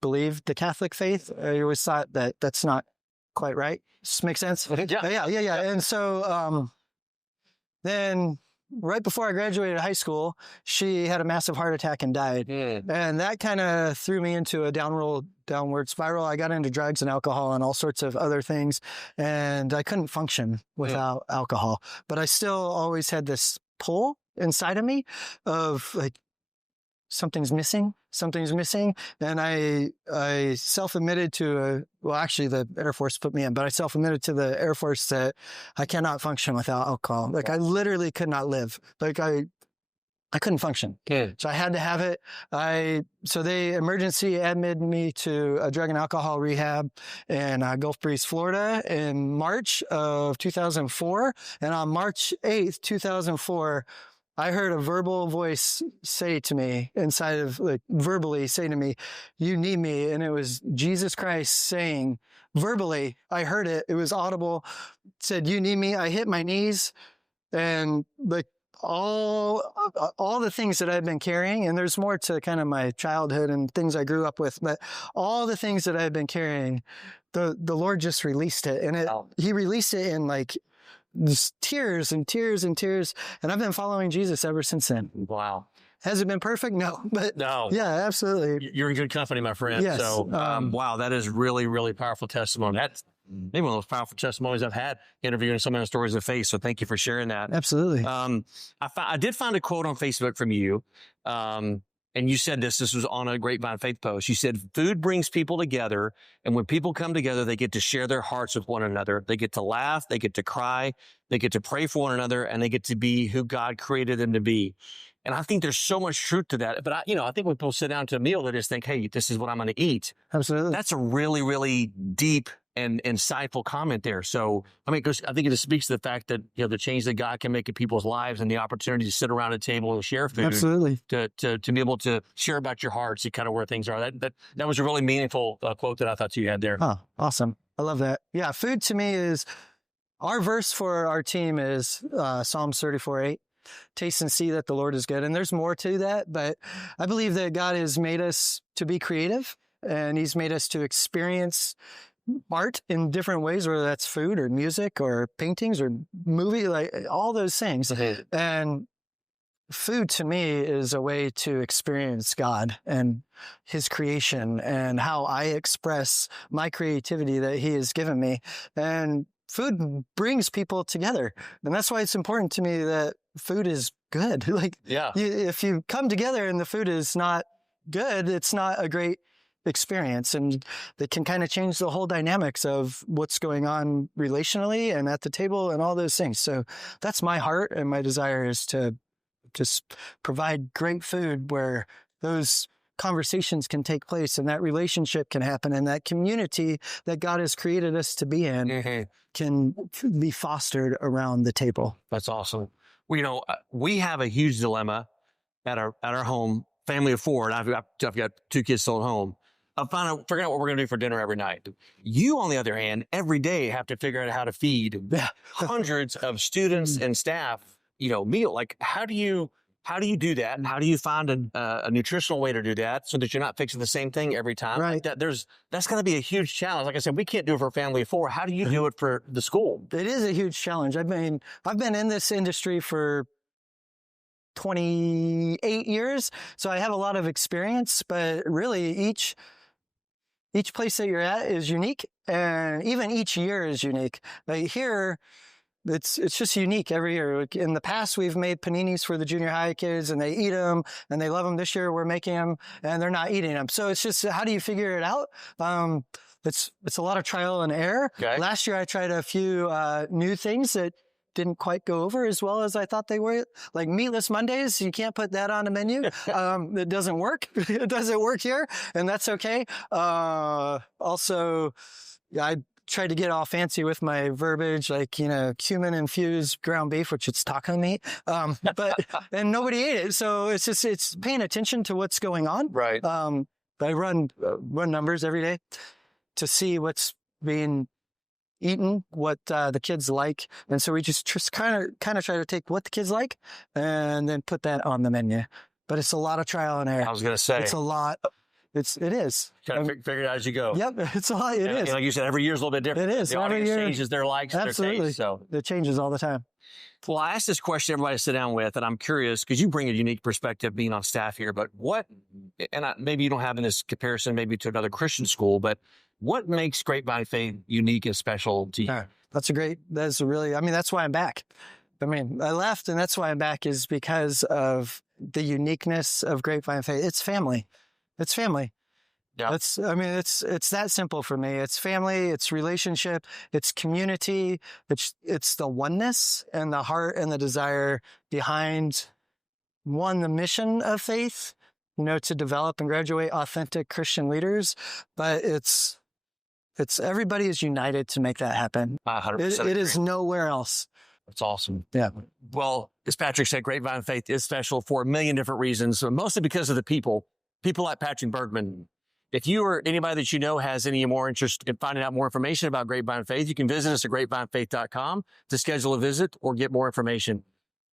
believed the Catholic faith. I always thought that that's not quite right. Does this make sense? Yeah. And so then right before I graduated high school, she had a massive heart attack and died. And that kind of threw me into a downward spiral. I got into drugs and alcohol and all sorts of other things, and I couldn't function without alcohol. But I still always had this pull inside of me of like, something's missing. And I self-admitted to actually the Air Force put me in, but I self-admitted to the Air Force that I cannot function without alcohol. Like I literally could not live. Like I couldn't function. So I had to have it. So they emergency admitted me to a drug and alcohol rehab in Gulf Breeze, Florida in March of 2004. And on March 8th, 2004, I heard a verbal voice say to me verbally say to me, you need me. And it was Jesus Christ saying verbally, I heard it. It was audible. It said, you need me. I hit my knees, and like all the things that I've been carrying, and there's more to kind of my childhood and things I grew up with, but all the things that I've been carrying, the Lord just released it. And he released it in like just tears and tears and tears. And I've been following Jesus ever since then. Wow. Has it been perfect? No, but no. Yeah, absolutely. You're in good company, my friend. Yes. So, wow, that is really, really powerful testimony. That's maybe one of those powerful testimonies I've had interviewing some of the stories of faith. So thank you for sharing that. Absolutely. I did find a quote on Facebook from you. And you said this was on a Grapevine Faith post. You said, food brings people together. And when people come together, they get to share their hearts with one another. They get to laugh. They get to cry. They get to pray for one another. And they get to be who God created them to be. And I think there's so much truth to that. But I think when people sit down to a meal, they just think, hey, this is what I'm going to eat. Absolutely. That's a really, really deep and insightful comment there. So, I think it just speaks to the fact that, the change that God can make in people's lives and the opportunity to sit around a table and share food. Absolutely. To be able to share about your hearts and kind of where things are. That was a really meaningful quote that I thought you had there. Oh, awesome. I love that. Yeah. Food to me is, our verse for our team is Psalms 34:8. Taste and see that the Lord is good. And there's more to that, but I believe that God has made us to be creative, and he's made us to experience art in different ways, whether that's food or music or paintings or movie, like all those things. Mm-hmm. And food to me is a way to experience God and his creation and how I express my creativity that he has given me. And food brings people together. And that's why it's important to me that food is good. If you come together and the food is not good, it's not a great experience, and that can kind of change the whole dynamics of what's going on relationally and at the table and all those things. So that's my heart, and my desire is to just provide great food where those conversations can take place and that relationship can happen and that community that God has created us to be in can be fostered around the table. That's awesome. Well, we have a huge dilemma at our home, family of four, and I've got two kids still at home. I'm figuring out what we're going to do for dinner every night. You, on the other hand, every day have to figure out how to feed hundreds of students and staff, meal. Like, how do you do that? And how do you find a nutritional way to do that so that you're not fixing the same thing every time? Right. Like that's going to be a huge challenge. Like I said, we can't do it for a family of four. How do you do it for the school? It is a huge challenge. I mean, I've been in this industry for 28 years, so I have a lot of experience, but really each place that you're at is unique, and even each year is unique. Like here, it's just unique every year. In the past, we've made paninis for the junior high kids, and they eat them, and they love them. This year, we're making them, and they're not eating them. So it's just, how do you figure it out? It's a lot of trial and error. Okay. Last year, I tried a few new things that didn't quite go over as well as I thought they were. Like meatless Mondays, you can't put that on the menu. It doesn't work. It doesn't work here, and that's okay. Also, I tried to get all fancy with my verbiage, like, cumin infused ground beef, which it's taco meat. And nobody ate it. So it's paying attention to what's going on. Right. I run numbers every day to see what's being eaten, what the kids like. And so we just kind of try to take what the kids like and then put that on the menu. But it's a lot of trial and error. I was going to say. It's a lot. It is. Kind of figure it out as you go. Yep, it's a lot. It is. And like you said, every year is a little bit different. It is. The Every audience year changes their likes, absolutely. their tastes. So it changes all the time. Well, I asked this question to everybody I sit down with, and I'm curious because you bring a unique perspective being on staff here. But maybe you don't have in this comparison, maybe to another Christian school, but what makes Grapevine Faith unique and special to you? That's why I'm back. I left, and that's why I'm back is because of the uniqueness of Grapevine Faith. It's family. It's family. Yeah. It's that simple for me. It's family, it's relationship, it's community, it's the oneness and the heart and the desire behind the mission of faith, to develop and graduate authentic Christian leaders. But it's everybody is united to make that happen. 100%. It is nowhere else. That's awesome. Yeah. Well, as Patrick said, Grapevine Faith is special for a million different reasons, mostly because of the people like Patrick Bergman. If you or anybody that you know has any more interest in finding out more information about Grapevine Faith, you can visit us at grapevinefaith.com to schedule a visit or get more information.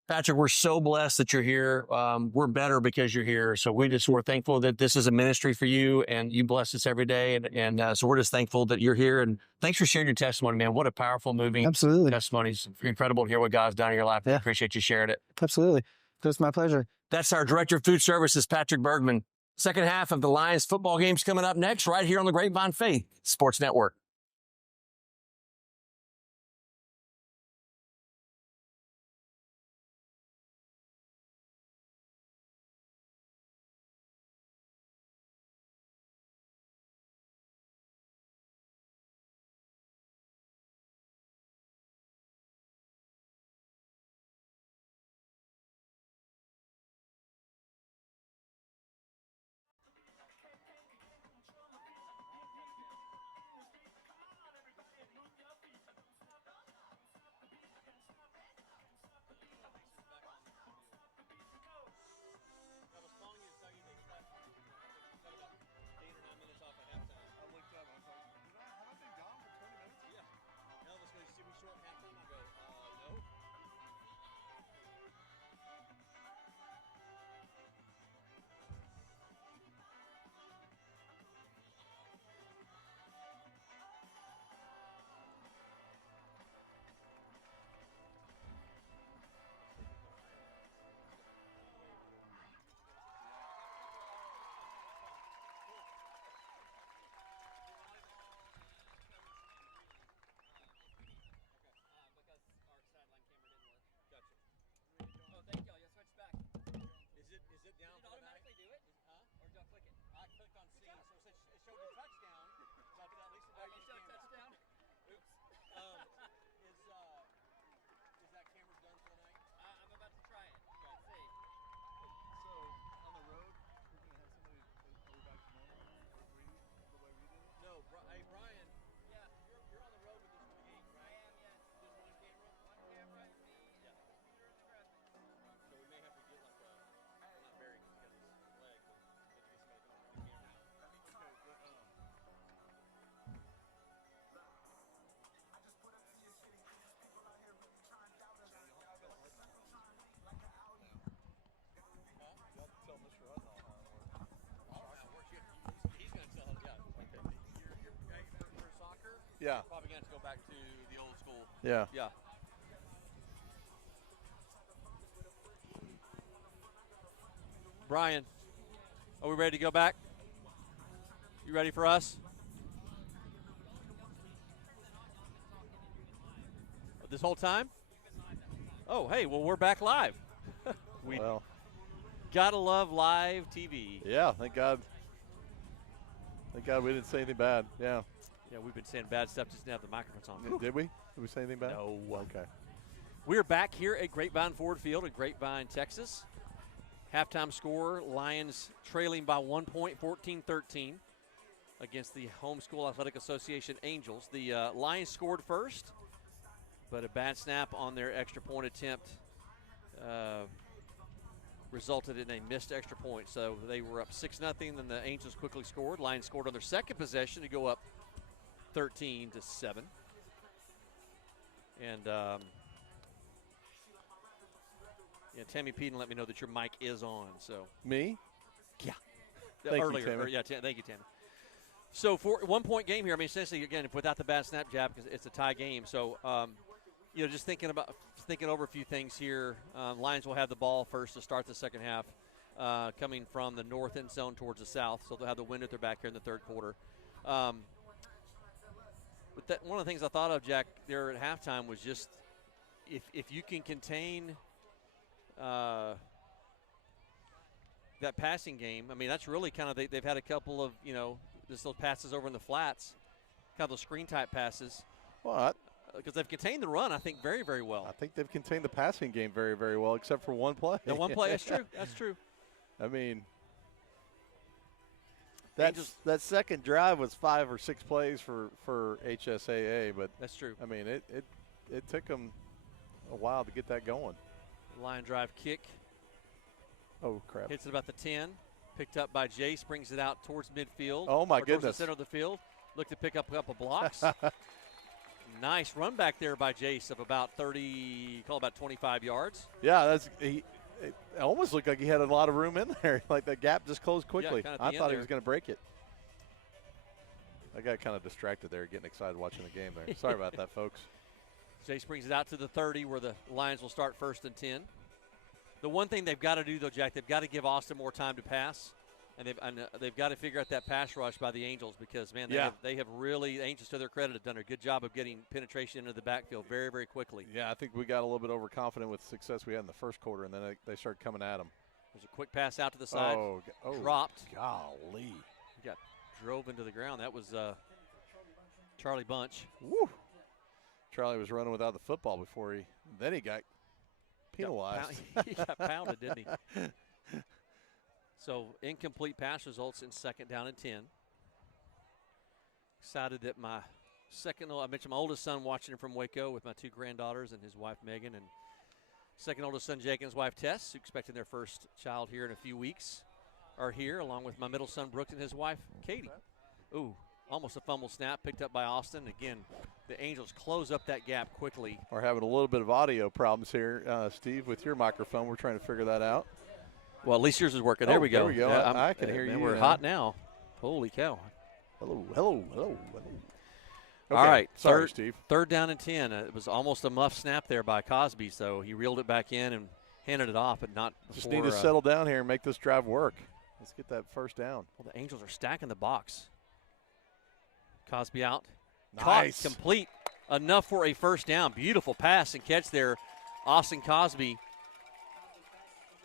Patrick, we're so blessed that you're here. We're better because you're here. So we're thankful that this is a ministry for you and you bless us every day. And so we're just thankful that you're here. And thanks for sharing your testimony, man. What a powerful, moving testimony. It's incredible to hear what God's done in your life. Yeah. I appreciate you sharing it. Absolutely. It's my pleasure. That's our Director of Food Services, Patrick Bergman. Second half of the Lions football game's coming up next, right here on the Grapevine Faith Sports Network. Yeah. Probably going to go back to the old school. Yeah. Yeah. Brian, are we ready to go back? You ready for us? This whole time? Oh, hey, well, we're back live. Gotta love live TV. Yeah, thank God. Thank God we didn't say anything bad. Yeah. Yeah, we've been saying bad stuff, just didn't have the microphones on. Did we? Did we say anything bad? No. Okay. We're back here at Grapevine Ford Field in Grapevine, Texas. Halftime score, Lions trailing by 1 point, 14-13. against the Homeschool Athletic Association Angels. The Lions scored first, but a bad snap on their extra point attempt resulted in a missed extra point. So they were up 6-0, then the Angels quickly scored. Lions scored on their second possession to go up 13-7. And yeah, Tammy Peden let me know that your mic is on. So Me? yeah, Thank you, earlier. Tammy. Thank you, Tammy. So for 1 point game here, I mean, essentially again, without the bad snap jab, because it's a tie game. So just thinking over a few things here. Lions will have the ball first to start the second half, coming from the north end zone towards the south. So they'll have the wind at their back here in the third quarter. But one of the things I thought of, Jack, there at halftime was just if you can contain that passing game. I mean, that's really kind of they've had a couple of just those passes over in the flats, kind of those screen type passes. What? Because they've contained the run, I think, very, very well. I think they've contained the passing game very, very well, except for one play. The one play, that's true. That's true. I mean, that second drive was 5 or 6 plays for HSAA, but that's true. I mean, it took them a while to get that going. Line drive kick. Oh, crap. Hits it about the 10. Picked up by Jace, brings it out towards midfield. Oh, my goodness. Towards the center of the field. Look to pick up a couple blocks. Nice run back there by Jace of about 25 yards. Yeah, it almost looked like he had a lot of room in there. Like the gap just closed quickly. Yeah, I thought he was going to break it. I got kind of distracted there, getting excited watching the game there. Sorry about that, folks. Jace brings it out to the 30 where the Lions will start first and 10. The one thing they've got to do, though, Jack, they've got to give Austin more time to pass. And they've got to figure out that pass rush by the Angels because, man, they have really, the Angels, to their credit, have done a good job of getting penetration into the backfield very, very quickly. Yeah, I think we got a little bit overconfident with the success we had in the first quarter, and then they started coming at them. There's a quick pass out to the side. Oh, dropped. Golly. Got drove into the ground. That was Charlie Bunch. Woo. Charlie was running without the football before he got penalized. He got pounded, didn't he? So incomplete pass results in 2nd down and 10. Excited that I mentioned my oldest son watching him from Waco with my 2 granddaughters and his wife Megan, and second oldest son Jake and his wife Tess, who expecting their first child here in a few weeks, are here along with my middle son Brooke and his wife Katie. Ooh, almost a fumble snap picked up by Austin. Again, the Angels close up that gap quickly. We're having a little bit of audio problems here, Steve, with your microphone. We're trying to figure that out. Well, at least yours is working. There we go. There we go. Yeah, I can hear you. We're hot now. Holy cow. Hello. Okay, all right. Sorry, Steve. 3rd down and 10. It was almost a muff snap there by Cosby, so he reeled it back in and handed it off, but not Just before, need to settle down here and make this drive work. Let's get that first down. Well, the Angels are stacking the box. Cosby out. Nice. Caught, complete. Enough for a first down. Beautiful pass and catch there. Austin Cosby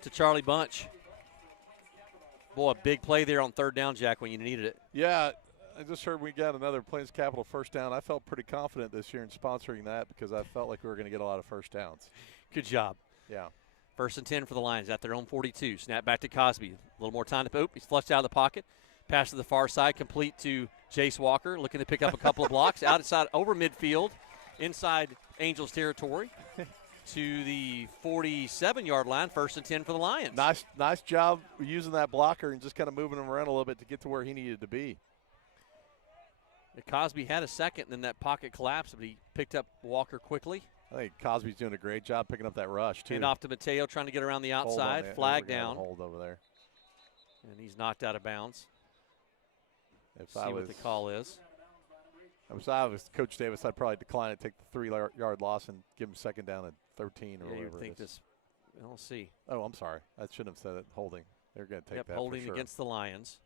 to Charlie Bunch. Boy, a big play there on 3rd down, Jack, when you needed it. Yeah, I just heard we got another Plains Capital first down. I felt pretty confident this year in sponsoring that because I felt like we were going to get a lot of first downs. Good job. Yeah. 1st and 10 for the Lions at their own 42. Snap back to Cosby. A little more time to poop. He's flushed out of the pocket. Pass to the far side, complete to Jace Walker, looking to pick up a couple of blocks. Outside, over midfield, inside Angels territory. To the 47-yard line, 1st and 10 for the Lions. Nice job using that blocker and just kind of moving him around a little bit to get to where he needed to be. Cosby had a second, and then that pocket collapsed, but he picked up Walker quickly. I think Cosby's doing a great job picking up that rush, too. And off to Mateo, trying to get around the outside. Flag down. Hold over there. And he's knocked out of bounds. See what the call is. If I was Coach Davis, I'd probably decline it, take the 3-yard loss, and give him 2nd down and 13 or whatever. You think this? We'll see. Oh, I'm sorry. I shouldn't have said it. Holding. They're going to take that. Holding for sure. against the Lions.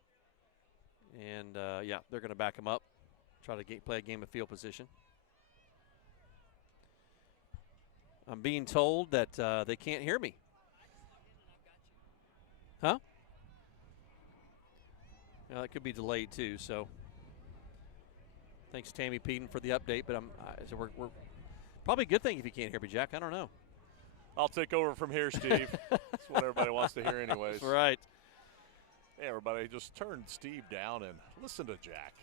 And they're going to back him up. Try to play a game of field position. I'm being told that they can't hear me. Huh? Yeah, that could be delayed too. So, thanks Tammy Peden for the update. But so we're probably a good thing if you can't hear me, Jack. I don't know. I'll take over from here, Steve. That's what everybody wants to hear, anyways. That's right. Hey, everybody, just turn Steve down and listen to Jack.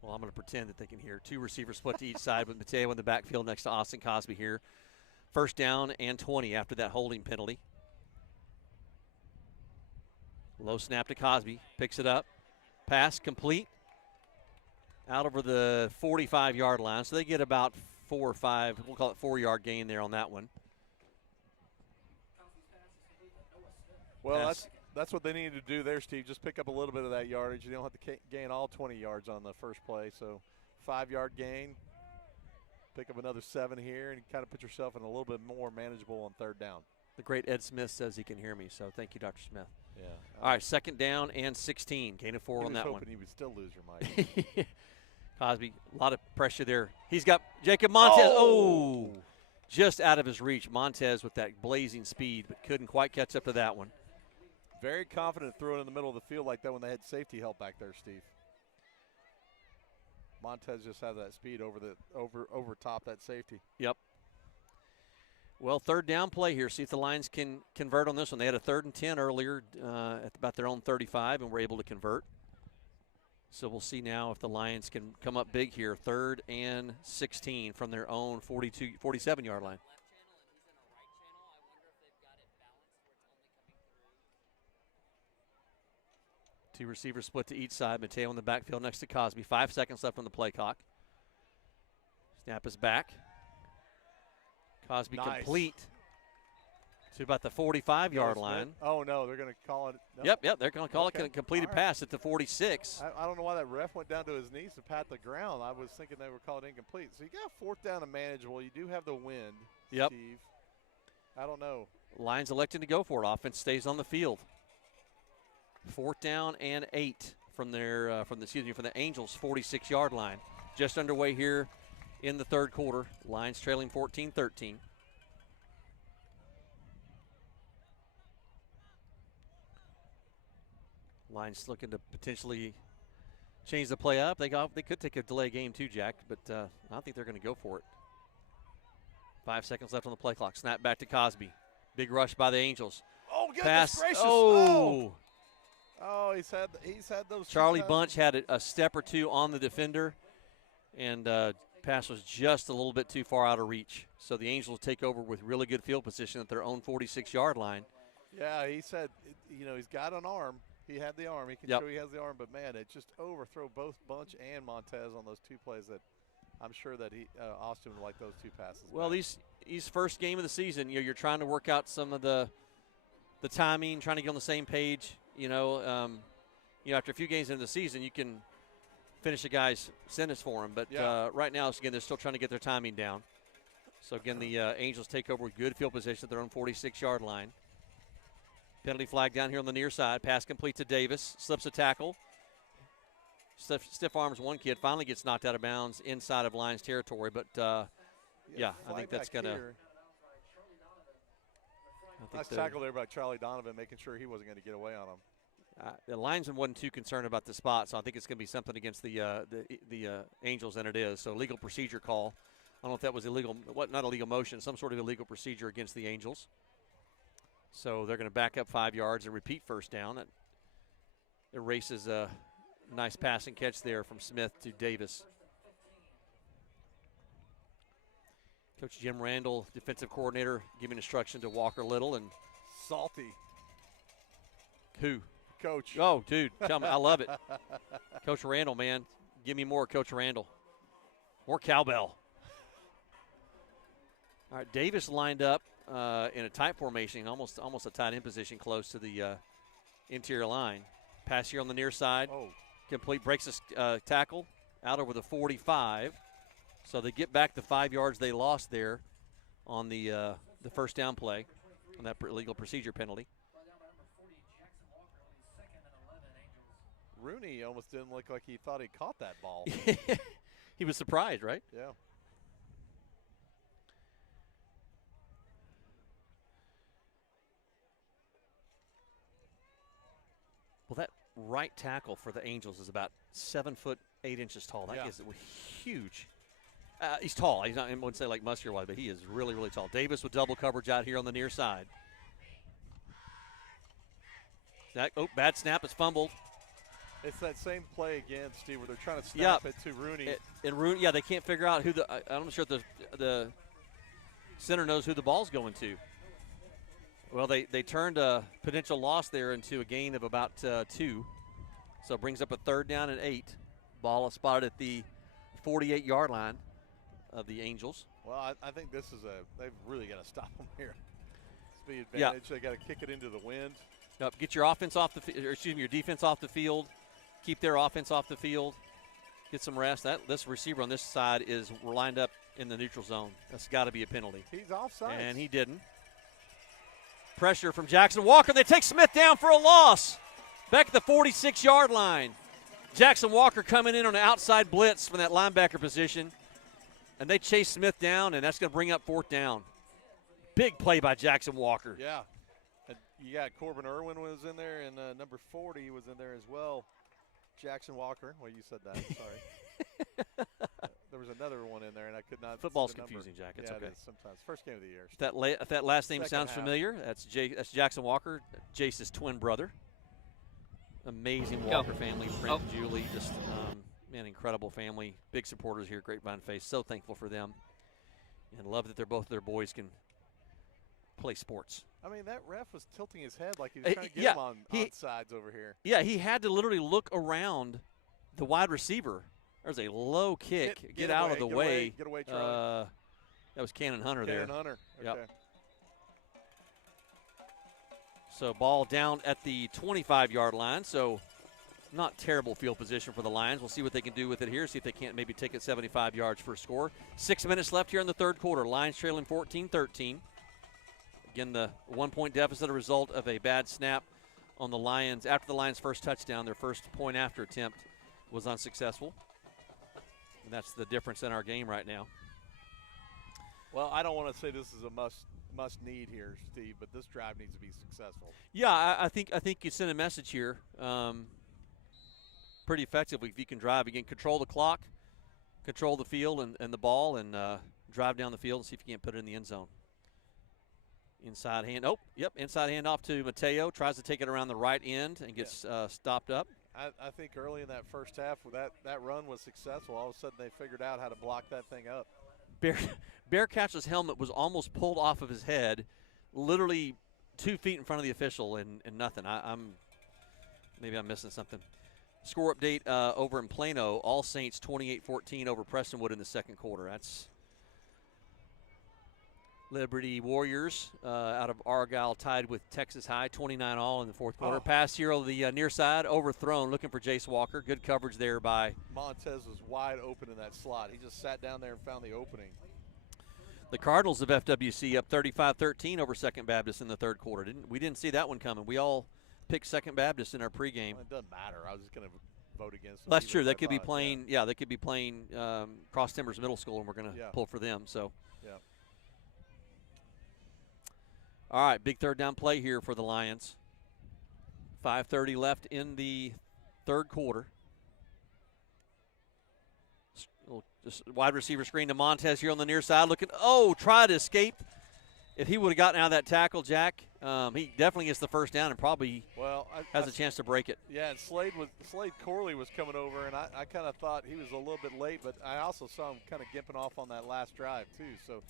Well, I'm going to pretend that they can hear. 2 receivers split to each side with Mateo in the backfield next to Austin Cosby here. First down and 20 after that holding penalty. Low snap to Cosby. Picks it up. Pass complete. Out over the 45-yard line. So they get about 4 or 5, we'll call it 4-yard gain there on that one. Well, that's what they need to do there, Steve. Just pick up a little bit of that yardage. You don't have to gain all 20 yards on the first play. So 5-yard gain. Pick up another 7 here and kind of put yourself in a little bit more manageable on third down. The great Ed Smith says he can hear me, so thank you, Dr. Smith. Yeah. All right, second down and 16. Gain of 4 on that one. I was hoping you would still lose your mic. Cosby, a lot of pressure there. He's got Jacob Montez. Oh! Just out of his reach. Montez with that blazing speed, but couldn't quite catch up to that one. Very confident throwing in the middle of the field like that when they had safety help back there, Steve. Montez just had that speed over top that safety. Yep. Well, third down play here. See if the Lions can convert on this one. They had a 3rd and 10 earlier at about their own 35 and were able to convert. So we'll see now if the Lions can come up big here. 3rd and 16 from their own 47-yard line. 2 receivers split to each side. Mateo in the backfield next to Cosby. 5 seconds left on the play clock. Snap is back. Cosby complete to about the 45-yard line. Oh, no, they're going to call it. No. Yep, they're going to call it a completed pass at the 46. I don't know why that ref went down to his knees to pat the ground. I was thinking they were called incomplete. So you got 4th down and manageable. You do have the wind, Steve. I don't know. Lions electing to go for it. Offense stays on the field. 4th down and 8 from the Angels' 46-yard line. Just underway here in the third quarter. Lions trailing 14-13. Lions looking to potentially change the play up. They could take a delay game too, Jack, but I don't think they're going to go for it. 5 seconds left on the play clock. Snap back to Cosby. Big rush by the Angels. Oh, goodness Pass. gracious. Oh, he's had those. Charlie Bunch had a step or two on the defender, and pass was just a little bit too far out of reach. So the Angels take over with really good field position at their own 46-yard line. Yeah, he said, he's got an arm. He had the arm. He can show he has the arm, but, man, it just overthrow both Bunch and Montez on those 2 plays that I'm sure that Austin would like those 2 passes. Well, these first game of the season, you're trying to work out some of the timing, trying to get on the same page. After a few games into the season, you can finish a guy's sentence for him. But right now, again, they're still trying to get their timing down. So, again, the Angels take over with good field position at their own 46-yard line. Penalty flag down here on the near side. Pass complete to Davis. Slips a tackle. Stiff arms one kid. Finally gets knocked out of bounds inside of Lions territory. But, I think that's going to – nice tackle there by Charlie Donovan, making sure he wasn't going to get away on him. The linesman wasn't too concerned about the spot, so I think it's going to be something against the Angels, and it is. So legal procedure call. I don't know if that was illegal, not illegal motion, some sort of illegal procedure against the Angels. So they're going to back up 5 yards and repeat first down. That erases a nice pass and catch there from Smith to Davis. Coach Jim Randall, defensive coordinator, giving instruction to Walker Little and Salty. Who? Coach. Oh, dude, tell me, I love it. Coach Randall, man, give me more, Coach Randall. More cowbell. All right, Davis lined up in a tight formation, almost a tight end position, close to the interior line. Pass here on the near side. Oh. Complete, breaks a tackle out over the 45. So they get back the 5 yards they lost there on the first down play on that illegal procedure penalty. Rooney almost didn't look like he thought he caught that ball. He was surprised, right? Yeah. Well, that right tackle for the Angels is about 7 foot 8 inches tall. That is huge. He's tall. He's not, I wouldn't say like muscular, but he is really, really tall. Davis with double coverage out here on the near side. Bad snap. It's fumbled. It's that same play again, Steve, where they're trying to snap it to Rooney. Rooney, they can't figure out who I'm not sure if the center knows who the ball's going to. Well, they turned a potential loss there into a gain of about 2. So it brings up a 3rd down and 8. Ball is spotted at the 48-yard line of the Angels. Well, I think this is they've really got to stop them here. Speed advantage. They got to kick it into the wind. Yep, get your offense off your defense off the field. Keep their offense off the field. Get some rest. This receiver on this side is lined up in the neutral zone. That's got to be a penalty. He's offside. And he didn't. Pressure from Jackson Walker. They take Smith down for a loss. Back at the 46-yard line. Jackson Walker coming in on an outside blitz from that linebacker position. And they chase Smith down, and that's going to bring up 4th down. Big play by Jackson Walker. Yeah. And you got Corbin Irwin was in there, and number 40 was in there as well. Jackson Walker. Well, you said that. Sorry. There was another one in there, and I could not. Football's confusing, Jack. It's okay. It is sometimes. First game of the year. If that last name sounds half. familiar, that's Jackson Walker, Jace's twin brother. Amazing Walker family. Brent and Julie, just incredible family. Big supporters here at Grapevine Faith. So thankful for them, and love that both their boys can play sports. I mean, that ref was tilting his head like he was trying to get him on sides over here. Yeah, he had to literally look around the wide receiver. There's a low kick. Get out of the way. Get away, Charlie. That was Cannon Hunter there. Cannon Hunter. Okay. Yep. So ball down at the 25-yard line. So not terrible field position for the Lions. We'll see what they can do with it here. See if they can't maybe take it 75 yards for a score. 6 minutes left here in the 3rd quarter. Lions trailing 14-13. Again, the 1-point deficit, a result of a bad snap on the Lions. After the Lions' first touchdown, their first point after attempt was unsuccessful. And that's the difference in our game right now. Well, I don't want to say this is a must need here, Steve, but this drive needs to be successful. Yeah, I think you send a message here pretty effectively. If you can drive, you can control the clock, control the field and the ball, and drive down the field and see if you can't put it in the end zone. Inside hand. Inside hand off to Mateo. Tries to take it around the right end and gets stopped up. I think early in that first half, that run was successful. All of a sudden, they figured out how to block that thing up. Bearcatch's helmet was almost pulled off of his head, literally 2 feet in front of the official, and nothing. Maybe I'm missing something. Score update over in Plano. All Saints 28-14 over Prestonwood in the 2nd quarter. That's Liberty Warriors out of Argyle tied with Texas High, 29-all in the 4th quarter. Pass here on the near side, overthrown, looking for Jace Walker. Good coverage there by Montez was wide open in that slot. He just sat down there and found the opening. The Cardinals of FWC up 35-13 over Second Baptist in the 3rd quarter. We didn't see that one coming. We all picked Second Baptist in our pregame. Well, it doesn't matter. I was just going to vote against them. That's true. They could be playing. Yeah, they could be playing Cross Timbers Middle School, and we're going to pull for them. So. Yeah. All right, big 3rd down play here for the Lions. 5:30 left in the 3rd quarter. Just wide receiver screen to Montez here on the near side. Try to escape. If he would have gotten out of that tackle, Jack, he definitely gets the 1st down and probably has a chance to break it. Yeah, and Slade Corley was coming over, and I kind of thought he was a little bit late, but I also saw him kind of gimping off on that last drive too. So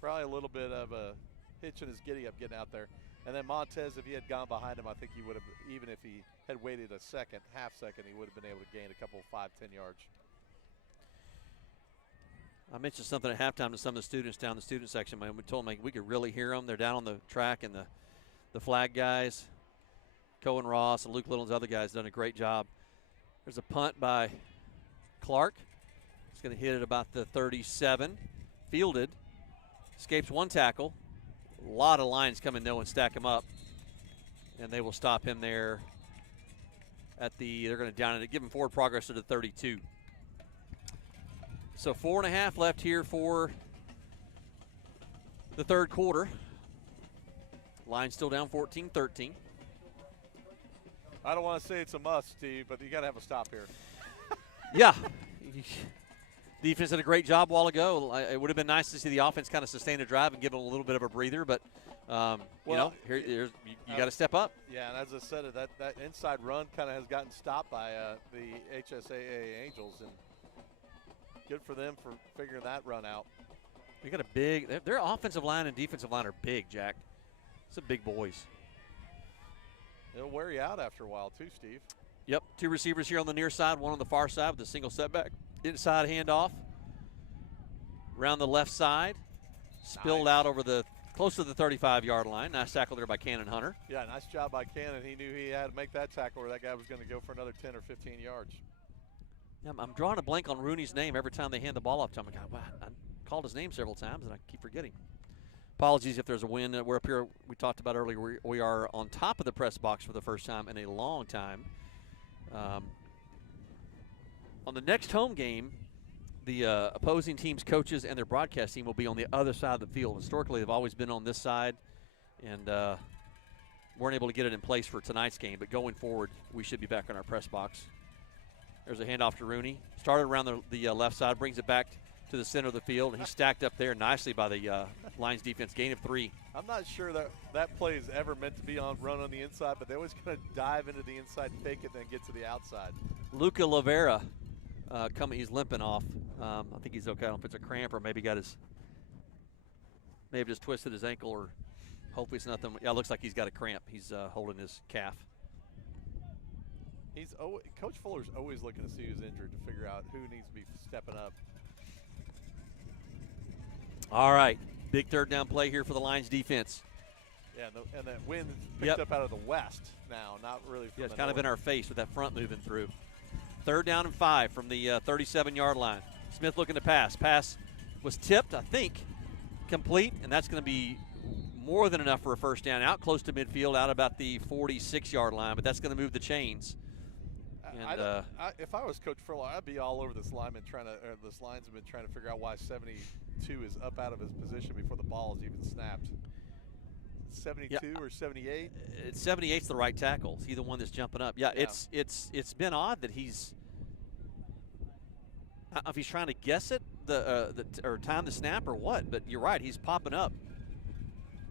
probably a little bit of a hitch in his giddy-up getting out there. And then Montez, if he had gone behind him, I think he would have, even if he had waited a half second, he would have been able to gain a couple 5-10 yards. I mentioned something at halftime to some of the students down in the student section. Man, we told them we could really hear them. They're down on the track, and the flag guys, Cohen Ross and Luke Little and the other guys, done a great job. There's a punt by Clark. It's going to hit at about the 37. Fielded. Escapes one tackle. A lot of Lions come in, though, and stack him up. And they will stop him there at they're going to down it, give him forward progress to the 32. So 4.5 left here for the 3rd quarter. Lions still down 14-13. I don't want to say it's a must, Steve, but you got to have a stop here. Yeah. Defense did a great job a while ago. It would have been nice to see the offense kind of sustain a drive and give them a little bit of a breather, but you got to step up. Yeah, and as I said, that inside run kind of has gotten stopped by the HSAA Angels, and good for them for figuring that run out. They got a big. Their offensive line and defensive line are big, Jack. Some big boys. It'll wear you out after a while too, Steve. Yep, 2 receivers here on the near side, 1 on the far side with a single setback. Inside handoff. Around the left side. Spilled out over close to the 35-yard line. Nice tackle there by Cannon Hunter. Yeah, nice job by Cannon. He knew he had to make that tackle or that guy was going to go for another 10 or 15 yards. Yeah, I'm drawing a blank on Rooney's name every time they hand the ball off to him. Wow, I called his name several times and I keep forgetting. Apologies if there's a wind. We're up here, we talked about earlier, we are on top of the press box for the first time in a long time. On the next home game, the opposing team's coaches and their broadcast team will be on the other side of the field. Historically, they've always been on this side, and weren't able to get it in place for tonight's game. But going forward, we should be back on our press box. There's a handoff to Rooney. Started around the left side, brings it back to the center of the field, and he's stacked up there nicely by the Lions defense. Gain of 3. I'm not sure that play is ever meant to be run on the inside, but they always kind of dive into the inside, fake it, then get to the outside. Luca Lavera he's limping off. I think he's okay. I don't know if it's a cramp or maybe just twisted his ankle, or hopefully it's nothing. Yeah, it looks like he's got a cramp. He's holding his calf. Coach Fuller's always looking to see who's injured to figure out who needs to be stepping up. All right, big third down play here for the Lions defense. Yeah, and that wind picked up out of the west now, not really from it's kind of in our face with that front moving through. 3rd down and 5 from the 37-yard line. Smith looking to pass. Pass was tipped, I think, complete, and that's going to be more than enough for a first down. Out close to midfield, out about the 46-yard line, but that's going to move the chains. And, if I was Coach Fuller, I'd be all over this lineman this linesman trying to figure out why 72 is up out of his position before the ball is even snapped. 72 or 78? 78's the right tackle. He's the one that's jumping up. Yeah, it's been odd that he's. I don't know if he's trying to guess it, or time the snap or what. But you're right, he's popping up.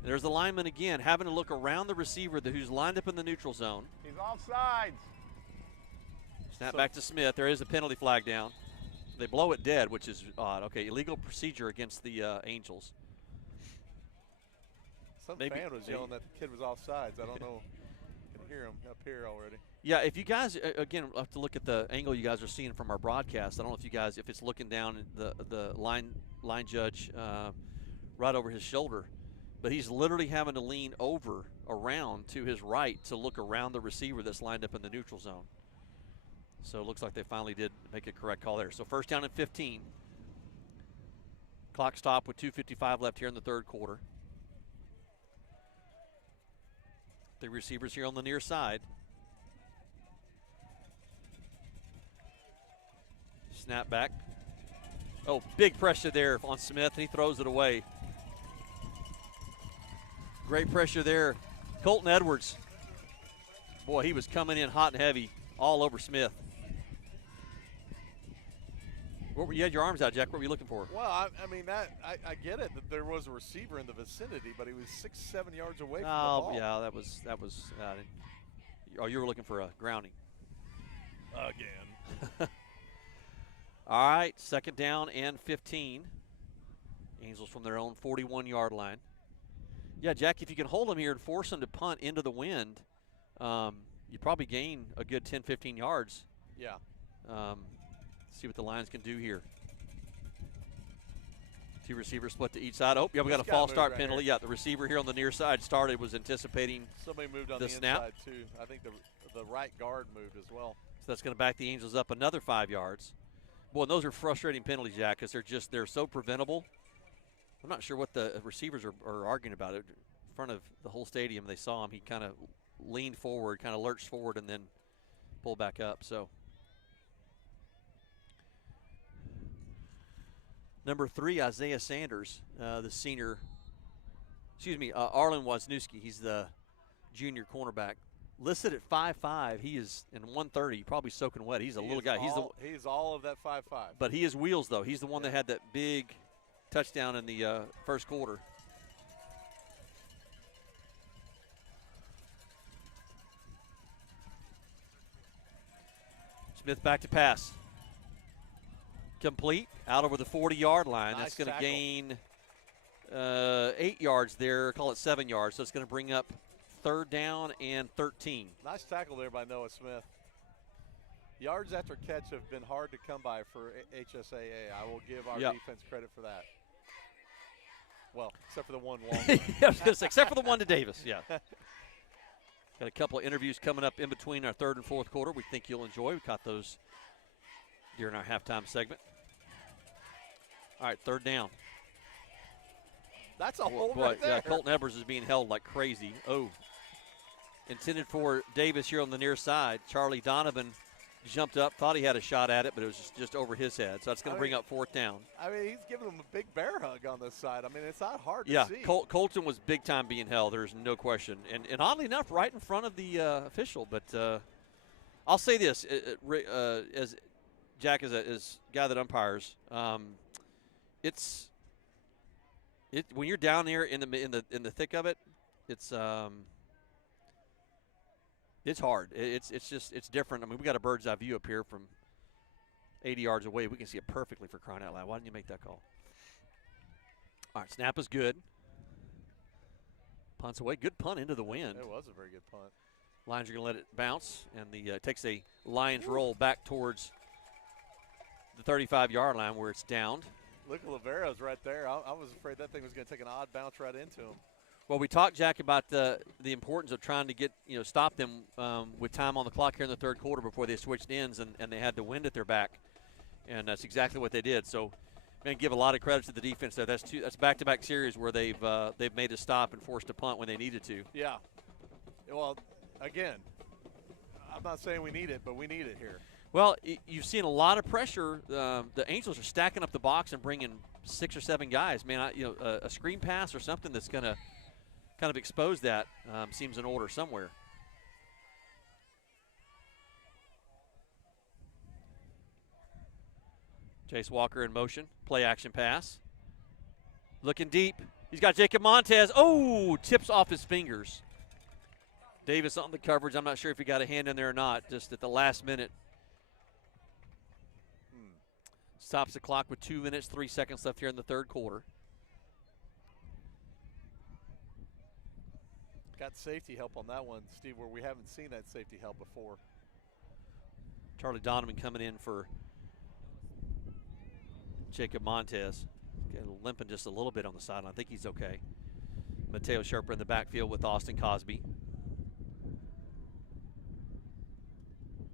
There's the lineman again, having to look around the receiver who's lined up in the neutral zone. He's offsides. Snap back to Smith. There is a penalty flag down. They blow it dead, which is odd. Okay, illegal procedure against the Angels. Some fan was yelling that the kid was offsides. I don't know. I can hear him up here already. Yeah, if you guys, again, we'll have to look at the angle you guys are seeing from our broadcast. I don't know if you guys, if it's looking down at the line judge right over his shoulder. But he's literally having to lean around to his right to look around the receiver that's lined up in the neutral zone. So it looks like they finally did make a correct call there. So 1st down and 15. Clock stop with 2:55 left here in the 3rd quarter. The receivers here on the near side. Snap back. Oh, big pressure there on Smith, and he throws it away. Great pressure there. Colton Edwards. Boy, he was coming in hot and heavy all over Smith. You had your arms out, Jack. What were you looking for? Well, I mean, I get it that there was a receiver in the vicinity, but he was 6-7 yards away from the ball. Oh, yeah, that was. You were looking for a grounding. Again. All right, 2nd down and 15. Angels from their own 41-yard line. Yeah, Jack, if you can hold them here and force them to punt into the wind, you probably gain a good 10, 15 yards. Yeah. See what the Lions can do here. 2 receivers split to each side. Oh, yeah, we got a false start penalty. Yeah, the receiver here on the near side was anticipating somebody moved on the snap. Inside too. I think the right guard moved as well. So that's going to back the Angels up another 5 yards. Boy, and those are frustrating penalties, Jack, because they're so preventable. I'm not sure what the receivers are arguing about it. In front of the whole stadium, they saw him. He kind of leaned forward, kind of lurched forward, and then pulled back up. So. Number 3, Isaiah Sanders, the senior. Arlen Wisniewski. He's the junior cornerback. listed at 5'5". He is in 130, probably soaking wet. He's a little guy. He's all of that 5'5". But he is wheels, though. He's the one that had that big touchdown in the first quarter. Smith back to pass. Complete, out over the 40-yard line. Nice That's going to tackle. gain 8 yards there, call it 7 yards. So it's going to bring up 3rd down and 13. Nice tackle there by Noah Smith. Yards after catch have been hard to come by for HSAA. I will give our defense credit for that. Well, except for the one long one. Yeah, I was gonna say, except for the one to Davis, yeah. Got a couple of interviews coming up in between our 3rd and 4th quarter we think you'll enjoy. We caught those during our halftime segment. All right, 3rd down. That's a hold right there. Yeah, Colton Evers is being held like crazy. Oh, intended for Davis here on the near side. Charlie Donovan jumped up, thought he had a shot at it, but it was just over his head. So that's going to bring up 4th down. I mean, he's giving him a big bear hug on this side. I mean, it's not hard to see. Yeah, Colton was big time being held. There's no question. And oddly enough, right in front of the official. But I'll say this, as Jack is a guy that umpires, when you're down there in the thick of it, it's hard. It's different. I mean, we got a bird's eye view up here from 80 yards away. We can see it perfectly, for crying out loud. Why didn't you make that call? All right, snap is good. Punts away. Good punt into the wind. It was a very good punt. Lions are going to let it bounce, and the takes a Lions roll back towards the 35-yard line where it's downed. Look at Livero's right there. I was afraid that thing was going to take an odd bounce right into him. Well, we talked, Jack, about the importance of trying to stop them with time on the clock here in the 3rd quarter before they switched ends and they had the wind at their back, and that's exactly what they did. So, man, give a lot of credit to the defense there. That's back-to-back series where they've made a stop and forced a punt when they needed to. Yeah. Well, again, I'm not saying we need it, but we need it here. Well, you've seen a lot of pressure. The Angels are stacking up the box and bringing 6 or 7 guys. Man, a screen pass or something that's going to kind of expose that seems in order somewhere. Chase Walker in motion. Play action pass. Looking deep. He's got Jacob Montez. Oh, tips off his fingers. Davis on the coverage. I'm not sure if he got a hand in there or not, just at the last minute. Stops the clock with 2 minutes, 3 seconds left here in the 3rd quarter. Got safety help on that one, Steve, where we haven't seen that safety help before. Charlie Donovan coming in for Jacob Montez. Limping just a little bit on the sideline. I think he's okay. Mateo Sharper in the backfield with Austin Cosby.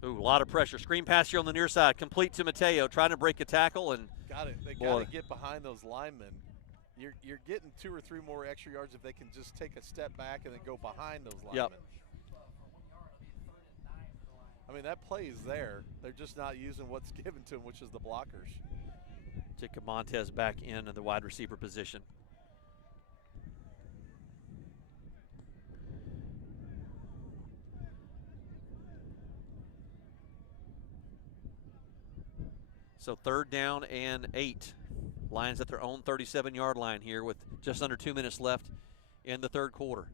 Ooh, a lot of pressure. Screen pass here on the near side. Complete to Mateo, trying to break a tackle. And They got to get behind those linemen. You're getting 2 or 3 more extra yards if they can just take a step back and then go behind those linemen. Yep. I mean, that play is there. They're just not using what's given to them, which is the blockers. Jacob Montez back in the wide receiver position. So 3rd down and 8. Lions at their own 37-yard line here with just under 2 minutes left in the 3rd quarter.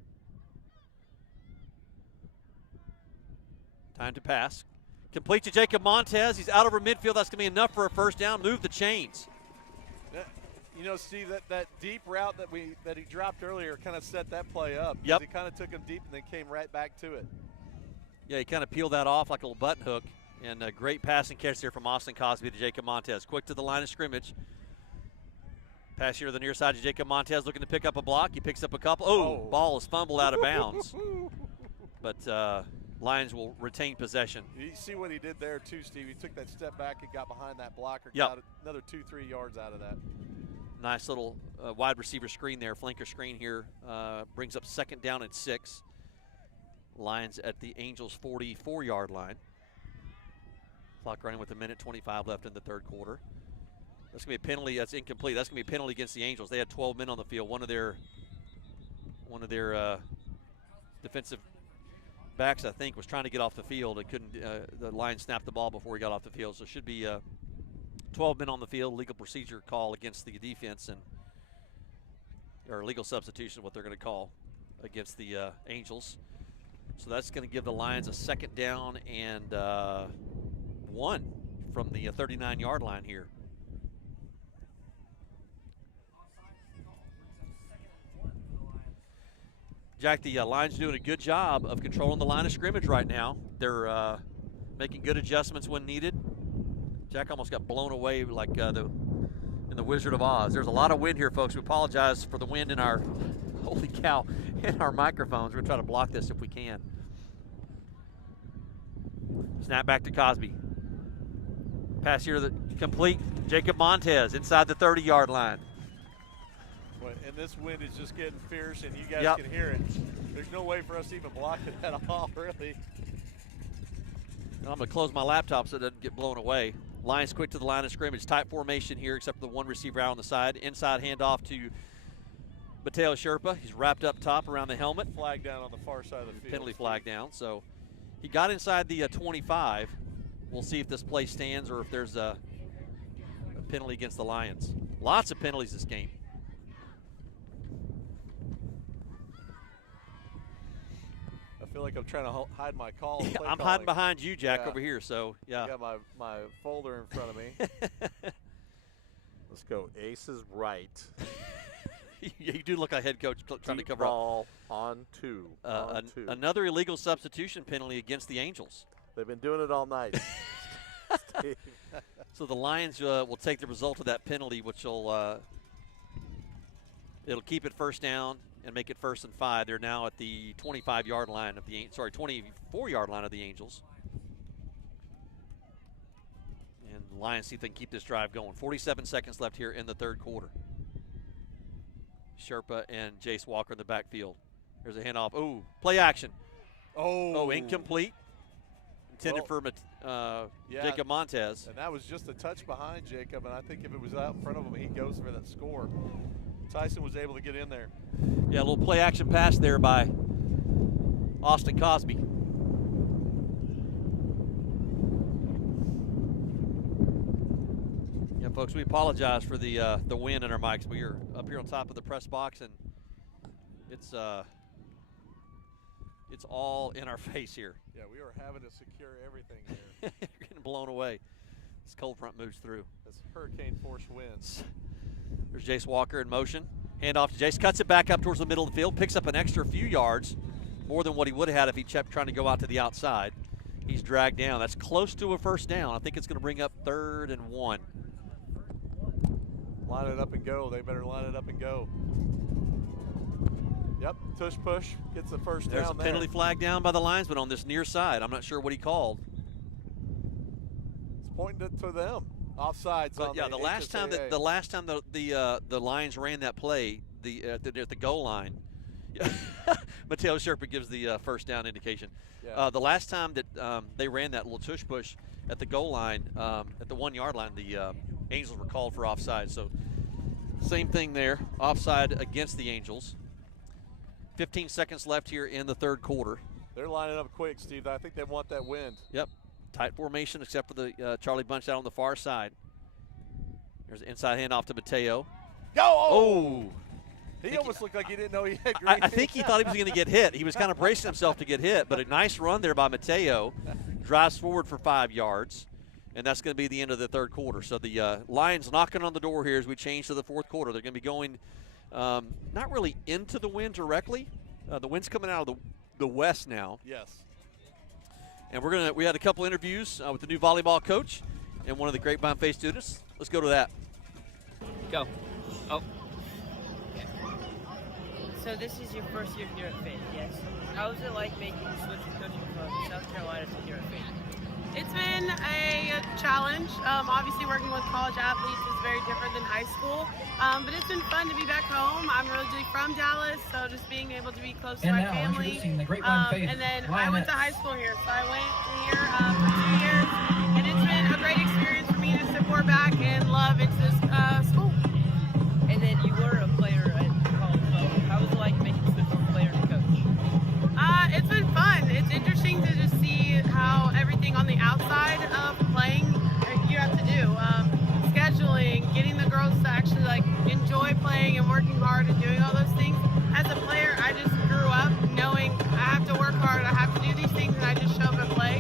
Time to pass. Complete to Jacob Montez. He's out over midfield. That's going to be enough for a 1st down. Move the chains. You know, Steve, that deep route that he dropped earlier kind of set that play up. Yep. He kind of took him deep and then came right back to it. Yeah, he kind of peeled that off like a little button hook. And a great passing catch there from Austin Cosby to Jacob Montez. Quick to the line of scrimmage. Pass here to the near side to Jacob Montez, looking to pick up a block. He picks up a couple. Oh, ball is fumbled out of bounds. But Lions will retain possession. You see what he did there, too, Steve. He took that step back and got behind that blocker. Yep. Got another 2-3 yards out of that. Nice little wide receiver screen there. Flanker screen here. Brings up 2nd down and 6. Lions at the Angels' 44-yard line. Clock running with 1:25 left in the 3rd quarter. That's going to be a penalty. That's incomplete. That's going to be a penalty against the Angels. They had 12 men on the field. One of their defensive backs, I think, was trying to get off the field. It couldn't. The Lions snapped the ball before he got off the field. So it should be 12 men on the field. Legal procedure call against the defense, or legal substitution, what they're going to call against the Angels. So that's going to give the Lions a second down and 1 from the 39-yard line here. Jack, the Lions doing a good job of controlling the line of scrimmage right now. They're making good adjustments when needed. Jack almost got blown away like in the Wizard of Oz. There's a lot of wind here, folks. We apologize for the wind in our, holy cow, in our microphones. We're going to try to block this if we can. Snap back to Cosby. Pass here complete. Jacob Montez inside the 30-yard line. And this wind is just getting fierce, and you guys can hear it. There's no way for us to even block it at all, really. And I'm going to close my laptop so it doesn't get blown away. Lions quick to the line of scrimmage. Tight formation here, except for the one receiver out on the side. Inside handoff to Mateo Sherpa. He's wrapped up top around the helmet. Flag down on the far side of the field. Penalty flag down. So he got inside the 25. We'll see if this play stands or if there's a penalty against the Lions. Lots of penalties this game. I feel like I'm trying to hide my call. Yeah, I'm hiding behind you, Jack, over here. So, yeah. I got my folder in front of me. Let's go. Aces right. You do look like a head coach trying to cover ball on two. Another illegal substitution penalty against the Angels. They've been doing it all night. So the Lions will take the result of that penalty, which will it'll keep it first down and make it 1st and 5. They're now at the 25-yard line of the 24-yard line of the Angels. And the Lions see if they can keep this drive going. 47 seconds left here in the third quarter. Sherpa and Jace Walker in the backfield. There's a handoff. Ooh, play action. Oh, incomplete. Intended for Jacob Montez. And that was just a touch behind Jacob, and I think if it was out in front of him, he goes for that score. Tyson was able to get in there. Yeah, a little play action pass there by Austin Cosby. Yeah, folks, we apologize for the wind in our mics. We are up here on top of the press box, and it's all in our face here. Yeah, we are having to secure everything here. You're getting blown away. This cold front moves through. That's hurricane force winds. There's Jace Walker in motion. Handoff to Jace. Cuts it back up towards the middle of the field. Picks up an extra few yards, more than what he would have had if he kept trying to go out to the outside. He's dragged down. That's close to a first down. I think it's going to bring up 3rd and 1. Line it up and go. They better line it up and go. Yep, tush push. Gets the first down. There's a penalty flag down by the linesman on this near side. I'm not sure what he called. It's pointing it to them. Offsides on the last time the Lions ran that play, at the goal line, Mateo Sherpa gives the first down indication. Yeah. The last time that they ran that little tush push at the goal line, at the 1-yard line, the Angels were called for offside. So same thing there, offside against the Angels. 15 seconds left here in the third quarter. They're lining up quick, Steve. I think they want that wind. Yep. Tight formation except for the Charlie Bunch out on the far side. There's an inside handoff to Mateo. Go! Oh! He almost looked like he didn't know he had green. I think he thought he was going to get hit. He was kind of bracing himself to get hit, but a nice run there by Mateo. Drives forward for 5 yards, and that's going to be the end of the third quarter. So the Lions knocking on the door here as we change to the fourth quarter. They're going to be going not really into the wind directly. The wind's coming out of the west now. Yes. And we had a couple interviews with the new volleyball coach and one of the Grapevine Faith students. Let's go to that. Go. Oh. So this is your first year here at Faith, yes? How was it like making the switch from coaching from South Carolina to here at Faith? It's been a challenge. Obviously working with college athletes is very different than high school. But it's been fun to be back home. I'm originally from Dallas, so just being able to be close to my family. And then I went to high school here, so I went here for 2 years. And it's been a great experience for me to support back and love into this school. And then you were a player at college level. How was it like making the switch from player to coach? It's been fun. It's interesting. outside of playing you have to do. Scheduling, getting the girls to actually like enjoy playing and working hard and doing all those things. As a player, I just grew up knowing I have to work hard, I have to do these things, and I just show up and play.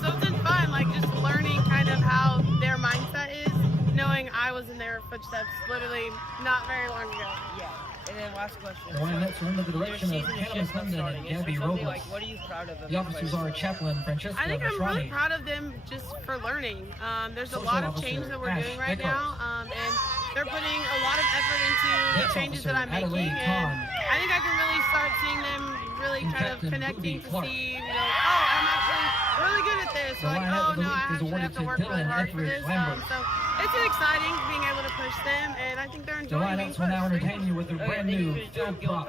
So it's been fun, like just learning kind of how their mindset is, knowing I was in their footsteps literally not very long ago. Yeah. And then last question. The Lionettes are under the direction of Hannah Clinton and Gabby Robles. Like, what are you proud of? The officers are Chaplain Francesca I think I'm really Masrani. proud of them just for learning. There's a Social lot of officer change that we're Ash doing right Eckhart. now, and they're putting a lot of effort into the Next changes that I'm officer, making, Adelaide and Kahn. I think I can really start seeing them really And kind of Captain connecting Ruby to Clark. see, oh, I'm actually really good at this. The Or like, Lionette oh of the no, Week I is actually awarded have to to work really Dylan hard for Etheridge this. Lambert. So it's exciting being able to push them, and I think they're The enjoying being Lionettes will now pushed. entertain you with their brand new field prop.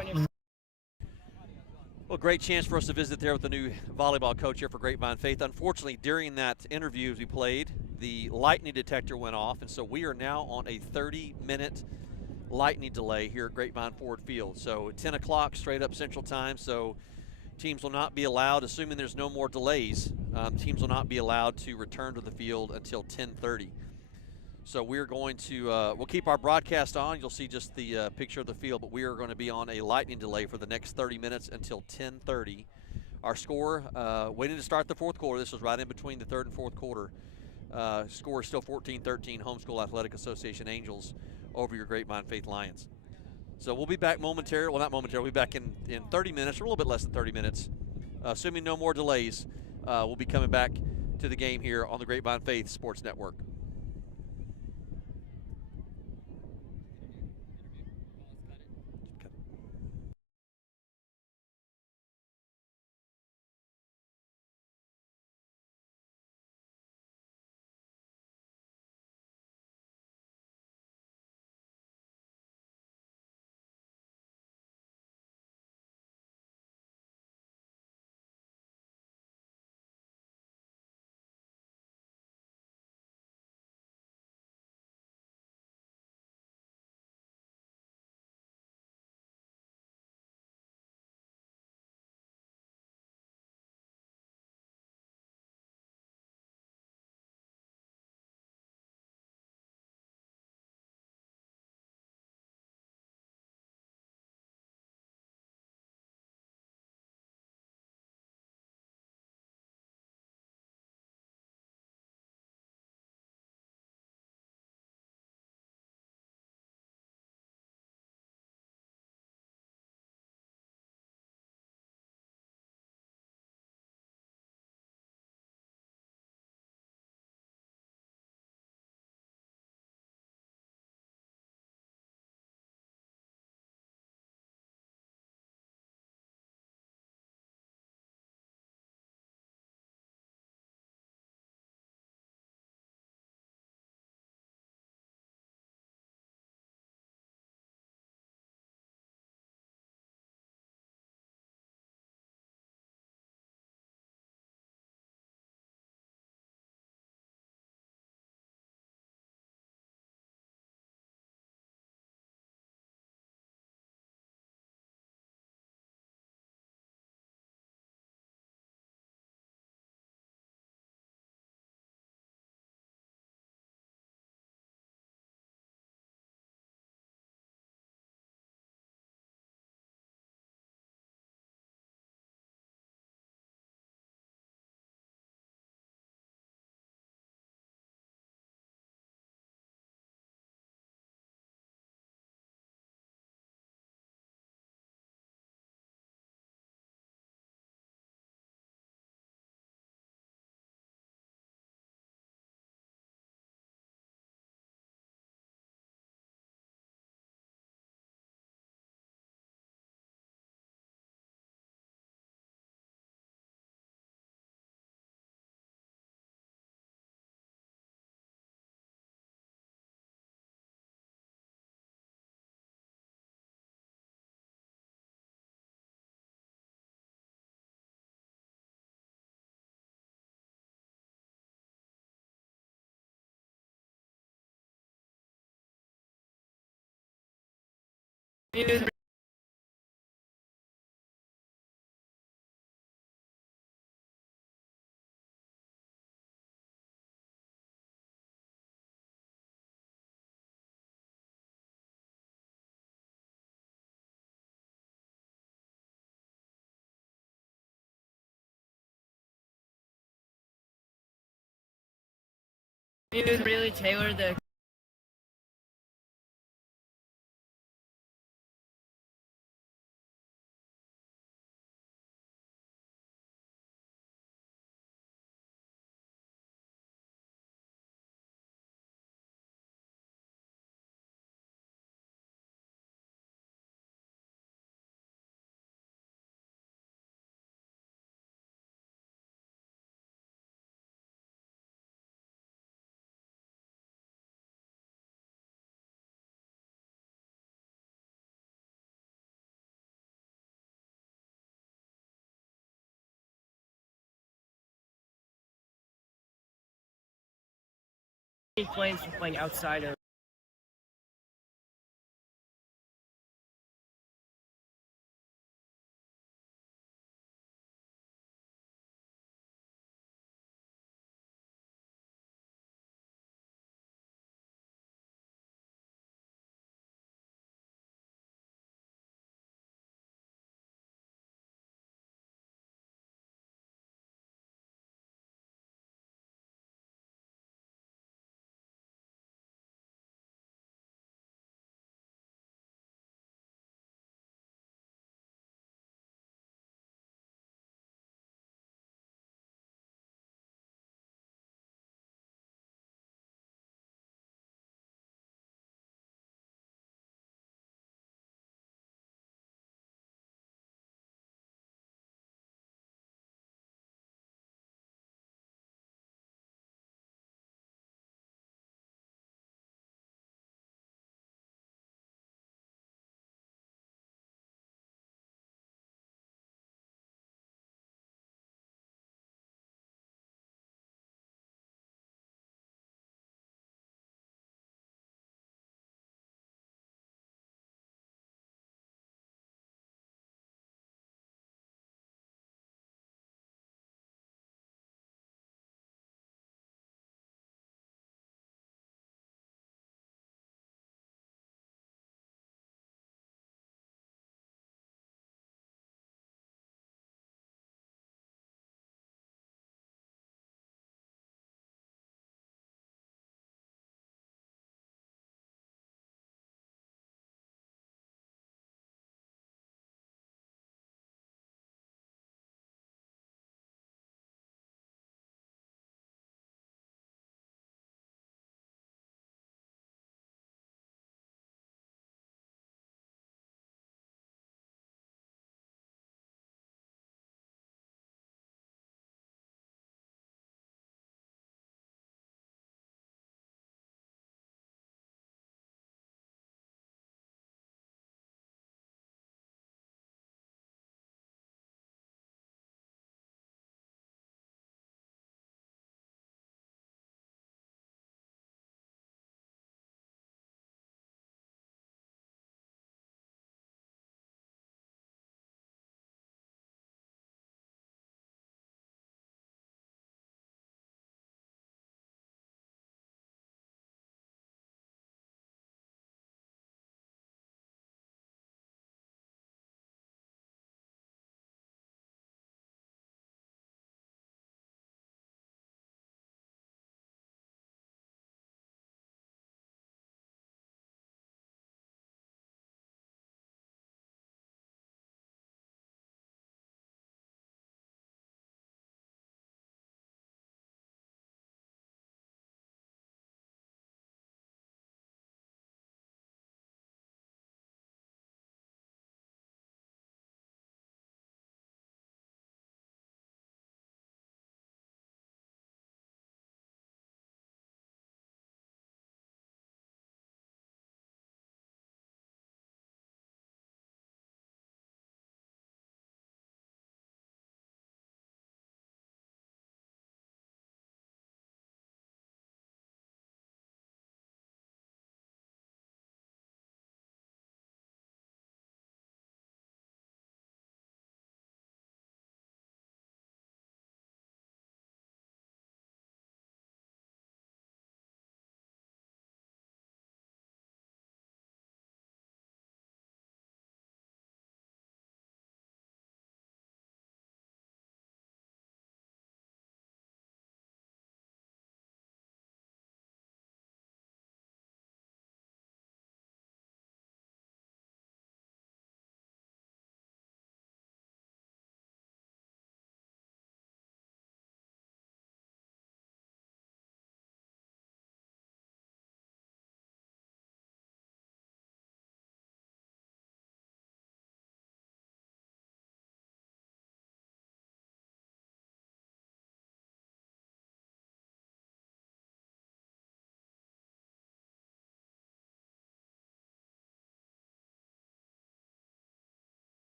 Well, great chance for us to visit there with the new volleyball coach here for Grapevine Faith. Unfortunately, during that interview as we played, the lightning detector went off, and so we are now on a 30-minute lightning delay here at Grapevine Ford Field. So 10 o'clock straight up Central Time, so teams will not be allowed, assuming there's no more delays, teams will not be allowed to return to the field until 10:30. So we're going to, we'll keep our broadcast on. You'll see just the picture of the field, but we are going to be on a lightning delay for the next 30 minutes until 10:30. Our score, waiting to start the fourth quarter. This was right in between the third and fourth quarter. Score is still 14-13, Homeschool Athletic Association Angels over your Grapevine Faith Lions. So we'll be back momentarily. Well, not momentarily. We'll be back in 30 minutes, or a little bit less than 30 minutes. Assuming no more delays, we'll be coming back to the game here on the Grapevine Faith Sports Network. We would really tailor the plans for playing outside of